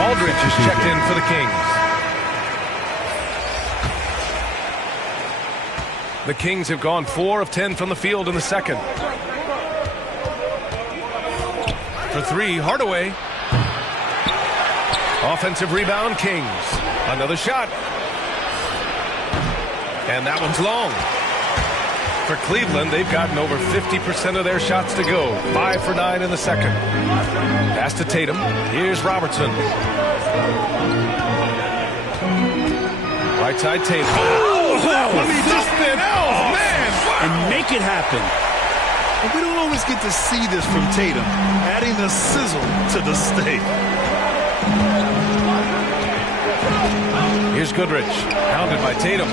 Aldridge is checked in for the Kings. The Kings have gone 4 of 10 from the field in the second. For 3, Hardaway. Offensive rebound, Kings. Another shot. And that one's long. For Cleveland, they've gotten over 50% of their shots to go. 5 for 9 in the second. Pass to Tatum. Here's Robertson. Right side, Tatum. And make it happen. And we don't always get to see this from Tatum, adding the sizzle to the steak. Here's Goodrich, hounded by Tatum.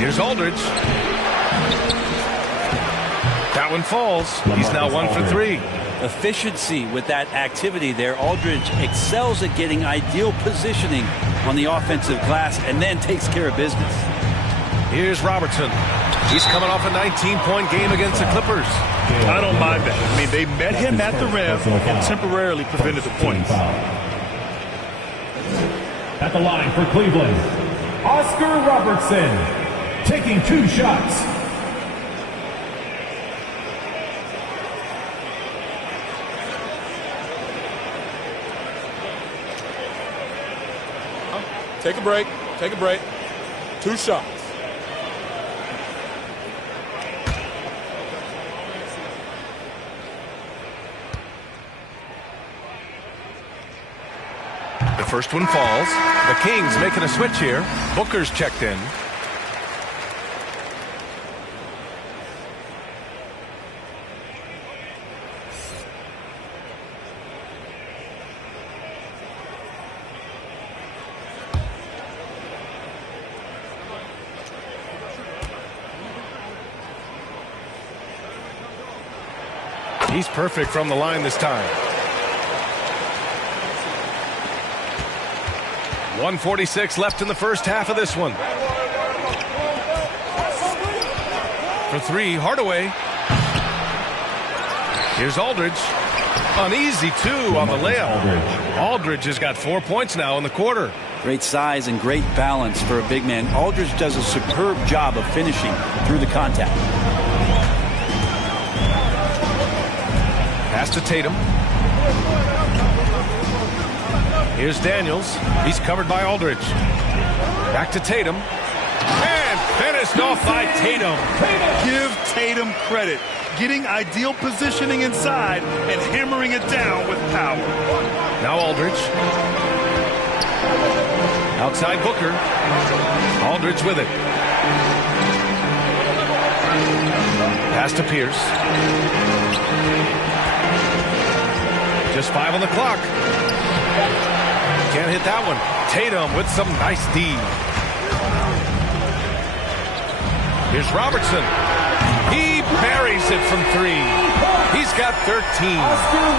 Here's Aldridge. That one falls. He's now 1 for 3. Efficiency with that activity there. Aldridge excels at getting ideal positioning on the offensive glass and then takes care of business. Here's Robertson. He's coming off a 19-point game against the Clippers. I don't mind that. I mean, they met him at the rim and temporarily prevented the points. At the line for Cleveland, Oscar Robertson, taking 2 shots. Take a break. Take a break. 2 shots. The first one falls. The Kings making a switch here. Booker's checked in. He's perfect from the line this time. 1:46 left in the first half of this one. For 3, Hardaway. Here's Aldridge. An easy 2 on the layup. Aldridge has got 4 points now in the quarter. Great size and great balance for a big man. Aldridge does a superb job of finishing through the contact. Pass to Tatum. Here's Daniels. He's covered by Aldridge. Back to Tatum. And finished off by Tatum. Give Tatum credit. Getting ideal positioning inside and hammering it down with power. Now Aldridge. Outside Booker. Aldridge with it. Pass to Pierce. Just 5 on the clock. Can't hit that one. Tatum with some nice D. Here's Robertson. He buries it from 3. He's He's got 13.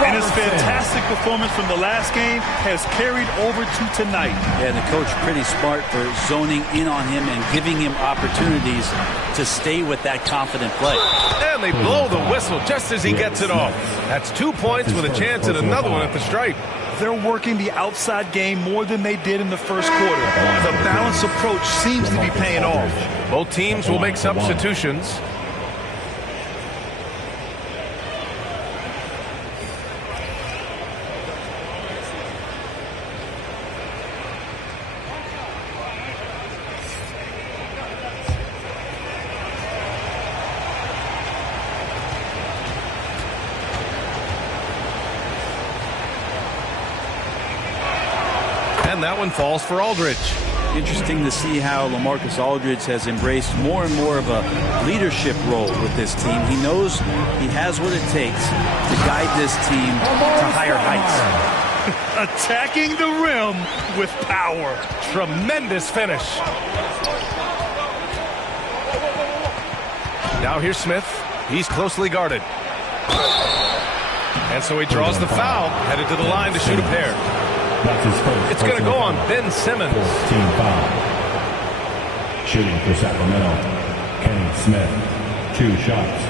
And his fantastic performance from the last game has carried over to tonight. Yeah, and the coach pretty smart for zoning in on him and giving him opportunities to stay with that confident play. And they blow the whistle just as he gets it off. That's 2 points with a chance at another one at the stripe. They're working the outside game more than they did in the first quarter. The balanced approach seems to be paying off. Both teams will make substitutions. And that one falls for Aldridge. Interesting to see how LaMarcus Aldridge has embraced more and more of a leadership role with this team. He knows he has what it takes to guide this team to higher heights. Attacking the rim with power. Tremendous finish. Now here's Smith. He's closely guarded. And so he draws the foul, headed to the line to shoot a pair. It's going to go on Ben Simmons. Team foul. Shooting for Sacramento, Kenny Smith. 2 shots.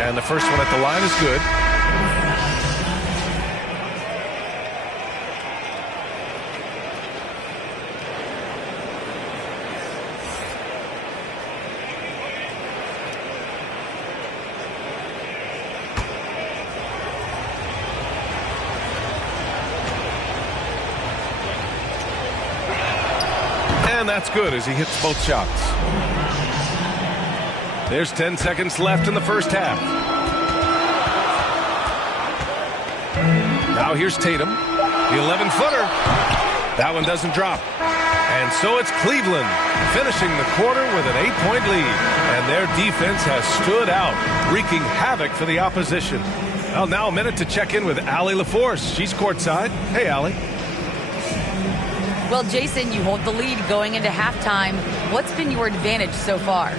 And the first one at the line is good. And that's good as he hits both shots. There's 10 seconds left in the first half. Now here's Tatum. The 11-footer. That one doesn't drop. And so it's Cleveland finishing the quarter with an 8-point lead. And their defense has stood out, wreaking havoc for the opposition. Well, now a minute to check in with Allie LaForce. She's courtside. Hey, Allie. Well, Jason, you hold the lead going into halftime. What's been your advantage so far?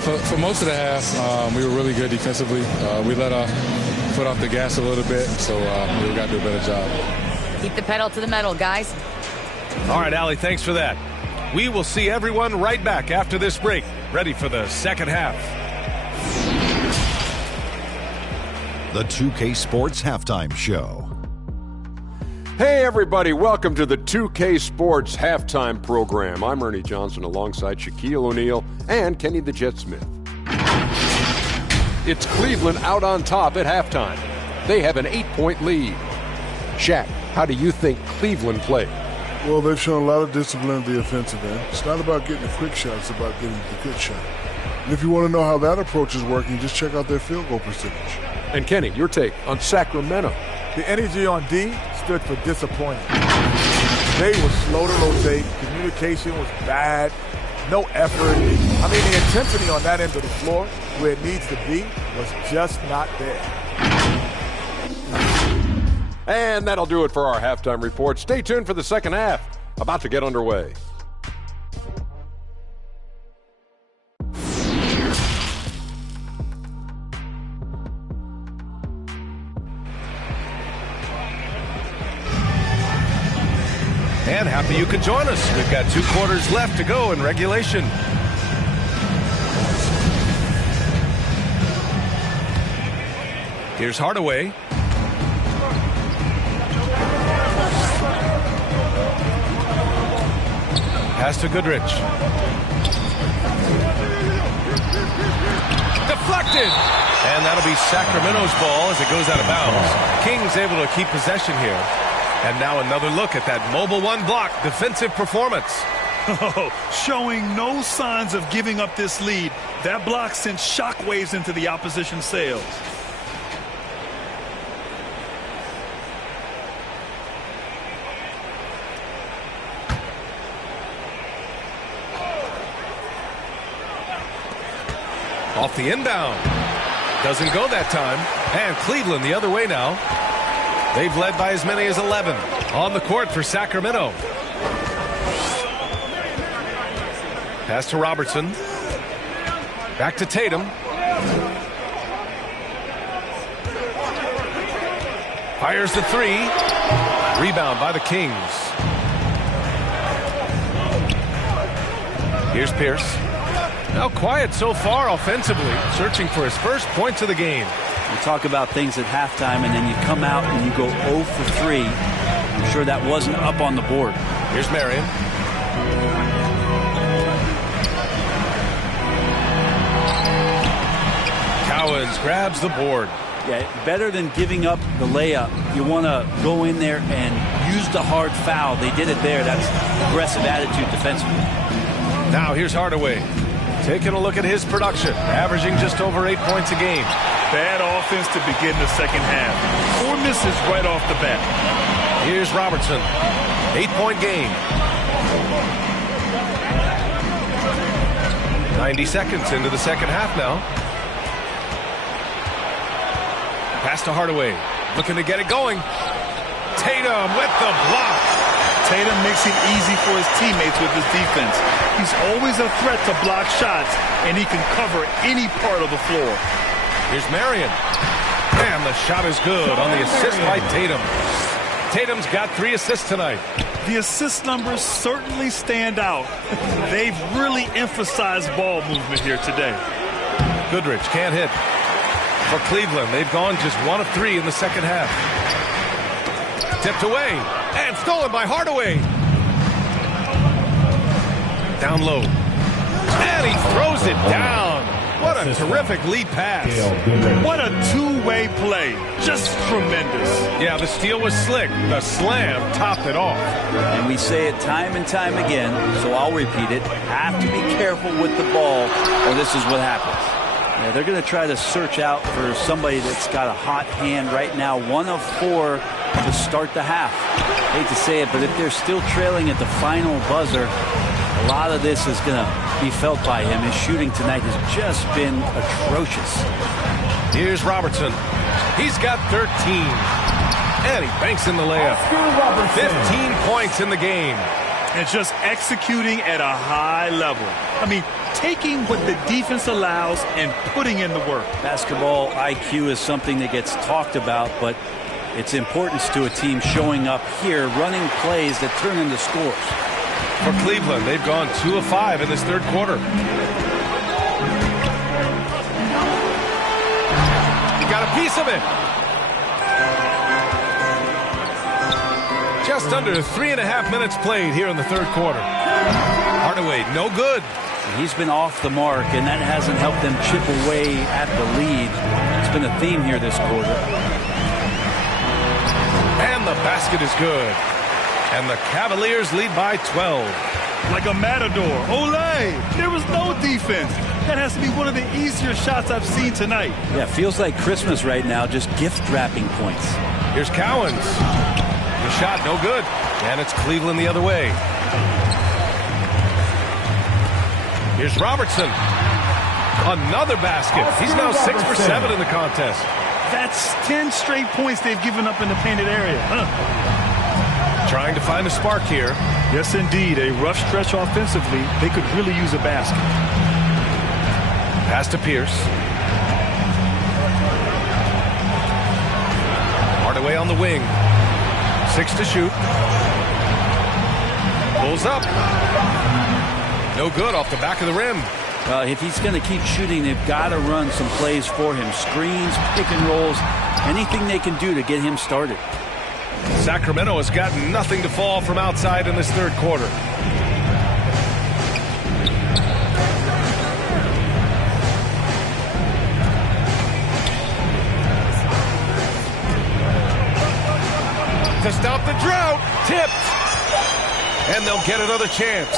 For most of the half, we were really good defensively. We let our foot off the gas a little bit, so we got to do a better job. Keep the pedal to the metal, guys. All right, Allie, thanks for that. We will see everyone right back after this break, ready for the second half. The 2K Sports Halftime Show. Hey, everybody. Welcome to the 2K Sports Halftime Program. I'm Ernie Johnson alongside Shaquille O'Neal and Kenny the Jet Smith. It's Cleveland out on top at halftime. They have an 8-point lead. Shaq, how do you think Cleveland played? Well, they've shown a lot of discipline at the offensive end. It's not about getting a quick shot, it's about getting the good shot. And if you want to know how that approach is working, just check out their field goal percentage. And Kenny, your take on Sacramento. The energy on D stood for disappointing. They were slow to rotate. Communication was bad. No effort. I mean, the intensity on that end of the floor, where it needs to be, was just not there. And that'll do it for our halftime report. Stay tuned for the second half. About to get underway. And happy you could join us. We've got 2 quarters left to go in regulation. Here's Hardaway. Pass to Goodrich. Deflected! And that'll be Sacramento's ball as it goes out of bounds. Kings able to keep possession here. And now another look at that mobile 1 block defensive performance. Showing no signs of giving up this lead. That block sent shockwaves into the opposition sails. Off the inbound. Doesn't go that time. And Cleveland the other way now. They've led by as many as 11 on the court for Sacramento. Pass to Robertson. Back to Tatum. Fires the three. Rebound by the Kings. Here's Pierce. Now quiet so far offensively, searching for his first points of the game. You talk about things at halftime, and then you come out and you go 0 for 3. I'm sure that wasn't up on the board. Here's Marion. Cowens grabs the board. Yeah, better than giving up the layup. You want to go in there and use the hard foul. They did it there. That's aggressive attitude defensively. Now here's Hardaway. Taking a look at his production, averaging just over 8 points a game. Bad offense to begin the second half. 4 misses right off the bat. Here's Robertson. 8-point game. 90 seconds into the second half now. Pass to Hardaway. Looking to get it going. Tatum with the block. Tatum makes it easy for his teammates with his defense. He's always a threat to block shots, and he can cover any part of the floor. Here's Marion. And the shot is good on the assist by Tatum. Tatum's got 3 assists tonight. The assist numbers certainly stand out. They've really emphasized ball movement here today. Goodrich can't hit. For Cleveland, they've gone just 1 of 3 in the second half. Tipped away and stolen by Hardaway. Down low. And he throws it down. What a terrific lead pass. What a two-way play. Just tremendous. Yeah, the steal was slick. The slam topped it off. And we say it time and time again, so I'll repeat it. Have to be careful with the ball, or this is what happens. Yeah, they're going to try to search out for somebody that's got a hot hand right now. 1 of 4 to start the half. Hate to say it, but if they're still trailing at the final buzzer, a lot of this is going to be felt by him. His shooting tonight has just been atrocious. Here's Robertson. He's got 13. And he banks in the layup. 15 points in the game. And just executing at a high level. I mean, taking what the defense allows and putting in the work. Basketball IQ is something that gets talked about, but its importance to a team showing up here, running plays that turn into scores. For Cleveland, they've gone 2 of 5 in this third quarter. Got a piece of it. Just under 3.5 minutes played here in the third quarter. Hardaway, no good. He's been off the mark, and that hasn't helped them chip away at the lead. It's been a theme here this quarter. And the basket is good. And the Cavaliers lead by 12. Like a matador. Olay! There was no defense. That has to be one of the easier shots I've seen tonight. Yeah, feels like Christmas right now, just gift wrapping points. Here's Cowens. The shot, no good. And it's Cleveland the other way. Here's Robertson. Another basket. He's now 6 for 7 in the contest. That's 10 straight points they've given up in the painted area. Trying to find a spark here. Yes, indeed. A rough stretch offensively. They could really use a basket. Pass to Pierce. Hardaway on the wing. 6 to shoot. Pulls up. No good off the back of the rim. Well, if he's going to keep shooting, they've got to run some plays for him. Screens, pick and rolls, anything they can do to get him started. Sacramento has got nothing to fall from outside in this third quarter. To stop the drought, tipped. And they'll get another chance.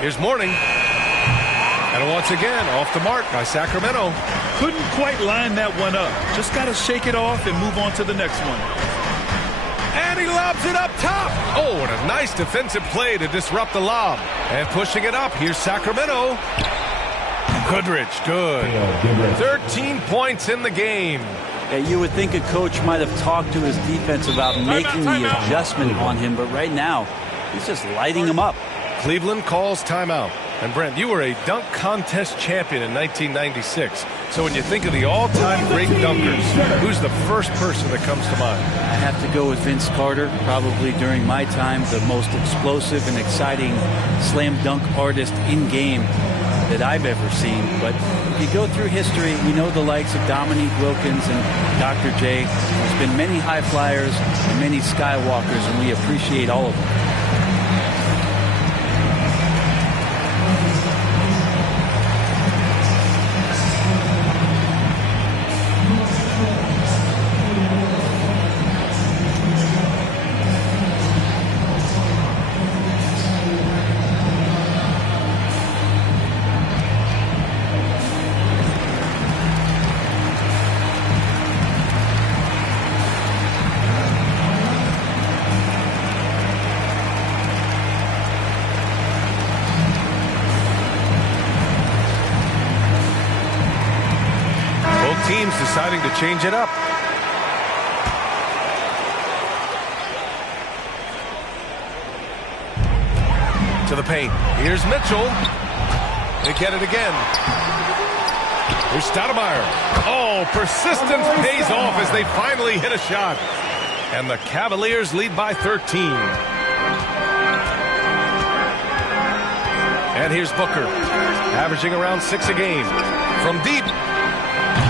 Here's Mourning. And once again, off the mark by Sacramento. Couldn't quite line that one up. Just got to shake it off and move on to the next one. And he lobs it up top. Oh, what a nice defensive play to disrupt the lob. And pushing it up, here's Sacramento. Goodrich, good. 13 points in the game. Yeah, you would think a coach might have talked to his defense about making the adjustment on him, but right now, he's just lighting him up. Cleveland calls timeout. And Brent, you were a dunk contest champion in 1996. So when you think of the all-time great dunkers, who's the first person that comes to mind? I have to go with Vince Carter, probably during my time, the most explosive and exciting slam dunk artist in game that I've ever seen. But if you go through history, we know the likes of Dominique Wilkins and Dr. J. There's been many high flyers and many skywalkers, and we appreciate all of them. Teams deciding to change it up. To the paint. Here's Mitchell. They get it again. Here's Stoudemire. Oh, persistence pays off as they finally hit a shot. And the Cavaliers lead by 13. And here's Booker, averaging around 6 a game. From deep.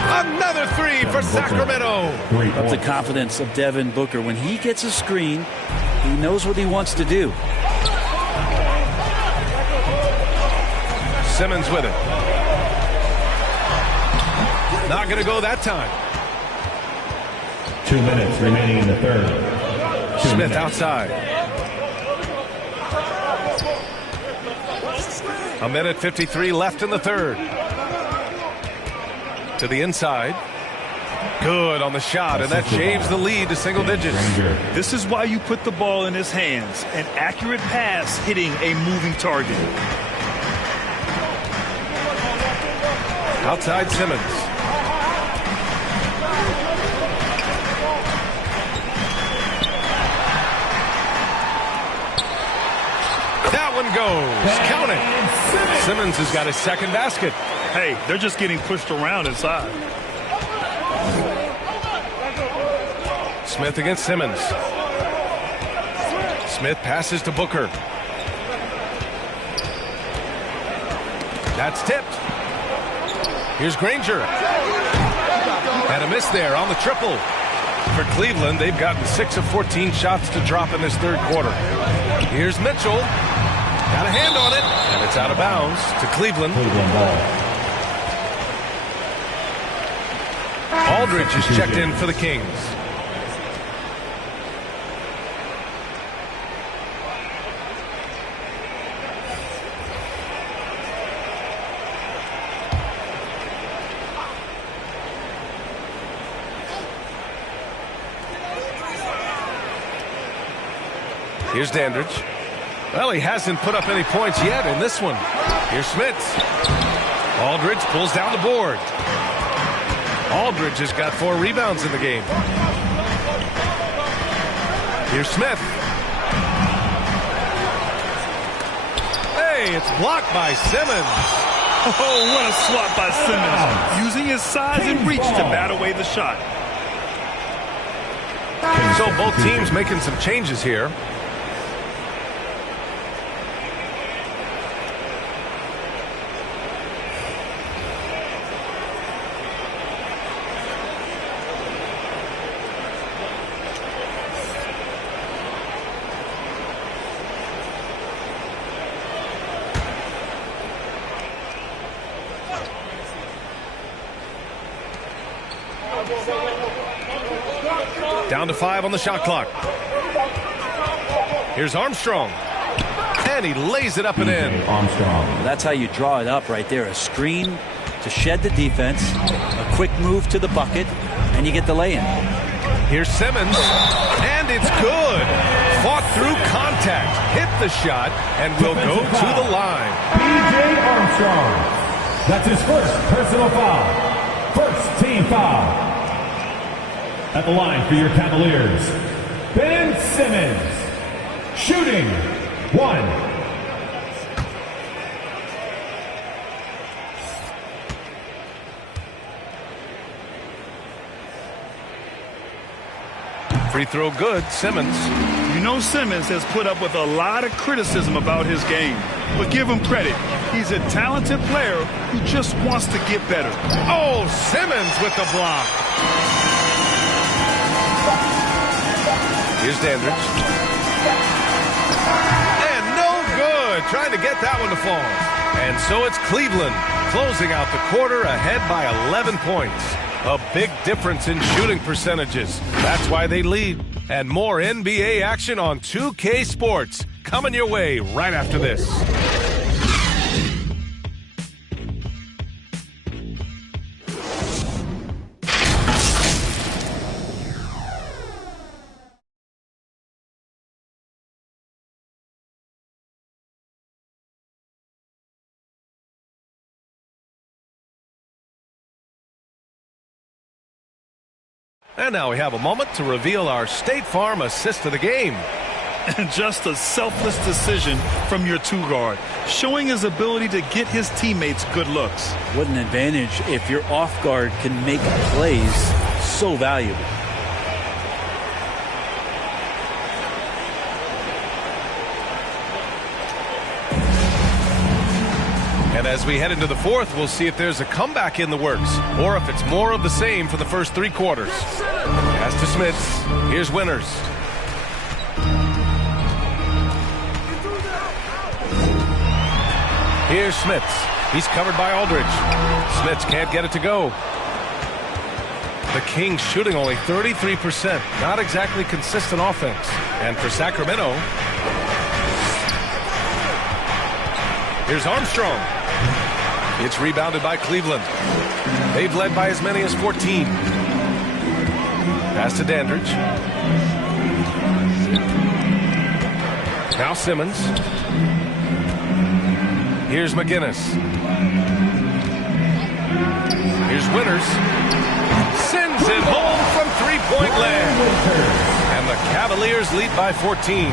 Another three for Sacramento. That's the confidence of Devin Booker. When he gets a screen, he knows what he wants to do. Simmons with it. Not going to go that time. 2 minutes remaining in the third. Smith outside. A minute 53 left in the third. To the inside. Good on the shot, and that shaves the lead to single digits. This is why you put the ball in his hands. An accurate pass hitting a moving target. Outside Simmons. That one goes. Count it. Simmons has got his second basket. Hey, they're just getting pushed around inside. Smith against Simmons. Smith passes to Booker. That's tipped. Here's Granger. And a miss there on the triple. For Cleveland, they've gotten 6 of 14 shots to drop in this third quarter. Here's Mitchell. Got a hand on it. And it's out of bounds to Cleveland. Aldridge is checked in for the Kings. Here's Dandridge. Well, he hasn't put up any points yet in this one. Here's Smith. Aldridge pulls down the board. Aldridge has got 4 rebounds in the game. Here's Smith. Hey, it's blocked by Simmons. Oh, what a swat by Simmons. Using his size and reach to bat away the shot. So both teams making some changes here. Down to 5 on the shot clock. Here's Armstrong. And he lays it up and in. Armstrong. That's how you draw it up right there. A screen to shed the defense, a quick move to the bucket, and you get the lay-in. Here's Simmons. And it's good. Fought through contact. Hit the shot and will go to the line. B.J. Armstrong. That's his first personal foul. First team foul. At the line for your Cavaliers, Ben Simmons. Shooting 1. Free throw good, Simmons. You know Simmons has put up with a lot of criticism about his game, but give him credit. He's a talented player who just wants to get better. Oh, Simmons with the block. Here's Dandridge. And no good. Trying to get that one to fall. And so it's Cleveland closing out the quarter ahead by 11 points. A big difference in shooting percentages. That's why they lead. And more NBA action on 2K Sports coming your way right after this. And now we have a moment to reveal our State Farm assist of the game. And just a selfless decision from your two-guard, showing his ability to get his teammates good looks. What an advantage if your off-guard can make plays so valuable. And as we head into the fourth, we'll see if there's a comeback in the works or if it's more of the same for the first 3 quarters. Pass to Smits. Here's Winters. Here's Smits. He's covered by Aldridge. Smits can't get it to go. The Kings shooting only 33%. Not exactly consistent offense. And for Sacramento, here's Armstrong. It's rebounded by Cleveland. They've led by as many as 14. Pass to Dandridge. Now Simmons. Here's McGinnis. Here's Winters. Sends it home from three-point land. And the Cavaliers lead by 14.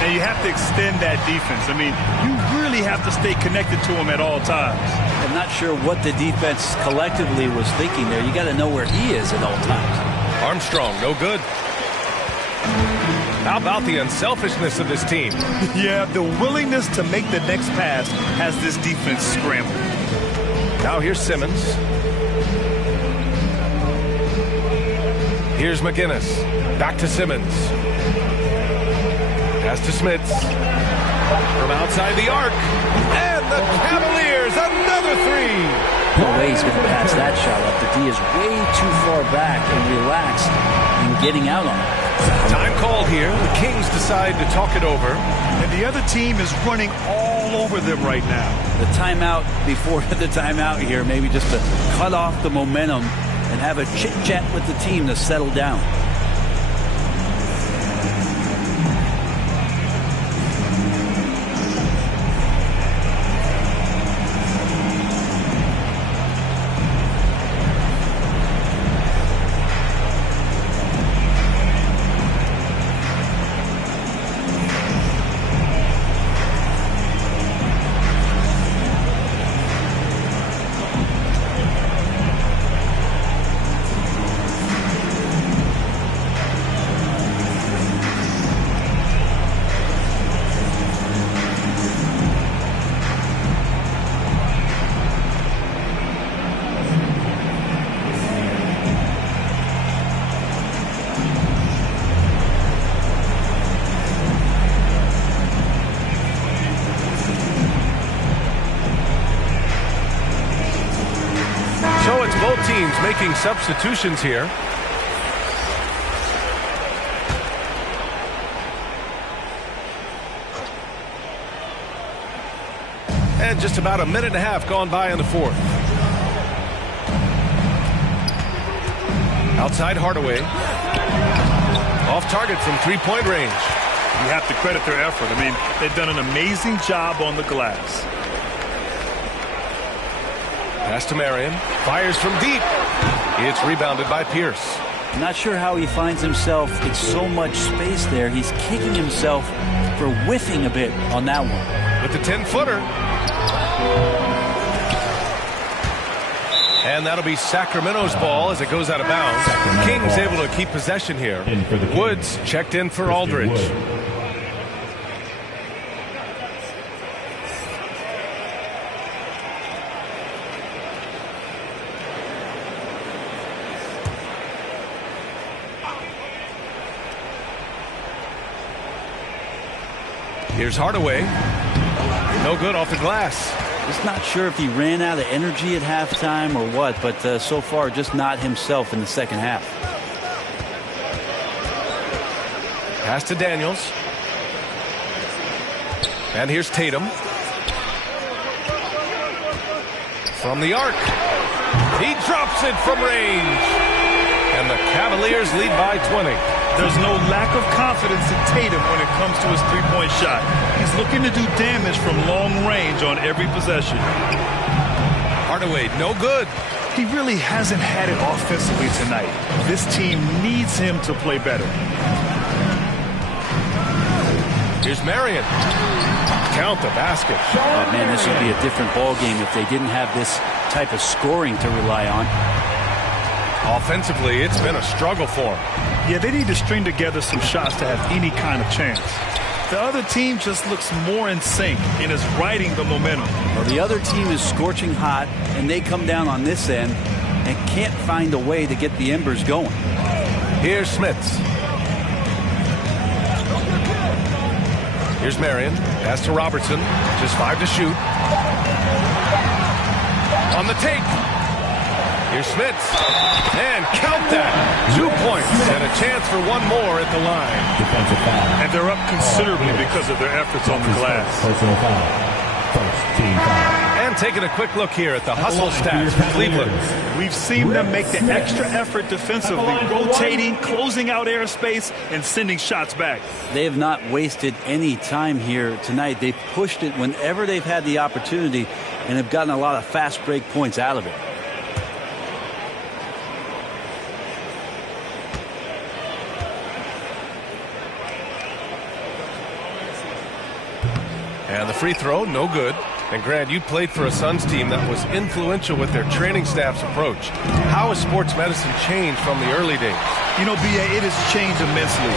And you have to extend that defense. I mean, you really have to stay connected to him at all times. I'm not sure what the defense collectively was thinking there. You got to know where he is at all times. Armstrong, no good. How about the unselfishness of this team? Yeah, the willingness to make the next pass has this defense scrambled. Now here's Simmons. Here's McGinnis. Back to Simmons. Pass to Smits. From outside the arc. And the Cavaliers, another 3. No way he's going to pass that shot up. The D is way too far back and relaxed in getting out on it. Time called here. The Kings decide to talk it over. And the other team is running all over them right now. The timeout before the timeout here, maybe just to cut off the momentum and have a chit-chat with the team to settle down. Teams making substitutions here. And just about a minute and a half gone by in the fourth. Outside Hardaway. Off target from three-point range. You have to credit their effort. I mean, they've done an amazing job on the glass. Pass to Marion. Fires from deep. It's rebounded by Pierce. Not sure how he finds himself. It's so much space there. He's kicking himself for whiffing a bit on that one. With the 10-footer. And that'll be Sacramento's ball as it goes out of bounds. Kings able to keep possession here. Woods checked in for Aldridge. Here's Hardaway. No good off the glass. Just not sure if he ran out of energy at halftime or what, but so far just not himself in the second half. Pass to Daniels. And here's Tatum. From the arc. He drops it from range. And the Cavaliers lead by 20. There's no lack of confidence in Tatum when it comes to his three-point shot. He's looking to do damage from long range on every possession. Hardaway, no good. He really hasn't had it offensively tonight. This team needs him to play better. Here's Marion. Count the basket. Oh, man, this would be a different ball game if they didn't have this type of scoring to rely on. Offensively, it's been a struggle for him. Yeah, they need to string together some shots to have any kind of chance. The other team just looks more in sync and is riding the momentum. Well, the other team is scorching hot, and they come down on this end and can't find a way to get the embers going. Here's Smits. Here's Marion. Pass to Robertson. Just 5 to shoot. On the take. Here's Smits. And count that. 2 points and a chance for one more at the line. Defensive foul. And they're up considerably because of their efforts on the glass. Personal foul. First team foul. And taking a quick look here at the hustle stats for Cleveland. We've seen them make the extra effort defensively, rotating, closing out airspace, and sending shots back. They have not wasted any time here tonight. They've pushed it whenever they've had the opportunity and have gotten a lot of fast break points out of it. And the free throw, no good. And Grant, you played for a Suns team that was influential with their training staff's approach. How has sports medicine changed from the early days? You know, B.A., it has changed immensely.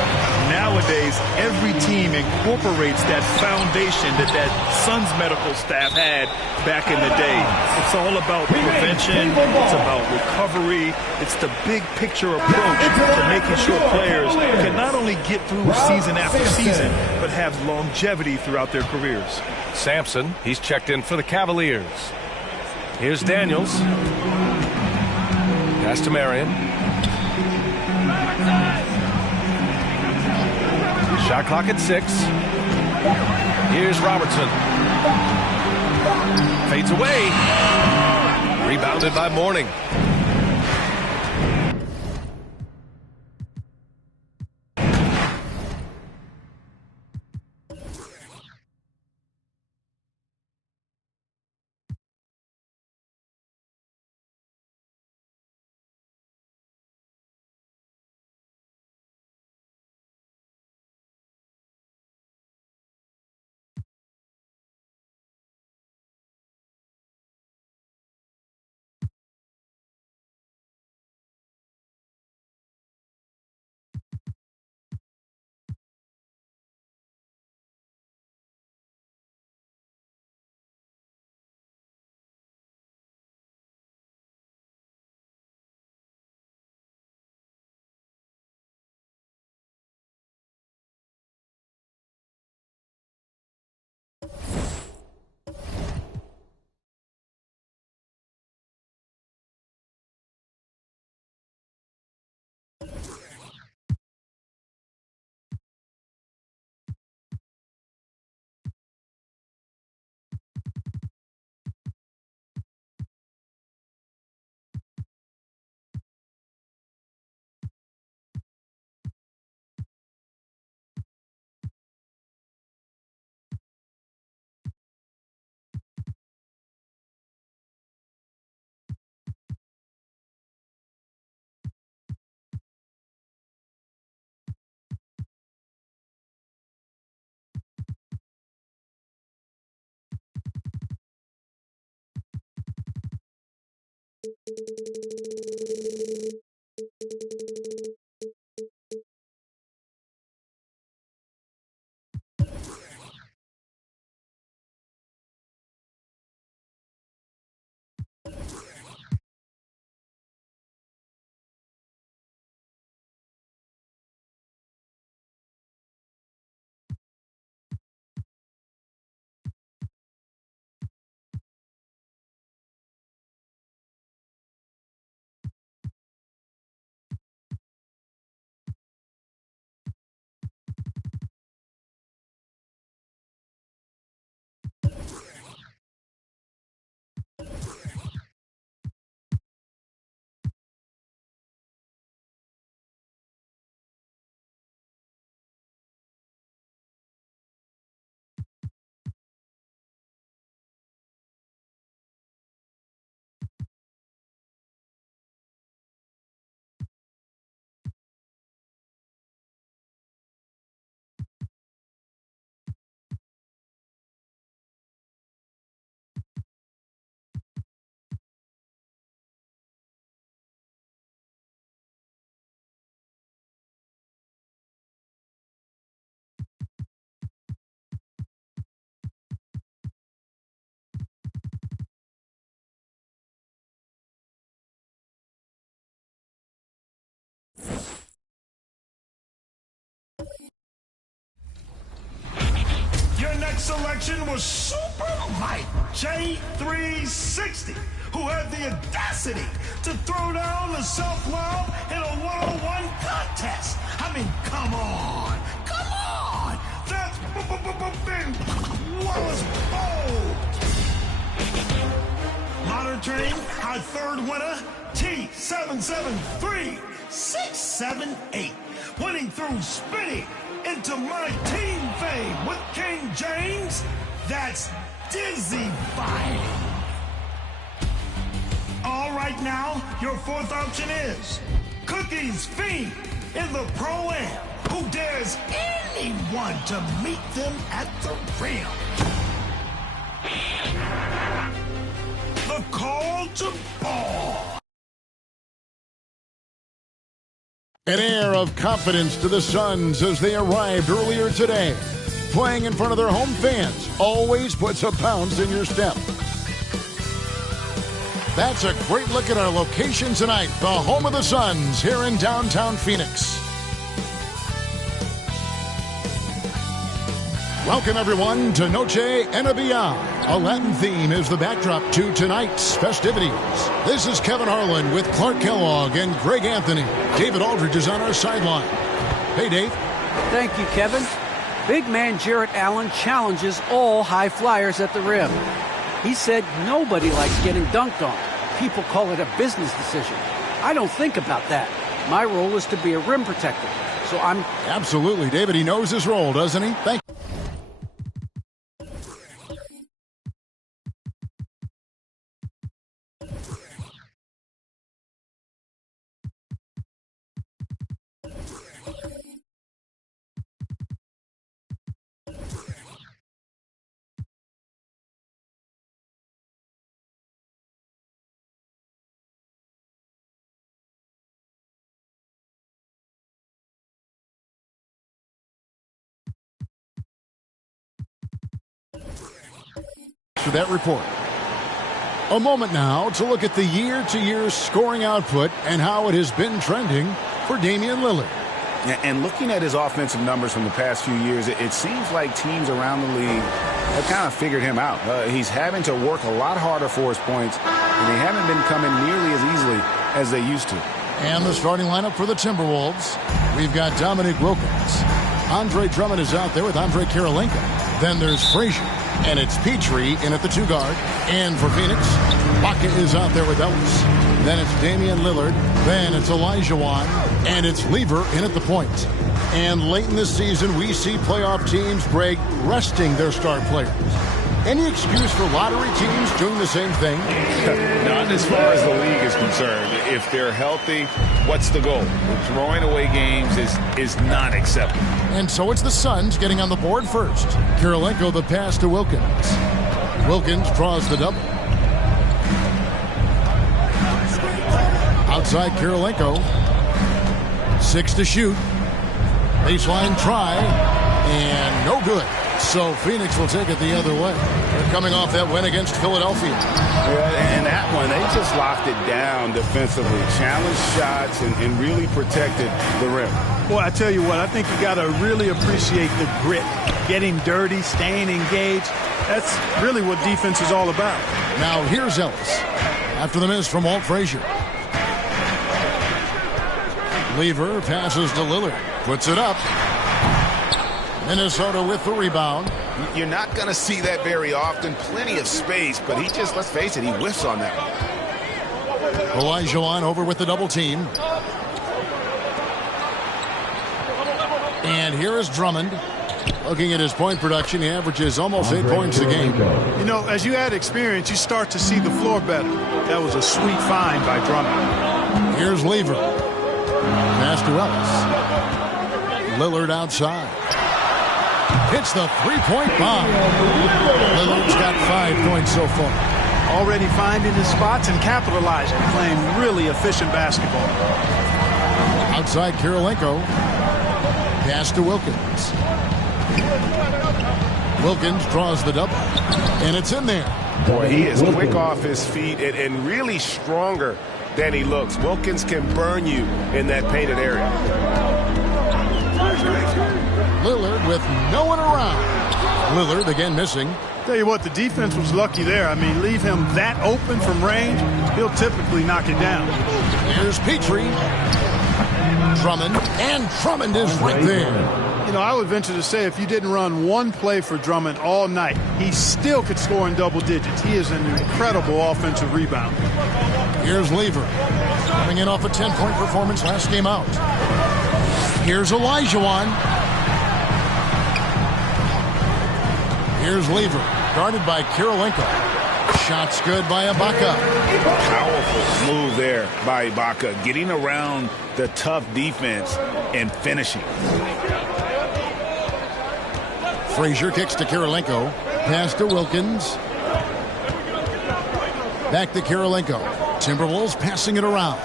Nowadays, every team incorporates that foundation that Suns medical staff had back in the day. It's all about prevention. It's about recovery. It's the big picture approach to making sure players can not only get through season after season, but have longevity throughout their careers. Sampson, he's checked in for the Cavaliers. Here's Daniels. Pass to Marion. Shot clock at 6. Here's Robertson. Fades away. Rebounded by Mourning. Your next selection was Super Mike J360, who had the audacity to throw down the self-love in a one-on-one contest. I mean, come on. Come on. That's Ben Wallace Bold. Monitoring our third winner, T773678, winning through spinning into my team fame with King James. That's dizzy-fying. All right, now, your fourth option is Cookie's Fiend in the Pro-Am, who dares anyone to meet them at the rim. The call to ball. An air of confidence to the Suns as they arrived earlier today. Playing in front of their home fans always puts a bounce in your step. That's a great look at our location tonight, the home of the Suns here in downtown Phoenix. Welcome, everyone, to Noche NBA. A Latin theme is the backdrop to tonight's festivities. This is Kevin Harlan with Clark Kellogg and Greg Anthony. David Aldridge is on our sideline. Hey, Dave. Thank you, Kevin. Big man Jarrett Allen challenges all high flyers at the rim. He said nobody likes getting dunked on. People call it a business decision. I don't think about that. My role is to be a rim protector. So I'm... Absolutely, David. He knows his role, doesn't he? Thank you. For that report. A moment now to look at the year-to-year scoring output and how it has been trending for Damian Lillard. And looking at his offensive numbers from the past few years, it seems like teams around the league have kind of figured him out. He's having to work a lot harder for his points, and they haven't been coming nearly as easily as they used to. And the starting lineup for the Timberwolves. We've got Dominic Wilkins. Andre Drummond is out there with Andre Kirilenko. Then there's Frazier. And it's Petrie in at the 2 guard. And for Phoenix, Baca is out there with Ellis. Then it's Damian Lillard. Then it's Elijah Wan. And it's Lever in at the point. And late in this season, we see playoff teams, Greg, resting their star players. Any excuse for lottery teams doing the same thing? Not as far as the league is concerned. If they're healthy, what's the goal? Throwing away games is not acceptable. And so it's the Suns getting on the board first. Kirilenko the pass to Wilkins. Wilkins draws the double. Outside Kirilenko. 6 to shoot. Baseline try. And no good. So Phoenix will take it the other way. They're coming off that win against Philadelphia. Yeah, and that one, they just locked it down defensively. Challenged shots and really protected the rim. Boy, I tell you what, I think you got to really appreciate the grit. Getting dirty, staying engaged. That's really what defense is all about. Now here's Ellis. After the miss from Walt Frazier. Lever passes to Lillard. Puts it up. Minnesota with the rebound. You're not going to see that very often. Plenty of space, but he just, let's face it, he whiffs on that. Olajuwon over with the double team. And here is Drummond. Looking at his point production, he averages almost 8 points a game. You know, as you add experience, you start to see the floor better. That was a sweet find by Drummond. Here's Lever. Pass to Ellis. Lillard outside. Hits the three-point bomb. Lillard's got 5 points so far. Already finding his spots and capitalizing, playing really efficient basketball. Outside Kirilenko. Pass to Wilkins. Wilkins draws the double. And it's in there. Boy, he is quick off his feet and really stronger than he looks. Wilkins can burn you in that painted area. Lillard with no one around. Lillard again missing. Tell you what, the defense was lucky there. I mean, leave him that open from range, he'll typically knock it down. Here's Petrie. Drummond, and Drummond is right there. You know, I would venture to say if you didn't run one play for Drummond all night, he still could score in double digits. He is an incredible offensive rebounder. Here's Lever. Coming in off a 10-point performance last game out. Here's Olajuwon. Here's Lever, guarded by Kirilenko. Shots good by Ibaka. Powerful move there by Ibaka, getting around the tough defense and finishing. Frazier kicks to Kirilenko. Pass to Wilkins. Back to Kirilenko. Timberwolves passing it around.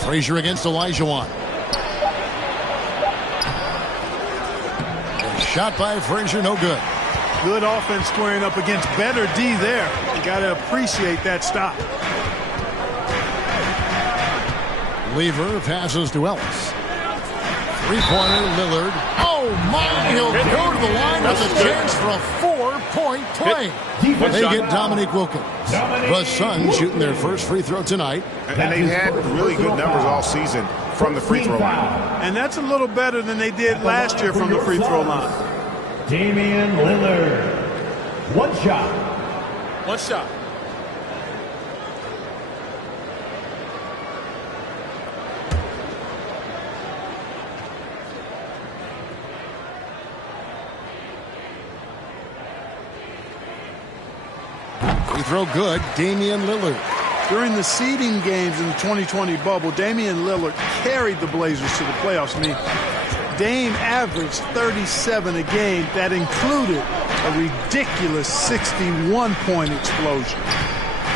Frazier against Olajuwon. Shot by Frazier, no good. Good offense squaring up against better D there. You got to appreciate that stop. Lever passes to Ellis. Three-pointer, Lillard. Oh, my! He'll go to the line with a chance for a 4-point play. They get Dominique Wilkins. The Suns shooting their first free throw tonight. And they've had really good numbers all season from the free throw line. And that's a little better than they did last year from the free throw line. Damian Lillard. One shot. One shot. Free throw good, Damian Lillard. During the seeding games in the 2020 bubble, Damian Lillard carried the Blazers to the playoffs. I mean, Dame averaged 37 a game. That included a ridiculous 61-point explosion.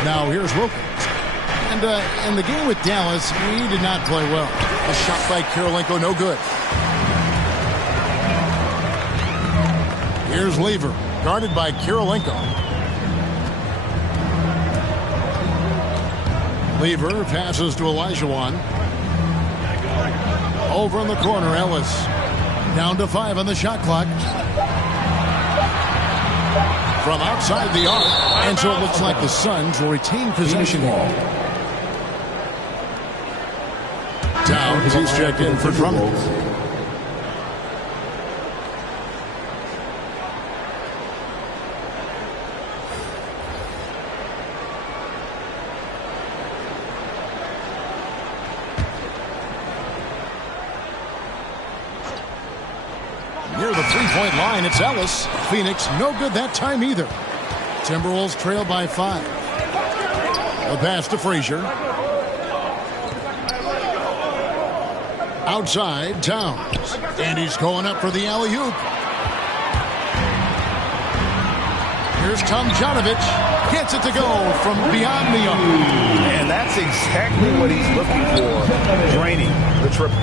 Now here's Wilkins. And in the game with Dallas, he did not play well. A shot by Kirilenko, no good. Here's Lever, guarded by Kirilenko. Lever passes to Olajuwon. Over in the corner, Ellis. Down to 5 on the shot clock. From outside the arc. And so it looks like the Suns will retain possession here. Downs, he's checked in for Drummond. Near the three-point line, it's Ellis. Phoenix, no good that time either. Timberwolves trail by 5. A pass to Frazier. Outside, Towns. And he's going up for the alley-oop. Here's Tomjanovich. Gets it to go from beyond the arc. And that's exactly what he's looking for, draining the triple.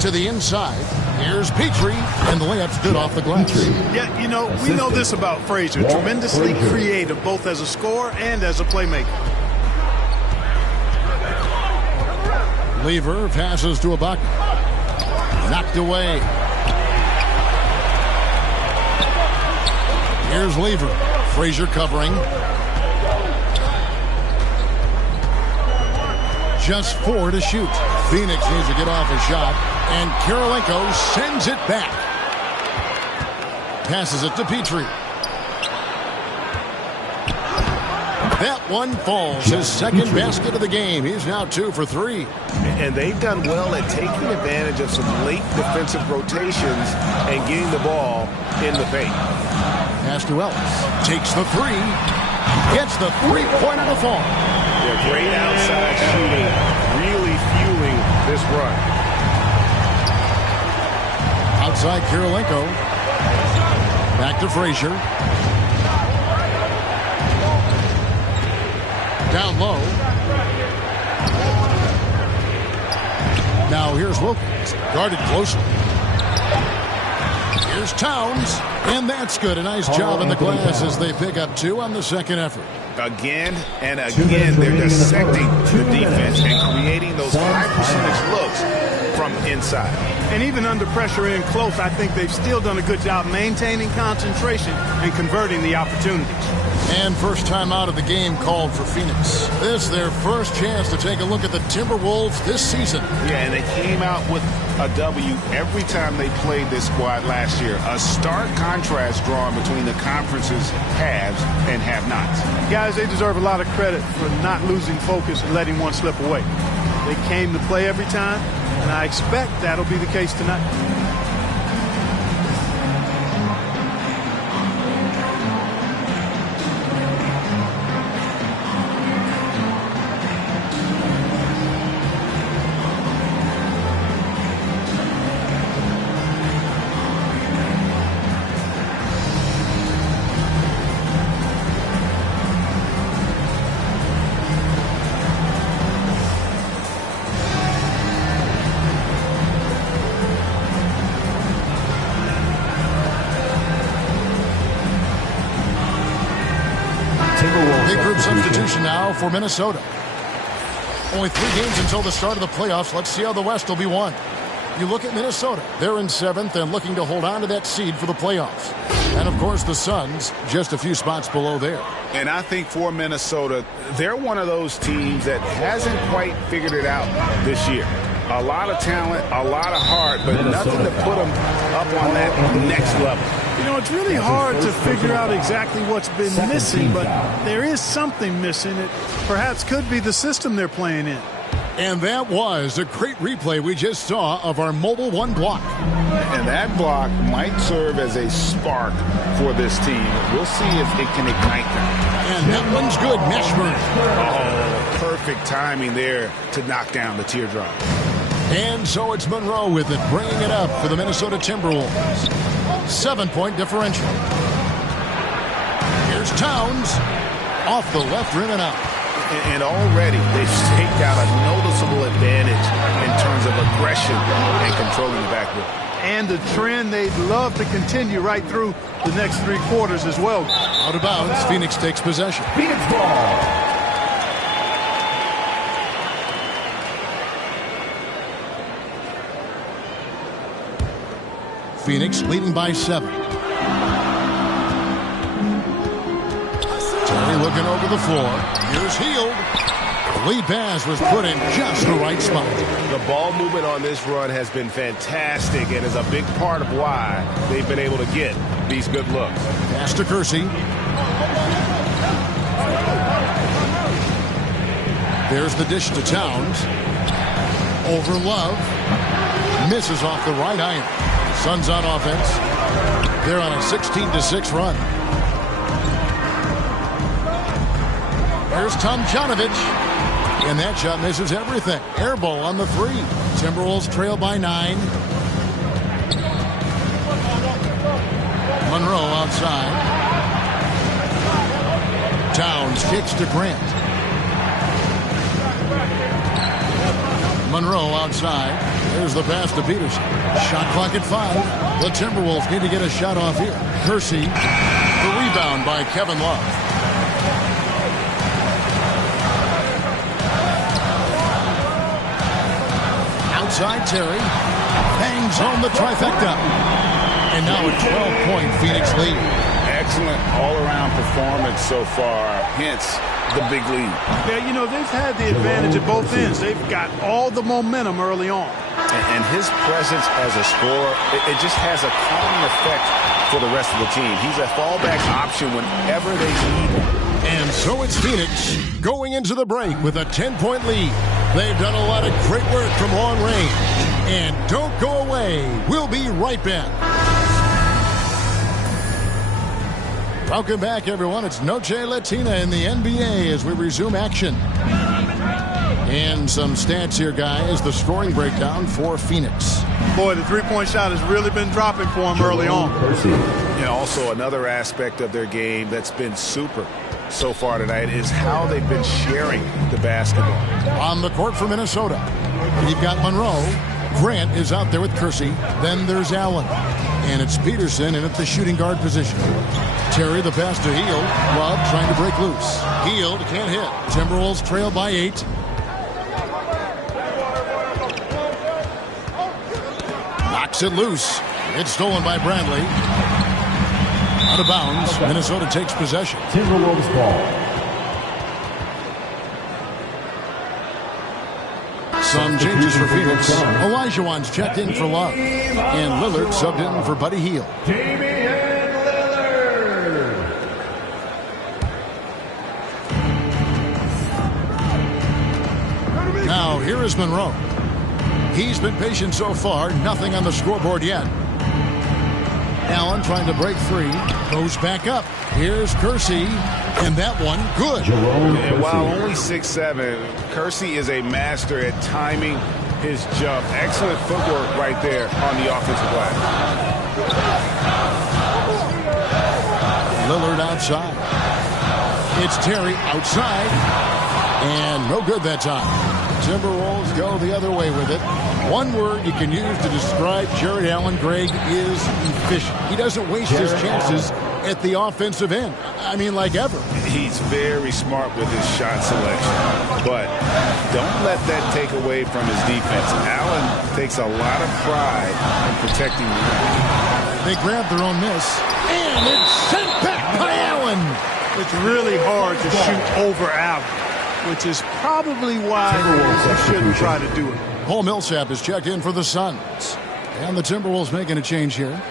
To the inside. Here's Petrie, and the layup's good off the glass. Yeah, you know, we know this about Frazier. Tremendously creative, both as a scorer and as a playmaker. Lever passes to Ibaka. Knocked away. Here's Lever. Frazier covering. Just 4 to shoot. Phoenix needs to get off a shot. And Kirilenko sends it back. Passes it to Petrie. That one falls. His second basket of the game. He's now 2 for 3. And they've done well at taking advantage of some late defensive rotations and getting the ball in the paint. Pass to Ellis. Takes the 3. Gets the three-pointer to fall. They're great outside shooting, really fueling this run. Outside Kirilenko. Back to Frazier. Down low. Now here's Wilkins. Guarded closely. Here's Towns. And that's good. A nice job in the glass as they pick up 2 on the second effort. Again and again, they're dissecting the defense and creating those high percentage looks from inside. And even under pressure in close, I think they've still done a good job maintaining concentration and converting the opportunities. And first time out of the game called for Phoenix. This is their first chance to take a look at the Timberwolves this season. Yeah, and they came out with a W every time they played this squad last year. A stark contrast drawn between the conference's haves and have-nots. Guys, they deserve a lot of credit for not losing focus and letting one slip away. They came to play every time, and I expect that'll be the case tonight. Big group substitution now for Minnesota. Only 3 games until the start of the playoffs. Let's see how the West will be won. You look at Minnesota. They're in 7th and looking to hold on to that seed for the playoffs. And, of course, the Suns just a few spots below there. And I think for Minnesota, they're one of those teams that hasn't quite figured it out this year. A lot of talent, a lot of heart, but nothing to put them up on that next level. You know, it's really hard to figure out exactly what's been missing, but there is something missing. It perhaps could be the system they're playing in. And that was a great replay we just saw of our Mobile One block. And that block might serve as a spark for this team. We'll see if it can ignite them. And that one's good. Mashburn. Oh, perfect timing there to knock down the teardrop. And so it's Monroe with it, bringing it up for the Minnesota Timberwolves. 7-point differential. Here's Towns. Off the left rim and out. And already they've staked out a noticeable advantage in terms of aggression and controlling the backcourt. And a trend they'd love to continue right through the next 3 quarters as well. Out of bounds, Phoenix takes possession. Phoenix ball. Phoenix leading by 7. Terry looking over the floor. Here's Hield. The lead pass was put in just the right spot. The ball movement on this run has been fantastic and is a big part of why they've been able to get these good looks. Pass to Kersey. There's the dish to Towns. Over Love. Misses off the right iron. Suns on offense. They're on a 16-6 run. Here's Tomjanovich. And that shot misses everything. Air ball on the 3. Timberwolves trail by 9. Monroe outside. Towns kicks to Grant. Monroe outside. There's the pass to Peterson. Shot clock at 5. The Timberwolves need to get a shot off here. Kersey. The rebound by Kevin Love. Outside Terry. Bangs home the trifecta. And now a 12-point Phoenix lead. Excellent all-around performance so far, hence the big lead. Yeah, you know, they've had the advantage at both ends. They've got all the momentum early on. And his presence as a scorer, it just has a calming effect for the rest of the team. He's a fallback option whenever they need him. And so it's Phoenix going into the break with a 10-point lead. They've done a lot of great work from long range. And don't go away. We'll be right back. Welcome back, everyone. It's Noche Latina in the NBA as we resume action. And some stats here, guys. The scoring breakdown for Phoenix. Boy, the three-point shot has really been dropping for him early on. Yeah, also another aspect of their game that's been super so far tonight is how they've been sharing the basketball. On the court for Minnesota, you've got Monroe. Grant is out there with Kersey. Then there's Allen. And it's Peterson in at the shooting guard position. Terry, the pass to Hield. Love trying to break loose. Hield can't hit. Timberwolves trail by 8. Knocks it loose. It's stolen by Bradley. Out of bounds. Minnesota takes possession. Timberwolves ball. Some changes for Phoenix. Olajuwon's checked in for Love. And Lillard subbed in for Buddy Hield. Now, here is Monroe. He's been patient so far. Nothing on the scoreboard yet. Allen trying to break free. Goes back up. Here's Kersey. And that one, good. And while only 6'7", Kersey is a master at timing his jump. Excellent footwork right there on the offensive glass. Lillard outside. It's Terry outside. And no good that time. Timberwolves go the other way with it. One word you can use to describe Jared Allen, Greg, is efficient. He doesn't waste his chances at the offensive end. I mean, like ever. He's very smart with his shot selection. But don't let that take away from his defense. Allen takes a lot of pride in protecting the rim. They grab their own miss. And it's sent back by Allen. It's really hard to shoot over Allen, which is probably why you shouldn't try to do it. Paul Millsap is checked in for the Suns. And the Timberwolves making a change here.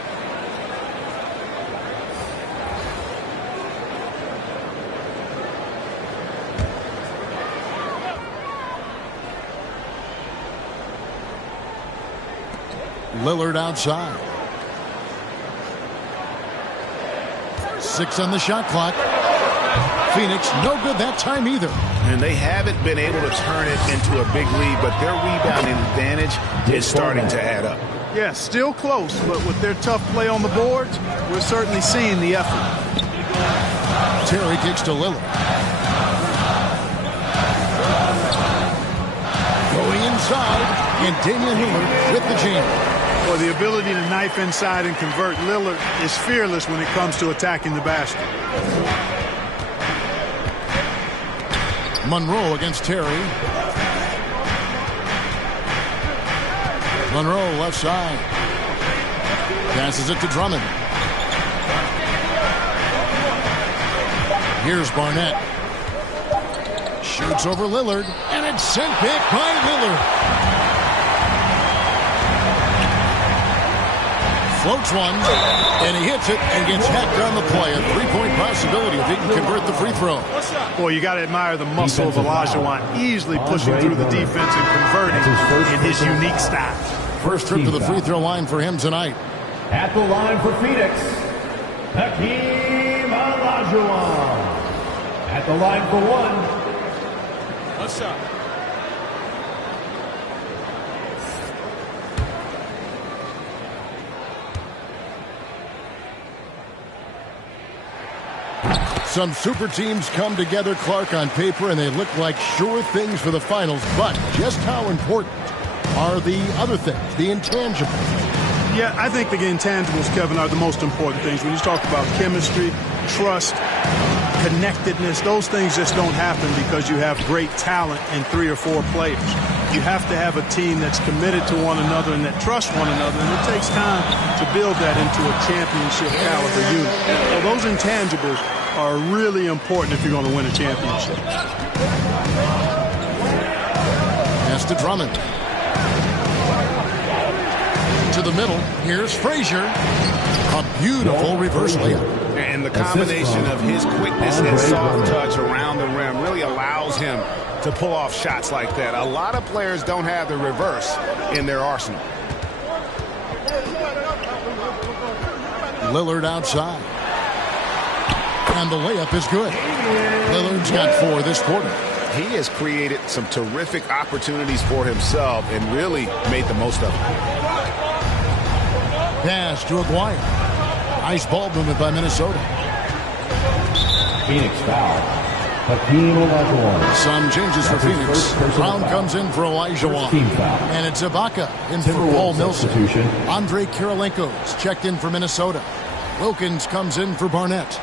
Lillard outside. 6 on the shot clock. Phoenix, no good that time either. And they haven't been able to turn it into a big lead, but their rebounding advantage is starting to add up. Yeah, still close, but with their tough play on the boards, we're certainly seeing the effort. Terry kicks to Lillard. Going inside, and Damian Lillard with the jam. Well, the ability to knife inside and convert, Lillard is fearless when it comes to attacking the basket. Monroe against Terry. Monroe left side. Passes it to Drummond. Here's Barnett. Shoots over Lillard. And it's sent back by Lillard. Floats one, and he hits it and gets hacked on the play. A three-point possibility if he can convert the free throw. Boy, you got to admire the muscle of Olajuwon, easily pushing through the defense and converting in his unique style. First trip to the free throw line for him tonight. At the line for Phoenix, Hakeem Olajuwon. At the line for one. One shot. Some super teams come together, Clark, on paper, and they look like sure things for the finals. But just how important are the other things, the intangibles? Yeah, I think the intangibles, Kevin, are the most important things. When you talk about chemistry, trust, connectedness, those things just don't happen because you have great talent in 3 or 4 players. You have to have a team that's committed to one another and that trusts one another, and it takes time to build that into a championship caliber unit. So those intangibles are really important if you're going to win a championship. Pass to Drummond. To the middle. Here's Frazier. A beautiful reverse layup. And the combination of his quickness and soft touch around the rim really allows him to pull off shots like that. A lot of players don't have the reverse in their arsenal. Lillard outside. And the layup is good. Lillard's got 4 this quarter. He has created some terrific opportunities for himself and really made the most of it. Pass to Aguirre. Nice ball movement by Minnesota. Phoenix foul. Hakeem Olajuwon. Some changes for Phoenix. Brown comes in for Olajuwon. And it's Ibaka in for Paul Millsap. Andre Kirilenko's checked in for Minnesota. Wilkins comes in for Barnett.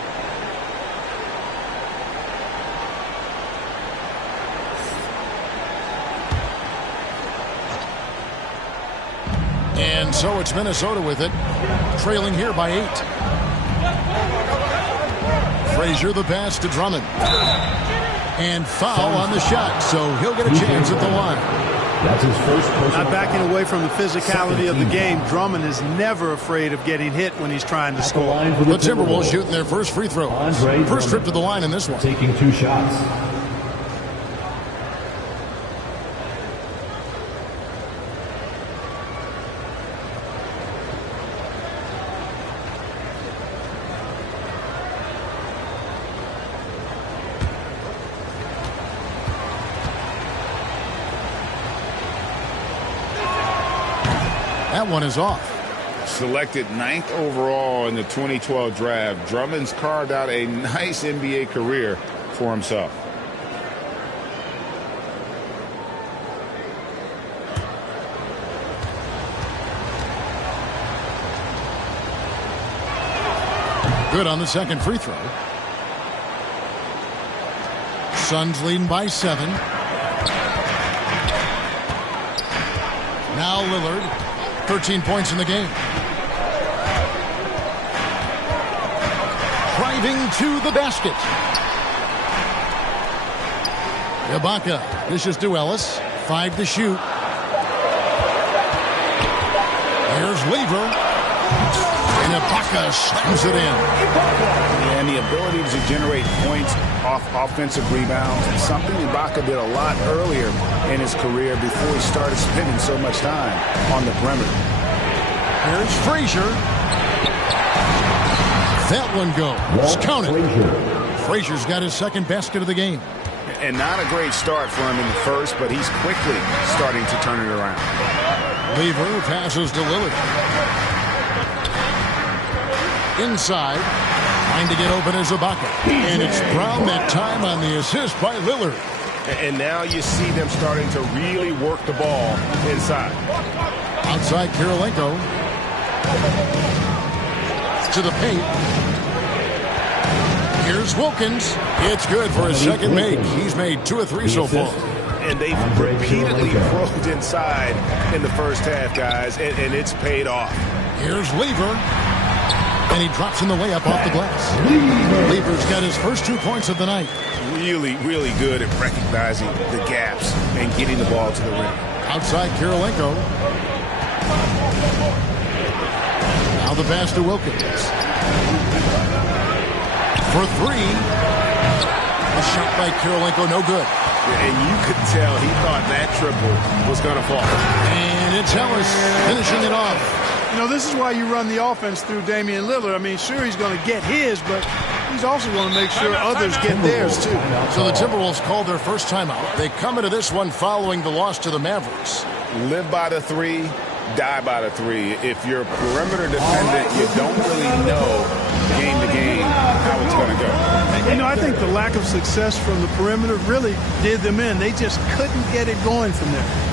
And so it's Minnesota with it, trailing here by 8. Frazier the pass to Drummond. And foul on the shot, so he'll get a chance at the line. That's his first personal. Not backing away from the physicality of the game. Drummond is never afraid of getting hit when he's trying to score. The Timberwolves shooting their first free throw. First trip to the line in this one. Taking 2 shots. That one is off. Selected 9th overall in the 2012 draft, Drummond's carved out a nice NBA career for himself. Good on the second free throw. Suns leading by 7. Now Lillard, 13 points in the game. Driving to the basket. Ibaka dishes to Ellis. 5 to shoot. Here's Weaver. And Ibaka slams it in. And the ability to generate points off offensive rebounds is something Ibaka did a lot earlier in his career before he started spending so much time on the perimeter. Here's Frazier. That one goes. Count it. Frazier's got his second basket of the game. And not a great start for him in the first, but he's quickly starting to turn it around. Weaver passes to Lillard. Inside. Trying to get open is Ibaka. And it's Brown that time on the assist by Lillard. And now you see them starting to really work the ball inside. Outside Kirilenko. To the paint. Here's Wilkins. It's good for his second make. He's made 2 or 3 so far. And they've repeatedly probed inside in the first half, guys, and it's paid off. Here's Weaver. And he drops in the layup off the glass. Weaver's got his first 2 points of the night. Really, really good at recognizing the gaps and getting the ball to the rim. Outside Kirilenko. Now the pass to Wilkins. For 3. A shot by Kirilenko, no good. And you could tell he thought that triple was going to fall. And it's Ellis finishing it off. You know, this is why you run the offense through Damian Lillard. I mean, sure, he's going to get his, but he's also going to make sure others get theirs, too. So the Timberwolves called their first timeout. They come into this one following the loss to the Mavericks. Live by the 3, die by the 3. If you're perimeter dependent, you don't really know game to game how it's going to go. You know, I think the lack of success from the perimeter really did them in. They just couldn't get it going from there.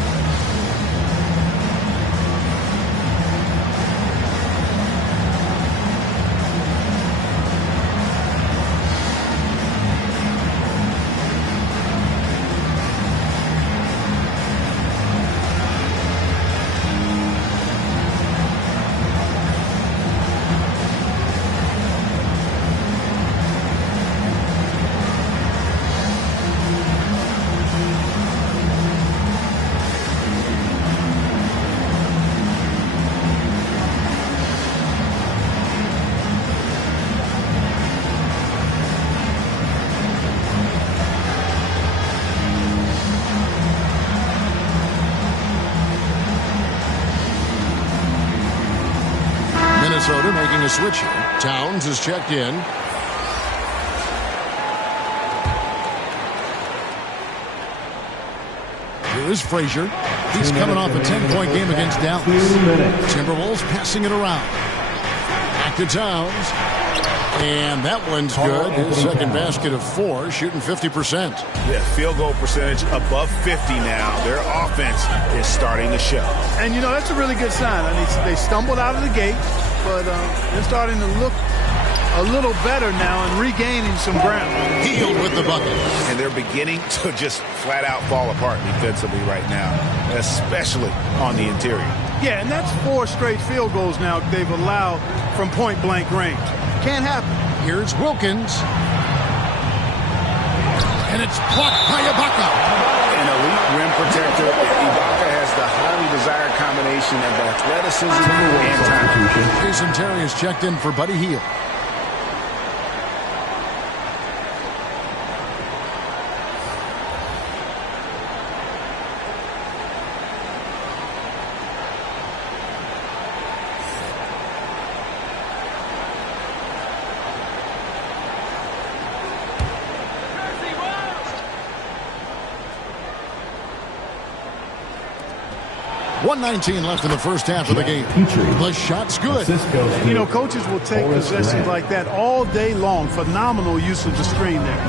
Minnesota making a switch here. Towns is checked in. Here is Frazier. He's coming off a 10-point game against Dallas. Timberwolves passing it around. Back to Towns. And that one's good. His second basket of 4, shooting 50%. Yeah, field goal percentage above 50 now. Their offense is starting to show. And, you know, that's a really good sign. I mean, they stumbled out of the gate, but they're starting to look a little better now and regaining some ground. Healed with the bucket. And they're beginning to just flat out fall apart defensively right now, especially on the interior. Yeah, and that's 4 straight field goals now they've allowed from point-blank range. Can't happen. Here's Wilkins. And it's blocked by Ibaka. An elite rim protector. Ibaka has the highly desired combination of athleticism and time. Jason Terry is checked in for Buddy Hield. .119 left in the first half of the game. The shot's good. You know, coaches will take possessions like that all day long. Phenomenal use of the screen there.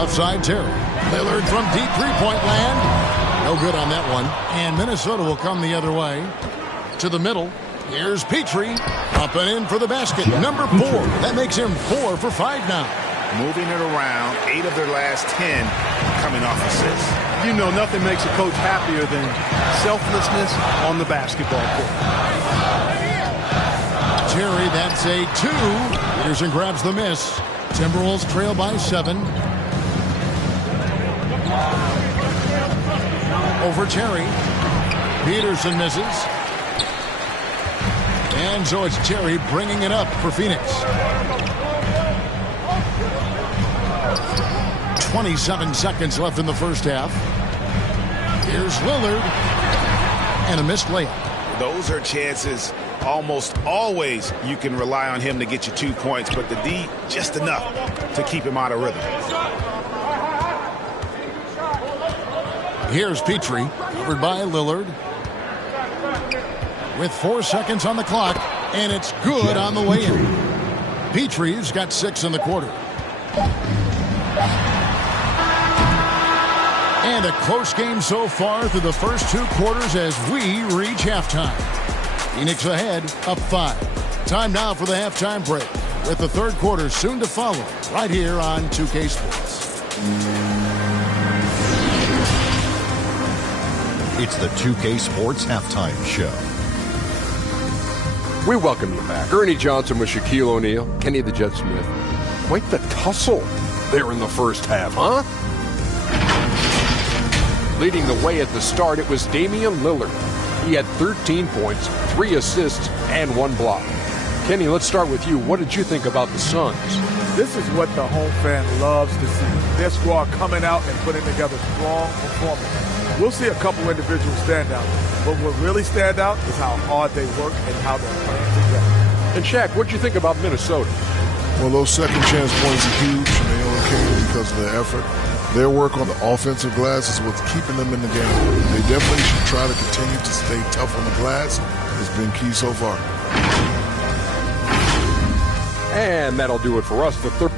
Outside Terry. Lillard from deep three-point land. No good on that one. And Minnesota will come the other way. To the middle. Here's Petrie. Up and in for the basket. Number 4. That makes him 4 for 5 now. Moving it around, 8 of their last 10 coming off assists. You know, nothing makes a coach happier than selflessness on the basketball court. Terry, that's a 2. Peterson grabs the miss. Timberwolves trail by 7. Over Terry. Peterson misses. And so it's Terry bringing it up for Phoenix. 27 seconds left in the first half. Here's Lillard. And a missed layup. Those are chances almost always you can rely on him to get you 2 points, but the D just enough to keep him out of rhythm. Here's Petrie, covered by Lillard. With 4 seconds on the clock, and it's good on the way in. Petrie's got 6 in the quarter. And a close game so far through the first 2 quarters as we reach halftime. Phoenix ahead, up 5. Time now for the halftime break, with the third quarter soon to follow, right here on 2K Sports. It's the 2K Sports Halftime Show. We welcome you back. Ernie Johnson with Shaquille O'Neal, Kenny the Jet Smith. Quite the tussle there in the first half, huh? Leading the way at the start, it was Damian Lillard. He had 13 points, 3 assists, and 1 block. Kenny, let's start with you. What did you think about the Suns? This is what the home fan loves to see. Their squad coming out and putting together strong performance. We'll see a couple individual standouts, but what really stand out is how hard they work and how they're playing together. And Shaq, what did you think about Minnesota? Well, those second chance points are huge, and they only came because of their effort. Their work on the offensive glass is what's keeping them in the game. They definitely should try to continue to stay tough on the glass. It's been key so far. And that'll do it for us. The third.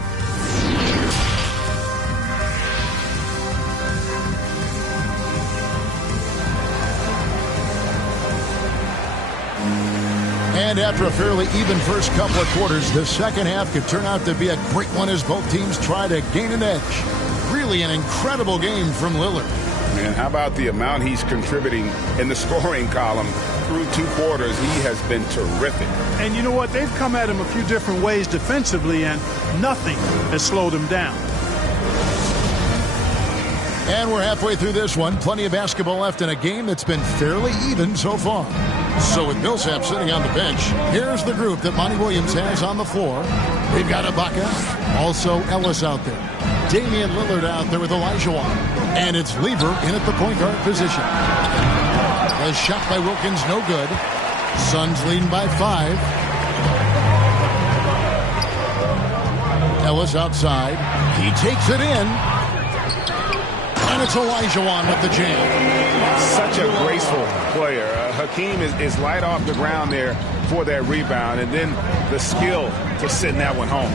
And after a fairly even first couple of quarters, the second half could turn out to be a great one as both teams try to gain an edge. Really an incredible game from Lillard. Man, how about the amount he's contributing in the scoring column through 2 quarters? He has been terrific. And you know what? They've come at him a few different ways defensively, and nothing has slowed him down. And we're halfway through this one. Plenty of basketball left in a game that's been fairly even so far. So with Millsap sitting on the bench, here's the group that Monty Williams has on the floor. We've got Ibaka, also Ellis out there. Damian Lillard out there with Olajuwon. And it's Lever in at the point guard position. The shot by Wilkins, no good. Suns leading by 5. Ellis outside. He takes it in. And it's Olajuwon with the jam. Such a graceful player. Hakeem is light off the ground there for that rebound, and then the skill to send that one home.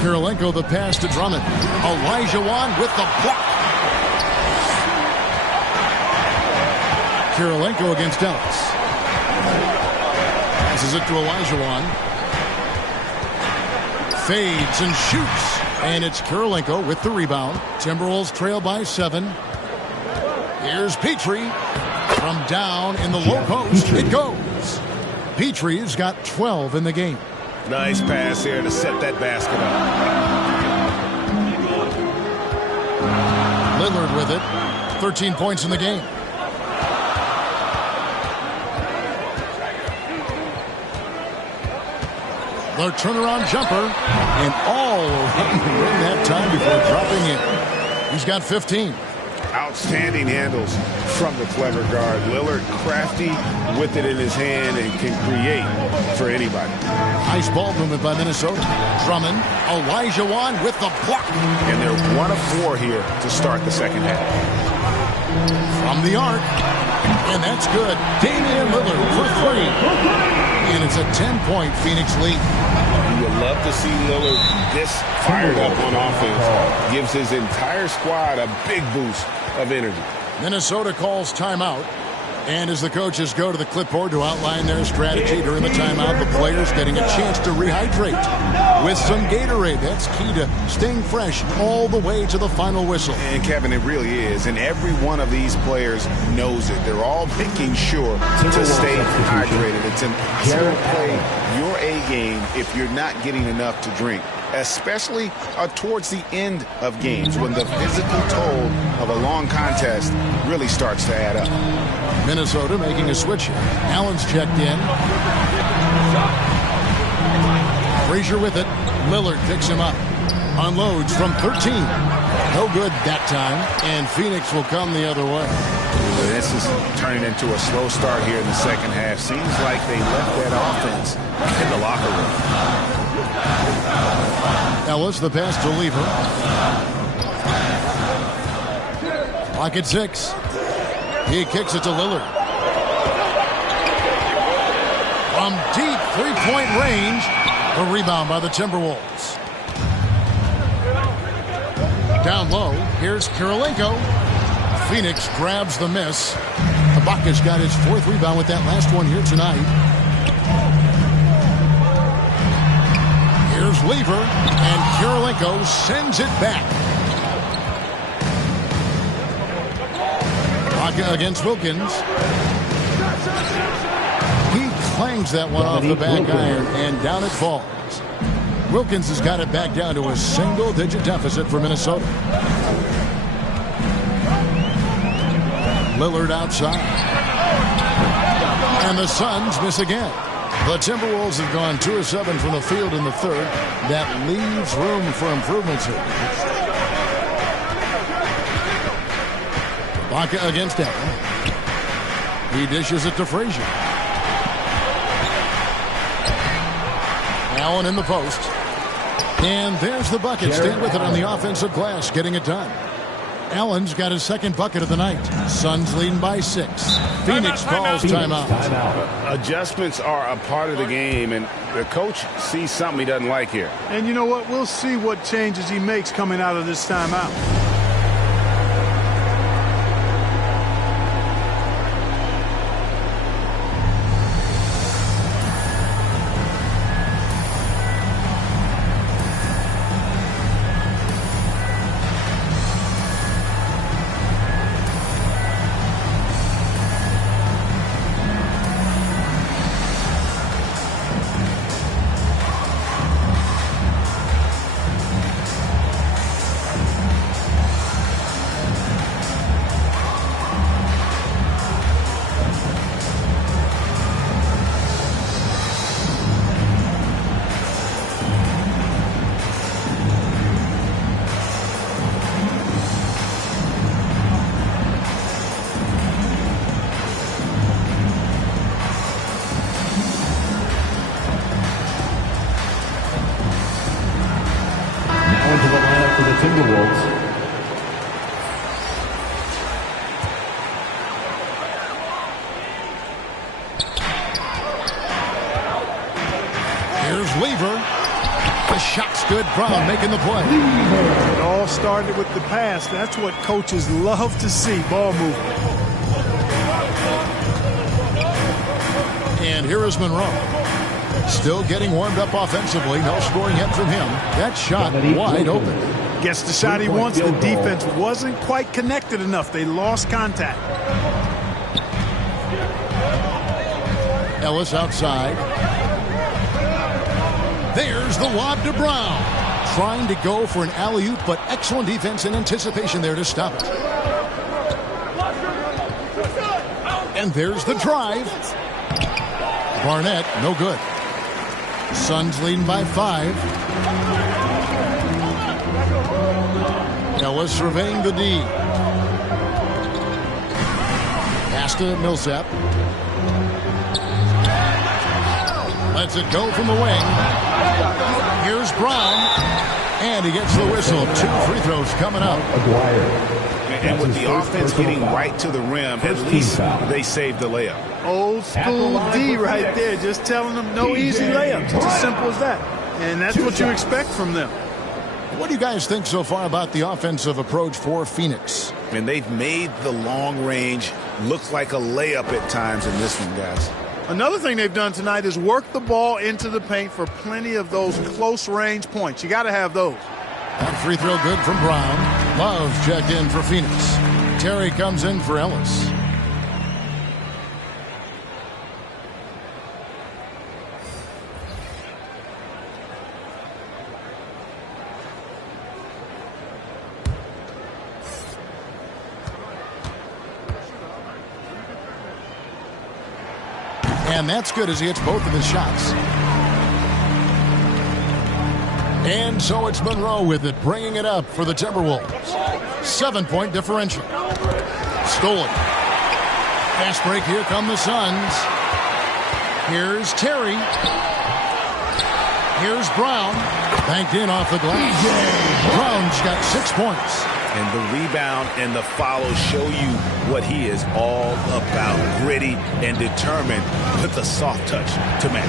Kirilenko the pass to Drummond. Olajuwon with the block. Kirilenko against Ellis. Passes it to Olajuwon. Fades and shoots. And it's Kirilenko with the rebound. Timberwolves trail by 7. Here's Petrie. From down in the low post, it goes. Petrie's got 12 in the game. Nice pass here to set that basket up. Lillard with it. 13 points in the game. The turnaround jumper. And all around the rim that time before dropping in. He's got 15. Outstanding handles from the clever guard. Lillard crafty with it in his hand and can create for anybody. Nice ball movement by Minnesota. Drummond, Olajuwon with the block. And they're 1 of 4 here to start the second half. From the arc. And that's good. Damian Lillard for 3. And it's a 10-point Phoenix lead. You would love to see Lillard this fired up on offense. Gives his entire squad a big boost of energy. Minnesota calls timeout. And as the coaches go to the clipboard to outline their strategy during the timeout, the players getting a chance to rehydrate with some Gatorade. That's key to staying fresh all the way to the final whistle. And Kevin, it really is. And every one of these players knows it. They're all making sure to stay hydrated. It's impossible to play your A game if you're not getting enough to drink, especially towards the end of games when the physical toll of a long contest really starts to add up. Minnesota making a switch here. Allen's checked in. Frazier with it. Lillard picks him up. Unloads from 13. No good that time. And Phoenix will come the other way. This is turning into a slow start here in the second half. Seems like they left that offense in the locker room. Ellis, the pass to Lever. Clock at 6. He kicks it to Lillard. From deep three-point range, the rebound by the Timberwolves. Down low, here's Kirilenko. Phoenix grabs the miss. Ibaka's got his 4th rebound with that last one here tonight. Here's Lever, and Kirilenko sends it back. Against Wilkins. He clangs that one off the back iron, and down it falls. Wilkins has got it back down to a single-digit deficit for Minnesota. Lillard outside. And the Suns miss again. The Timberwolves have gone 2 of 7 from the field in the third. That leaves room for improvements here. Ibaka against Allen. He dishes it to Frazier. Allen in the post. And there's the bucket. Stand with it on the offensive glass, getting it done. Allen's got his second bucket of the night. Suns leading by 6. Phoenix calls timeout. Adjustments are a part of the game, and the coach sees something he doesn't like here. And you know what? We'll see what changes he makes coming out of this timeout. Brown making the play. It all started with the pass. That's what coaches love to see, ball movement. And here is Monroe. Still getting warmed up offensively. No scoring yet from him. That shot wide open. Gets the shot he wants. The defense wasn't quite connected enough. They lost contact. Ellis outside. There's the lob to Brown. Trying to go for an alley-oop, but excellent defense and anticipation there to stop it. And there's the drive. Barnett, no good. Suns leading by 5. Ellis surveying the D. Pass to Millsap. Lets it go from the wing. Here's Brown. And he gets the whistle. 2 free throws coming up. And with the offense getting right to the rim, at least they saved the layup. Old school D right there. Just telling them no easy layups. It's as simple as that. And that's what you expect from them. What do you guys think so far about the offensive approach for Phoenix? And they've made the long range look like a layup at times in this one, guys. Another thing they've done tonight is work the ball into the paint for plenty of those close-range points. You got to have those. That free throw good from Brown. Love checked in for Phoenix. Terry comes in for Ellis. And that's good as he hits both of his shots. And so it's Monroe with it, bringing it up for the Timberwolves. 7-point differential. Stolen. Fast break, here come the Suns. Here's Terry. Here's Brown. Banked in off the glass. Brown's got 6 points. And the rebound and the follow show you what he is all about. Gritty and determined with the soft touch to match.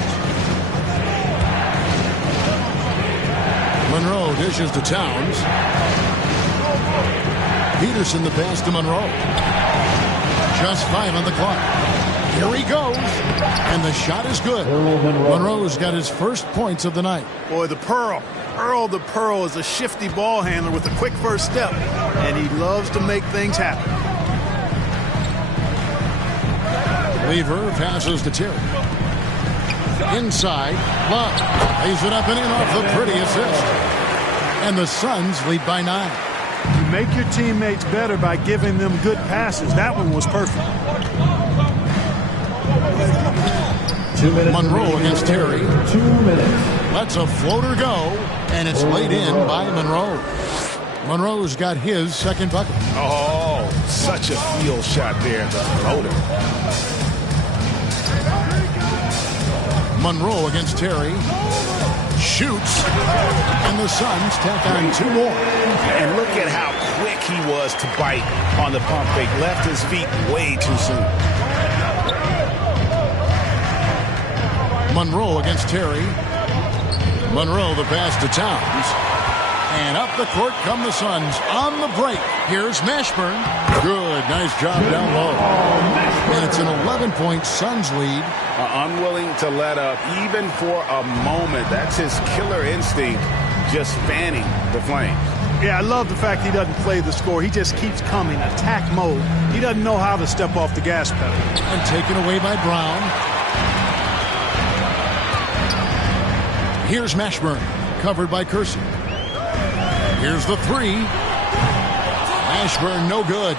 Monroe dishes to Towns. Peterson the pass to Monroe. Just 5 on the clock. Here he goes. And the shot is good. Monroe's got his first points of the night. Boy, the Pearl. Earl the Pearl is a shifty ball handler with a quick first step, and he loves to make things happen. Weaver passes to Terry. Inside, Love lays it up and in off the pretty assist. And the Suns lead by 9. You make your teammates better by giving them good passes. That one was perfect. Monroe against Terry. 2 minutes. Lets a floater go, and it's laid in by Monroe. Monroe's got his second bucket. Oh, such a field shot there, the floater. Monroe against Terry. shoots, and the Suns tack on 2 more. And look at how quick he was to bite on the pump fake. Left his feet way too soon. Monroe against Terry. Monroe the pass to Towns. And up the court come the Suns on the break. Here's Mashburn. Good, nice job down low. And it's an 11-point Suns lead. Unwilling to let up even for a moment. That's his killer instinct, just fanning the flames. Yeah, I love the fact he doesn't play the score. He just keeps coming, attack mode. He doesn't know how to step off the gas pedal. And taken away by Brown. Here's Mashburn, covered by Kersey. Here's the 3. Mashburn, no good.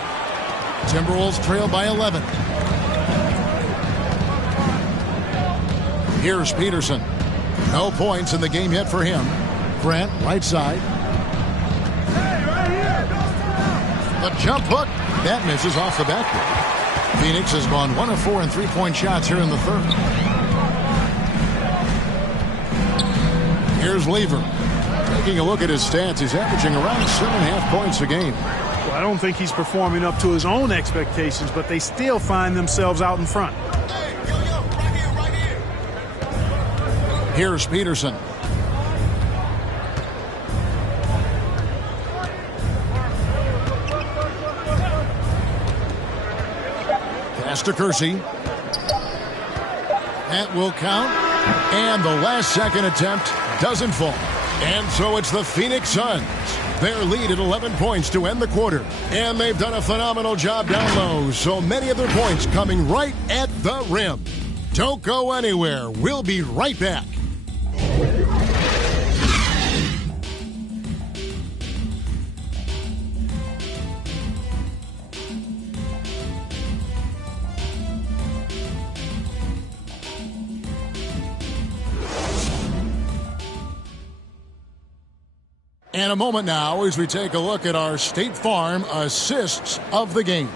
Timberwolves trail by 11. Here's Peterson. No points in the game yet for him. Grant, right side. The jump hook. That misses off the backboard. Phoenix has gone 1 of 4 in 3-point shots here in the third. Here's Lever. Taking a look at his stats, he's averaging around 7.5 points a game. Well, I don't think he's performing up to his own expectations, but they still find themselves out in front. Here's Peterson. Pass to Kersey. That will count. And the last second attempt doesn't fall. And so it's the Phoenix Suns. Their lead at 11 points to end the quarter. And they've done a phenomenal job down low. So many of their points coming right at the rim. Don't go anywhere. We'll be right back. And a moment now as we take a look at our State Farm assists of the game.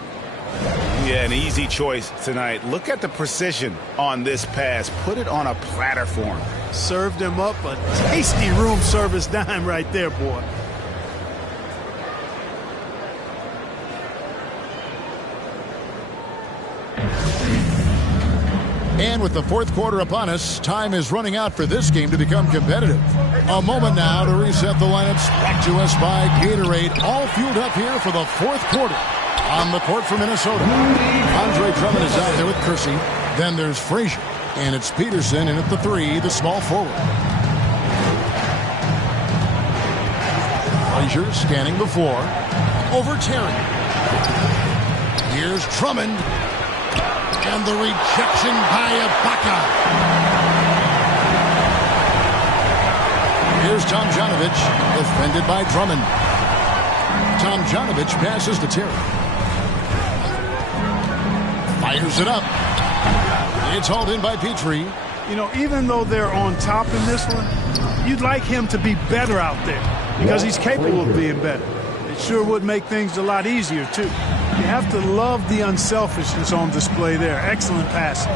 Yeah, an easy choice tonight. Look at the precision on this pass. Put it on a platter for him. Served him up a tasty room service dime right there, boy. And with the fourth quarter upon us, time is running out for this game to become competitive. A moment now to reset the lineups. Brought to us by Gatorade. All fueled up here for the fourth quarter. On the court for Minnesota, Andre Drummond is out there with Kersey. Then there's Frazier. And it's Peterson in at the 3, the small forward. Frazier scanning before. Over Terry. Here's Drummond. And the rejection by Ibaka. Here's Tomjanovich, defended by Drummond. Tomjanovich passes to Terry. Fires it up. It's hauled in by Petrie. You know, even though they're on top in this one, you'd like him to be better out there because he's capable of being better. It sure would make things a lot easier, too. You have to love the unselfishness on display there. Excellent passing.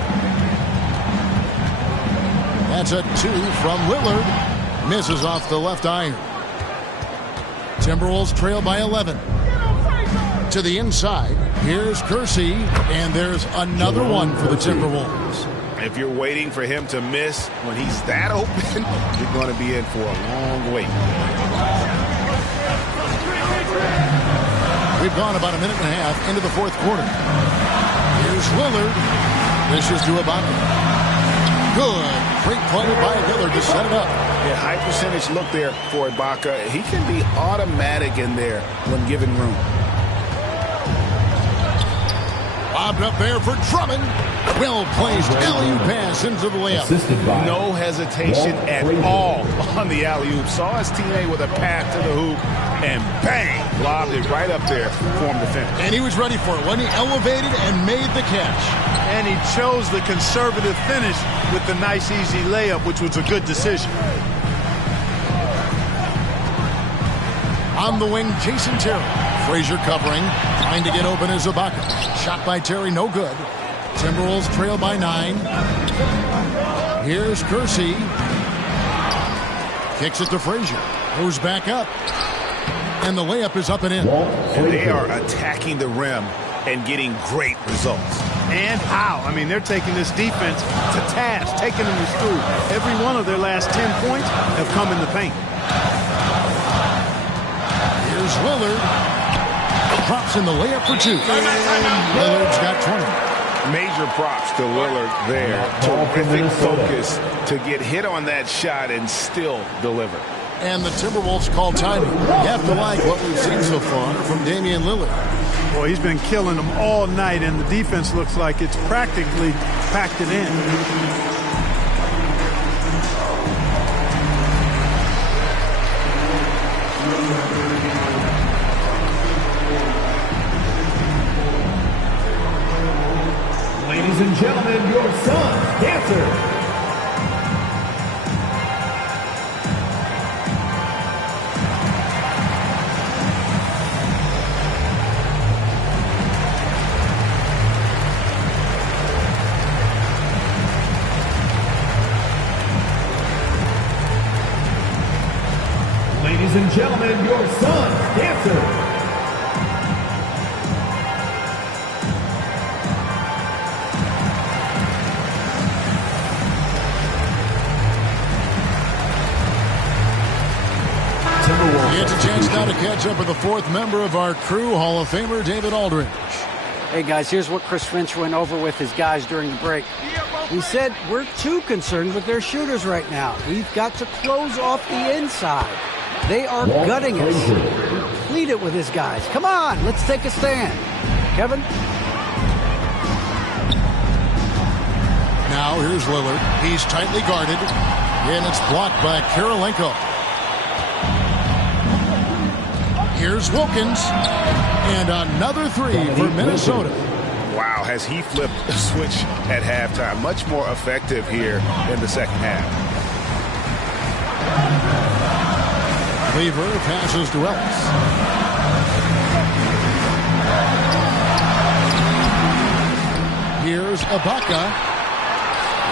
That's a 2 from Lillard. Misses off the left iron. Timberwolves trail by 11. To the inside. Here's Kersey. And there's another one for the Timberwolves. If you're waiting for him to miss when he's that open, you're going to be in for a long wait. We've gone about a minute and a half into the fourth quarter. Here's Lillard. This is to Ibaka. Good. Great play by Lillard to set it up. Yeah, high percentage look there for Ibaka. He can be automatic in there when given room. Lobbed up there for Drummond. Well placed alley-oop pass into the layup. No hesitation at all on the alley-oop. Saw his teammate with a path to the hoop and bang, lobbed it right up there for him to finish. And he was ready for it when he elevated and made the catch. And he chose the conservative finish with the nice easy layup, which was a good decision. On the wing, Jason Terry. Frazier covering, trying to get open as Ibaka. Shot by Terry, no good. Timberwolves trail by 9. Here's Kersey. Kicks it to Frazier. Goes back up. And the layup is up and in. And they are attacking the rim and getting great results. And how? I mean, they're taking this defense to task, taking them to school. Every one of their last 10 points have come in the paint. Here's Lillard. Drops in the layup for 2. And Lillard's got 20. Major props to Lillard there. Terrific focus to get hit on that shot and still deliver. And the Timberwolves call timing. You have to like what we've seen so far from Damian Lillard. Boy, he's been killing them all night, and the defense looks like it's practically packed it in. Ladies and gentlemen, your son's dancer. Ladies and gentlemen, your son's dancer. He gets a chance now to catch up with the 4th member of our crew, Hall of Famer David Aldridge. Hey, guys, here's what Chris Finch went over with his guys during the break. He said, we're too concerned with their shooters right now. We've got to close off the inside. They are gutting us. He pleaded with his guys. Come on, let's take a stand. Kevin? Now here's Lillard. He's tightly guarded. And it's blocked by Kirilenko. Here's Wilkins. And another 3 for Minnesota. Wow, has he flipped a switch at halftime. Much more effective here in the second half. Lever passes to Ellis. Here's Ibaka.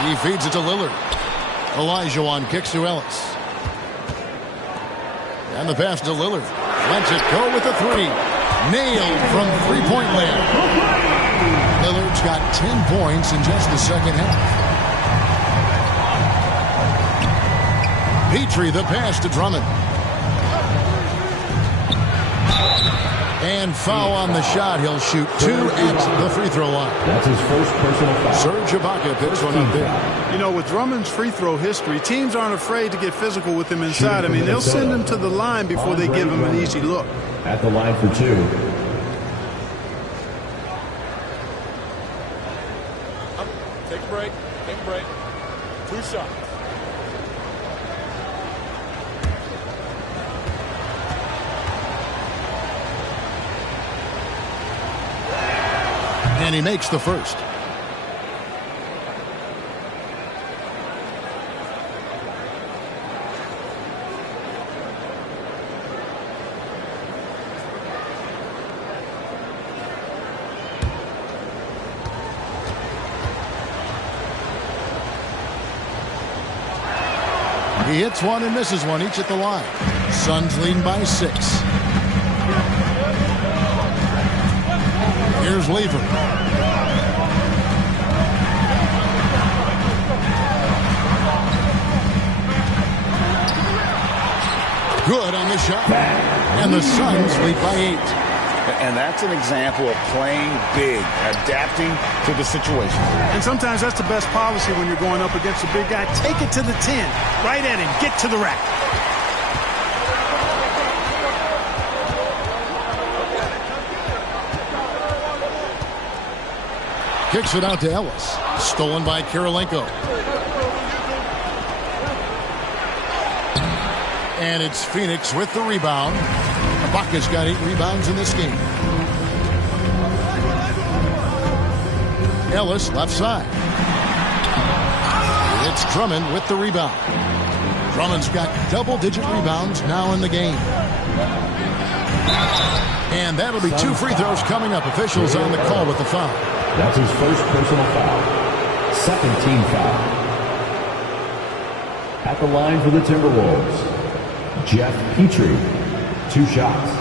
He feeds it to Lillard. Olajuwon kicks to Ellis. And the pass to Lillard. Lets it go with the 3. Nailed from three-point land. Lillard's got 10 points in just the second half. Petrie the pass to Drummond. And foul on the shot. He'll shoot 2 at the free throw line. That's his first personal foul. Serge Ibaka picks one up there. You know, with Drummond's free throw history, teams aren't afraid to get physical with him inside. I mean, they'll send him to the line before they give him an easy look. At the line for 2. Take a break. Take a break. 2 shots. And he makes the first. He hits one and misses one, each at the line. Suns leading by 6. Here's Lever. Good on the shot. And the Suns lead by 8. And that's an example of playing big, adapting to the situation. And sometimes that's the best policy when you're going up against a big guy. Take it to the 10. Right at him. Get to the rack. Kicks it out to Ellis. Stolen by Kirilenko. And it's Phoenix with the rebound. Ibaka's got 8 rebounds in this game. Ellis left side. It's Drummond with the rebound. Drummond's got double-digit rebounds now in the game. And that'll be 2 free throws coming up. Officials on the call with the foul. That's his first personal foul. Second team foul. At the line for the Timberwolves, Jeff Petrie, 2 shots.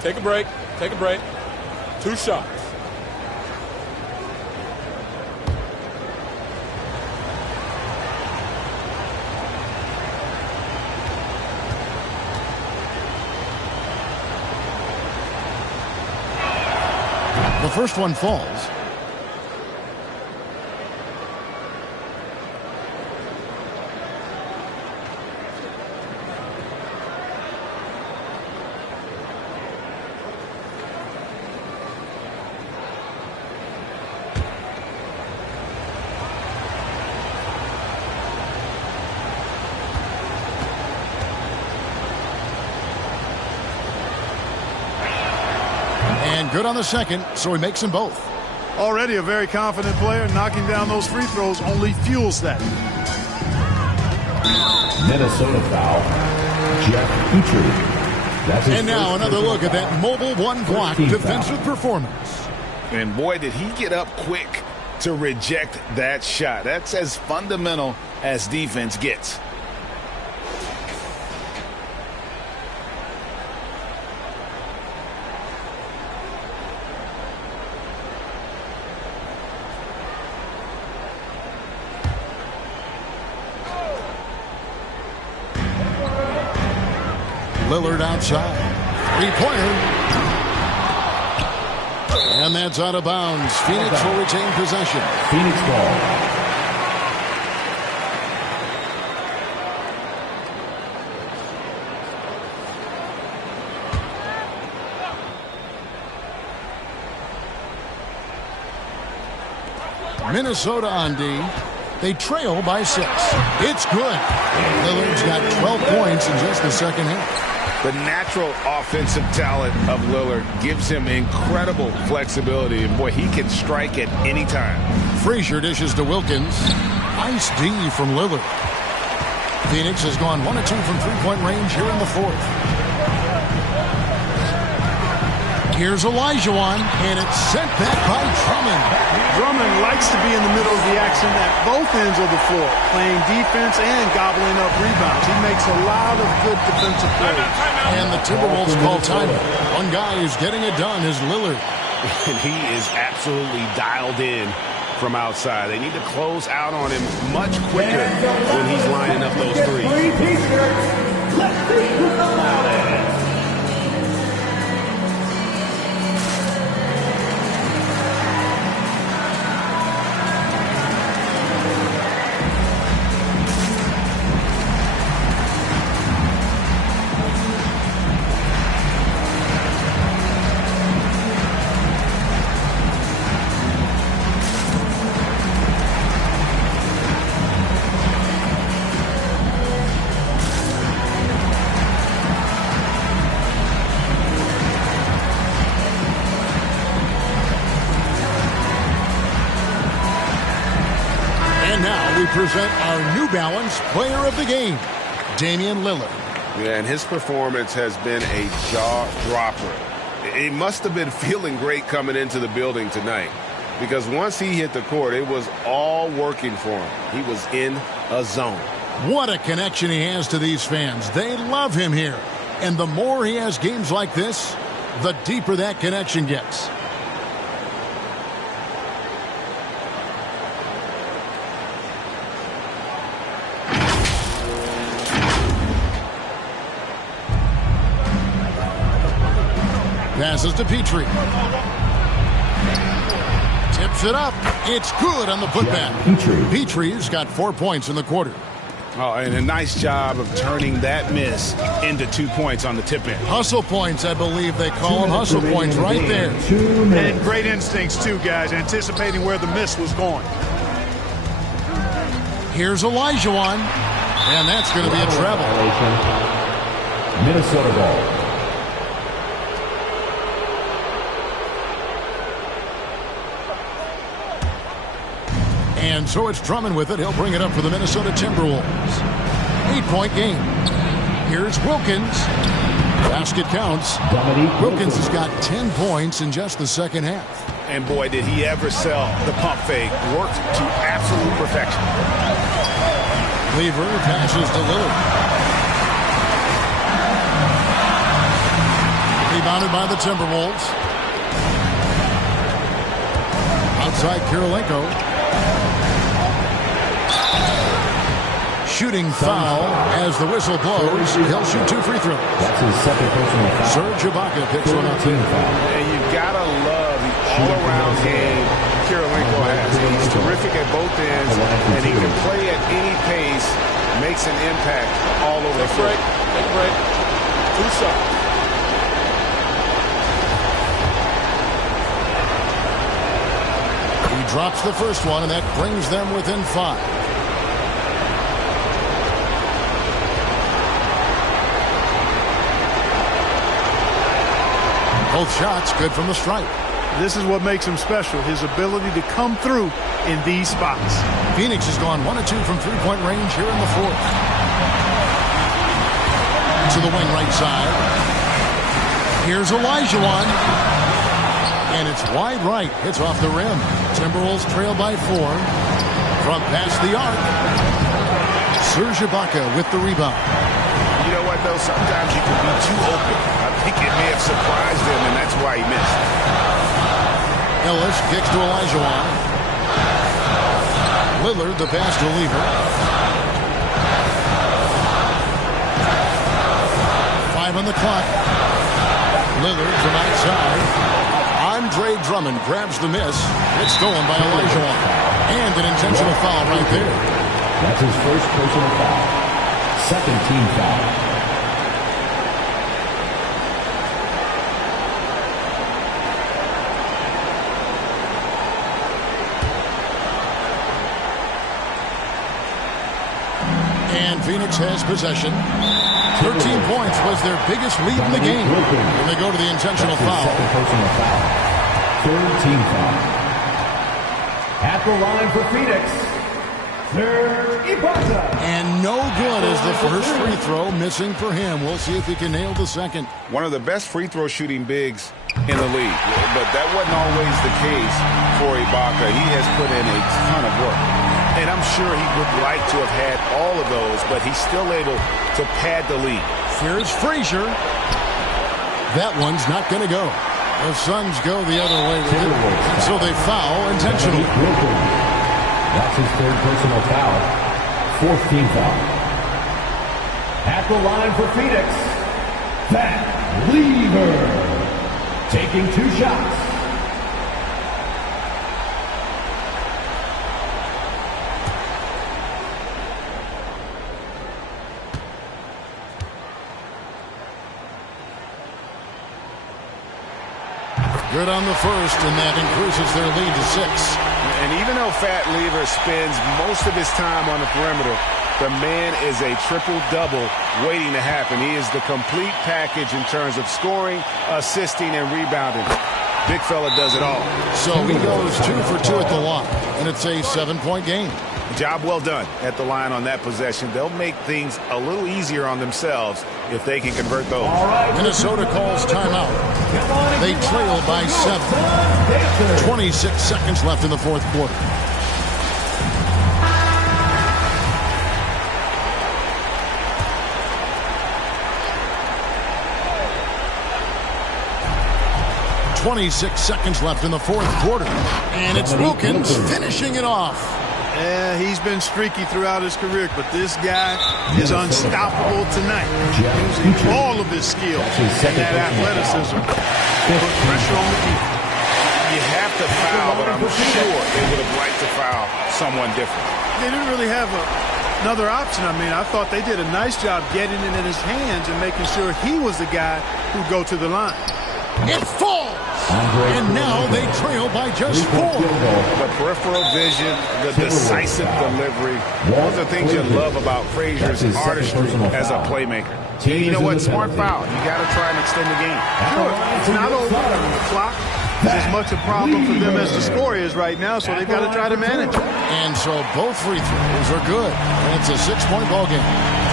Take a break. Take a break. 2 shots. The first one falls. And good on the second, so he makes them both. Already a very confident player. Knocking down those free throws only fuels that. Minnesota foul, Jeff Petrie. That's his and now another look at that mobile one-block defensive foul. Performance. And boy, did he get up quick to reject that shot. That's as fundamental as defense gets. Lillard outside. 3-pointer. And that's out of bounds. Phoenix will retain possession. Phoenix ball. Minnesota on D. They trail by 6. It's good. Lillard's got 12 points in just the second half. The natural offensive talent of Lillard gives him incredible flexibility. And, boy, he can strike at any time. Frazier dishes to Wilkins. Nice D from Lillard. Phoenix has gone 1 of 2 from three-point range here in the fourth. Here's Olajuwon, and it's sent back by Drummond. Drummond likes to be in the middle of the action at both ends of the floor, playing defense and gobbling up rebounds. He makes a lot of good defensive plays. And the Timberwolves call timeout. One guy who's getting it done is Lillard. And he is absolutely dialed in from outside. They need to close out on him much quicker when he's lining up those threes. Let's see who's the loudest. Present our New Balance Player of the Game, Damian Lillard. Yeah, and his performance has been a jaw-dropper. He must have been feeling great coming into the building tonight, because once he hit the court, it was all working for him. He was in a zone. What a connection he has to these fans. They love him here. And the more he has games like this, the deeper that connection gets. Passes to Petrie. Tips it up. It's good on the putback. Petrie's got 4 points in the quarter. Oh, and a nice job of turning that miss into 2 points on the tip-in. Hustle points, I believe they call them. Hustle points right there. And great instincts, too, guys, anticipating where the miss was going. Here's Olajuwon, and that's going to be a travel. Minnesota ball. And so it's Drummond with it. He'll bring it up for the Minnesota Timberwolves. 8-point game. Here's Wilkins. Pass basket counts. Wilkins has got 10 points in just the second half. And boy, did he ever sell the pump fake. Worked to absolute perfection. Lever passes to Lillard. Rebounded by the Timberwolves. Outside Kirilenko. Shooting foul as the whistle blows. He'll shoot 2 free throws. That's his second personal foul. Serge Ibaka picks one up. And you've got to love the all-around game Kirilenko has. He's terrific at both ends, and he can play at any pace, makes an impact all over the floor. Take a break. 2 shots. He drops the first one, and that brings them within 5. Both shots good from the stripe. This is what makes him special, his ability to come through in these spots. Phoenix has gone 1 of 2 from three-point range here in the fourth. To the wing right side. Here's Olajuwon. And it's wide right. Hits off the rim. Timberwolves trail by 4. From past the arc. Serge Ibaka with the rebound. You know what, though? Sometimes you can be too open. I think it may have surprised him, and that's why he missed. Ellis kicks to Olajuwon. Lillard, the pass to Lever. 5 on the clock. Lillard from outside. Andre Drummond grabs the miss. It's stolen by Olajuwon. And an intentional foul right there. That's his first personal foul. Second team foul. And Phoenix has possession. 13 points was their biggest lead in the game. And they go to the intentional foul. Second personal foul. Third team foul. At the line for Phoenix, Serge Ibaka. And no good as the first free throw missing for him. We'll see if he can nail the second. One of the best free throw shooting bigs in the league. But that wasn't always the case for Ibaka. He has put in a ton of work. And I'm sure he would like to have had all of those, but he's still able to pad the lead. Here's Frazier. That one's not going to go. The Suns go the other way with it, and so they foul intentionally. That's his third personal foul. Fourth team foul. At the line for Phoenix, Pat Lever. Taking 2 shots. Good on the first, and that increases their lead to 6. And even though Fat Lever spends most of his time on the perimeter, the man is a triple-double waiting to happen. He is the complete package in terms of scoring, assisting, and rebounding. Big fella does it all. So he goes 2 for 2 at the line, and it's a 7-point game. Job well done at the line on that possession. They'll make things a little easier on themselves if they can convert those. Minnesota calls timeout. They trail by 7. 26 seconds left in the fourth quarter. And it's Wilkins finishing it off. Yeah, he's been streaky throughout his career, but this guy is unstoppable tonight. Using all of his skills and that athleticism to put pressure on the defense. You have to foul, but I'm sure they would have liked to foul someone different. They didn't really have another option. I mean, I thought they did a nice job getting it in his hands and making sure he was the guy who'd go to the line. It falls! And now they trail by just 4. The peripheral vision, the decisive delivery, those are things you love about Frazier's artistry as a playmaker. And you know what? Smart foul. You got to try and extend the game. Sure, it's not over. The clock is as much a problem for them as the score is right now, so they've got to try to manage it. And so both free throws are good. And it's a 6-point ball game.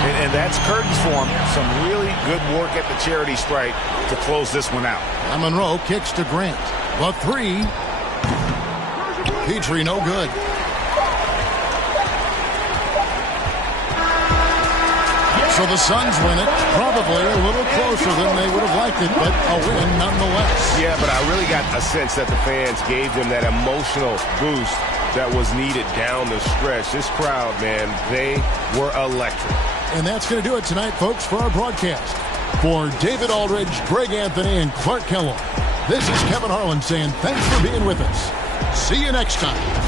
And that's curtains for him. Some really good work at the charity stripe to close this one out. And Monroe kicks to Grant. The three. Petrie, no good. So the Suns win it. Probably a little closer than they would have liked it, but a win nonetheless. Yeah, but I really got a sense that the fans gave them that emotional boost that was needed down the stretch. This crowd, man, they were electric. And that's going to do it tonight, folks, for our broadcast. For David Aldridge, Greg Anthony, and Clark Kellogg, this is Kevin Harlan saying thanks for being with us. See you next time.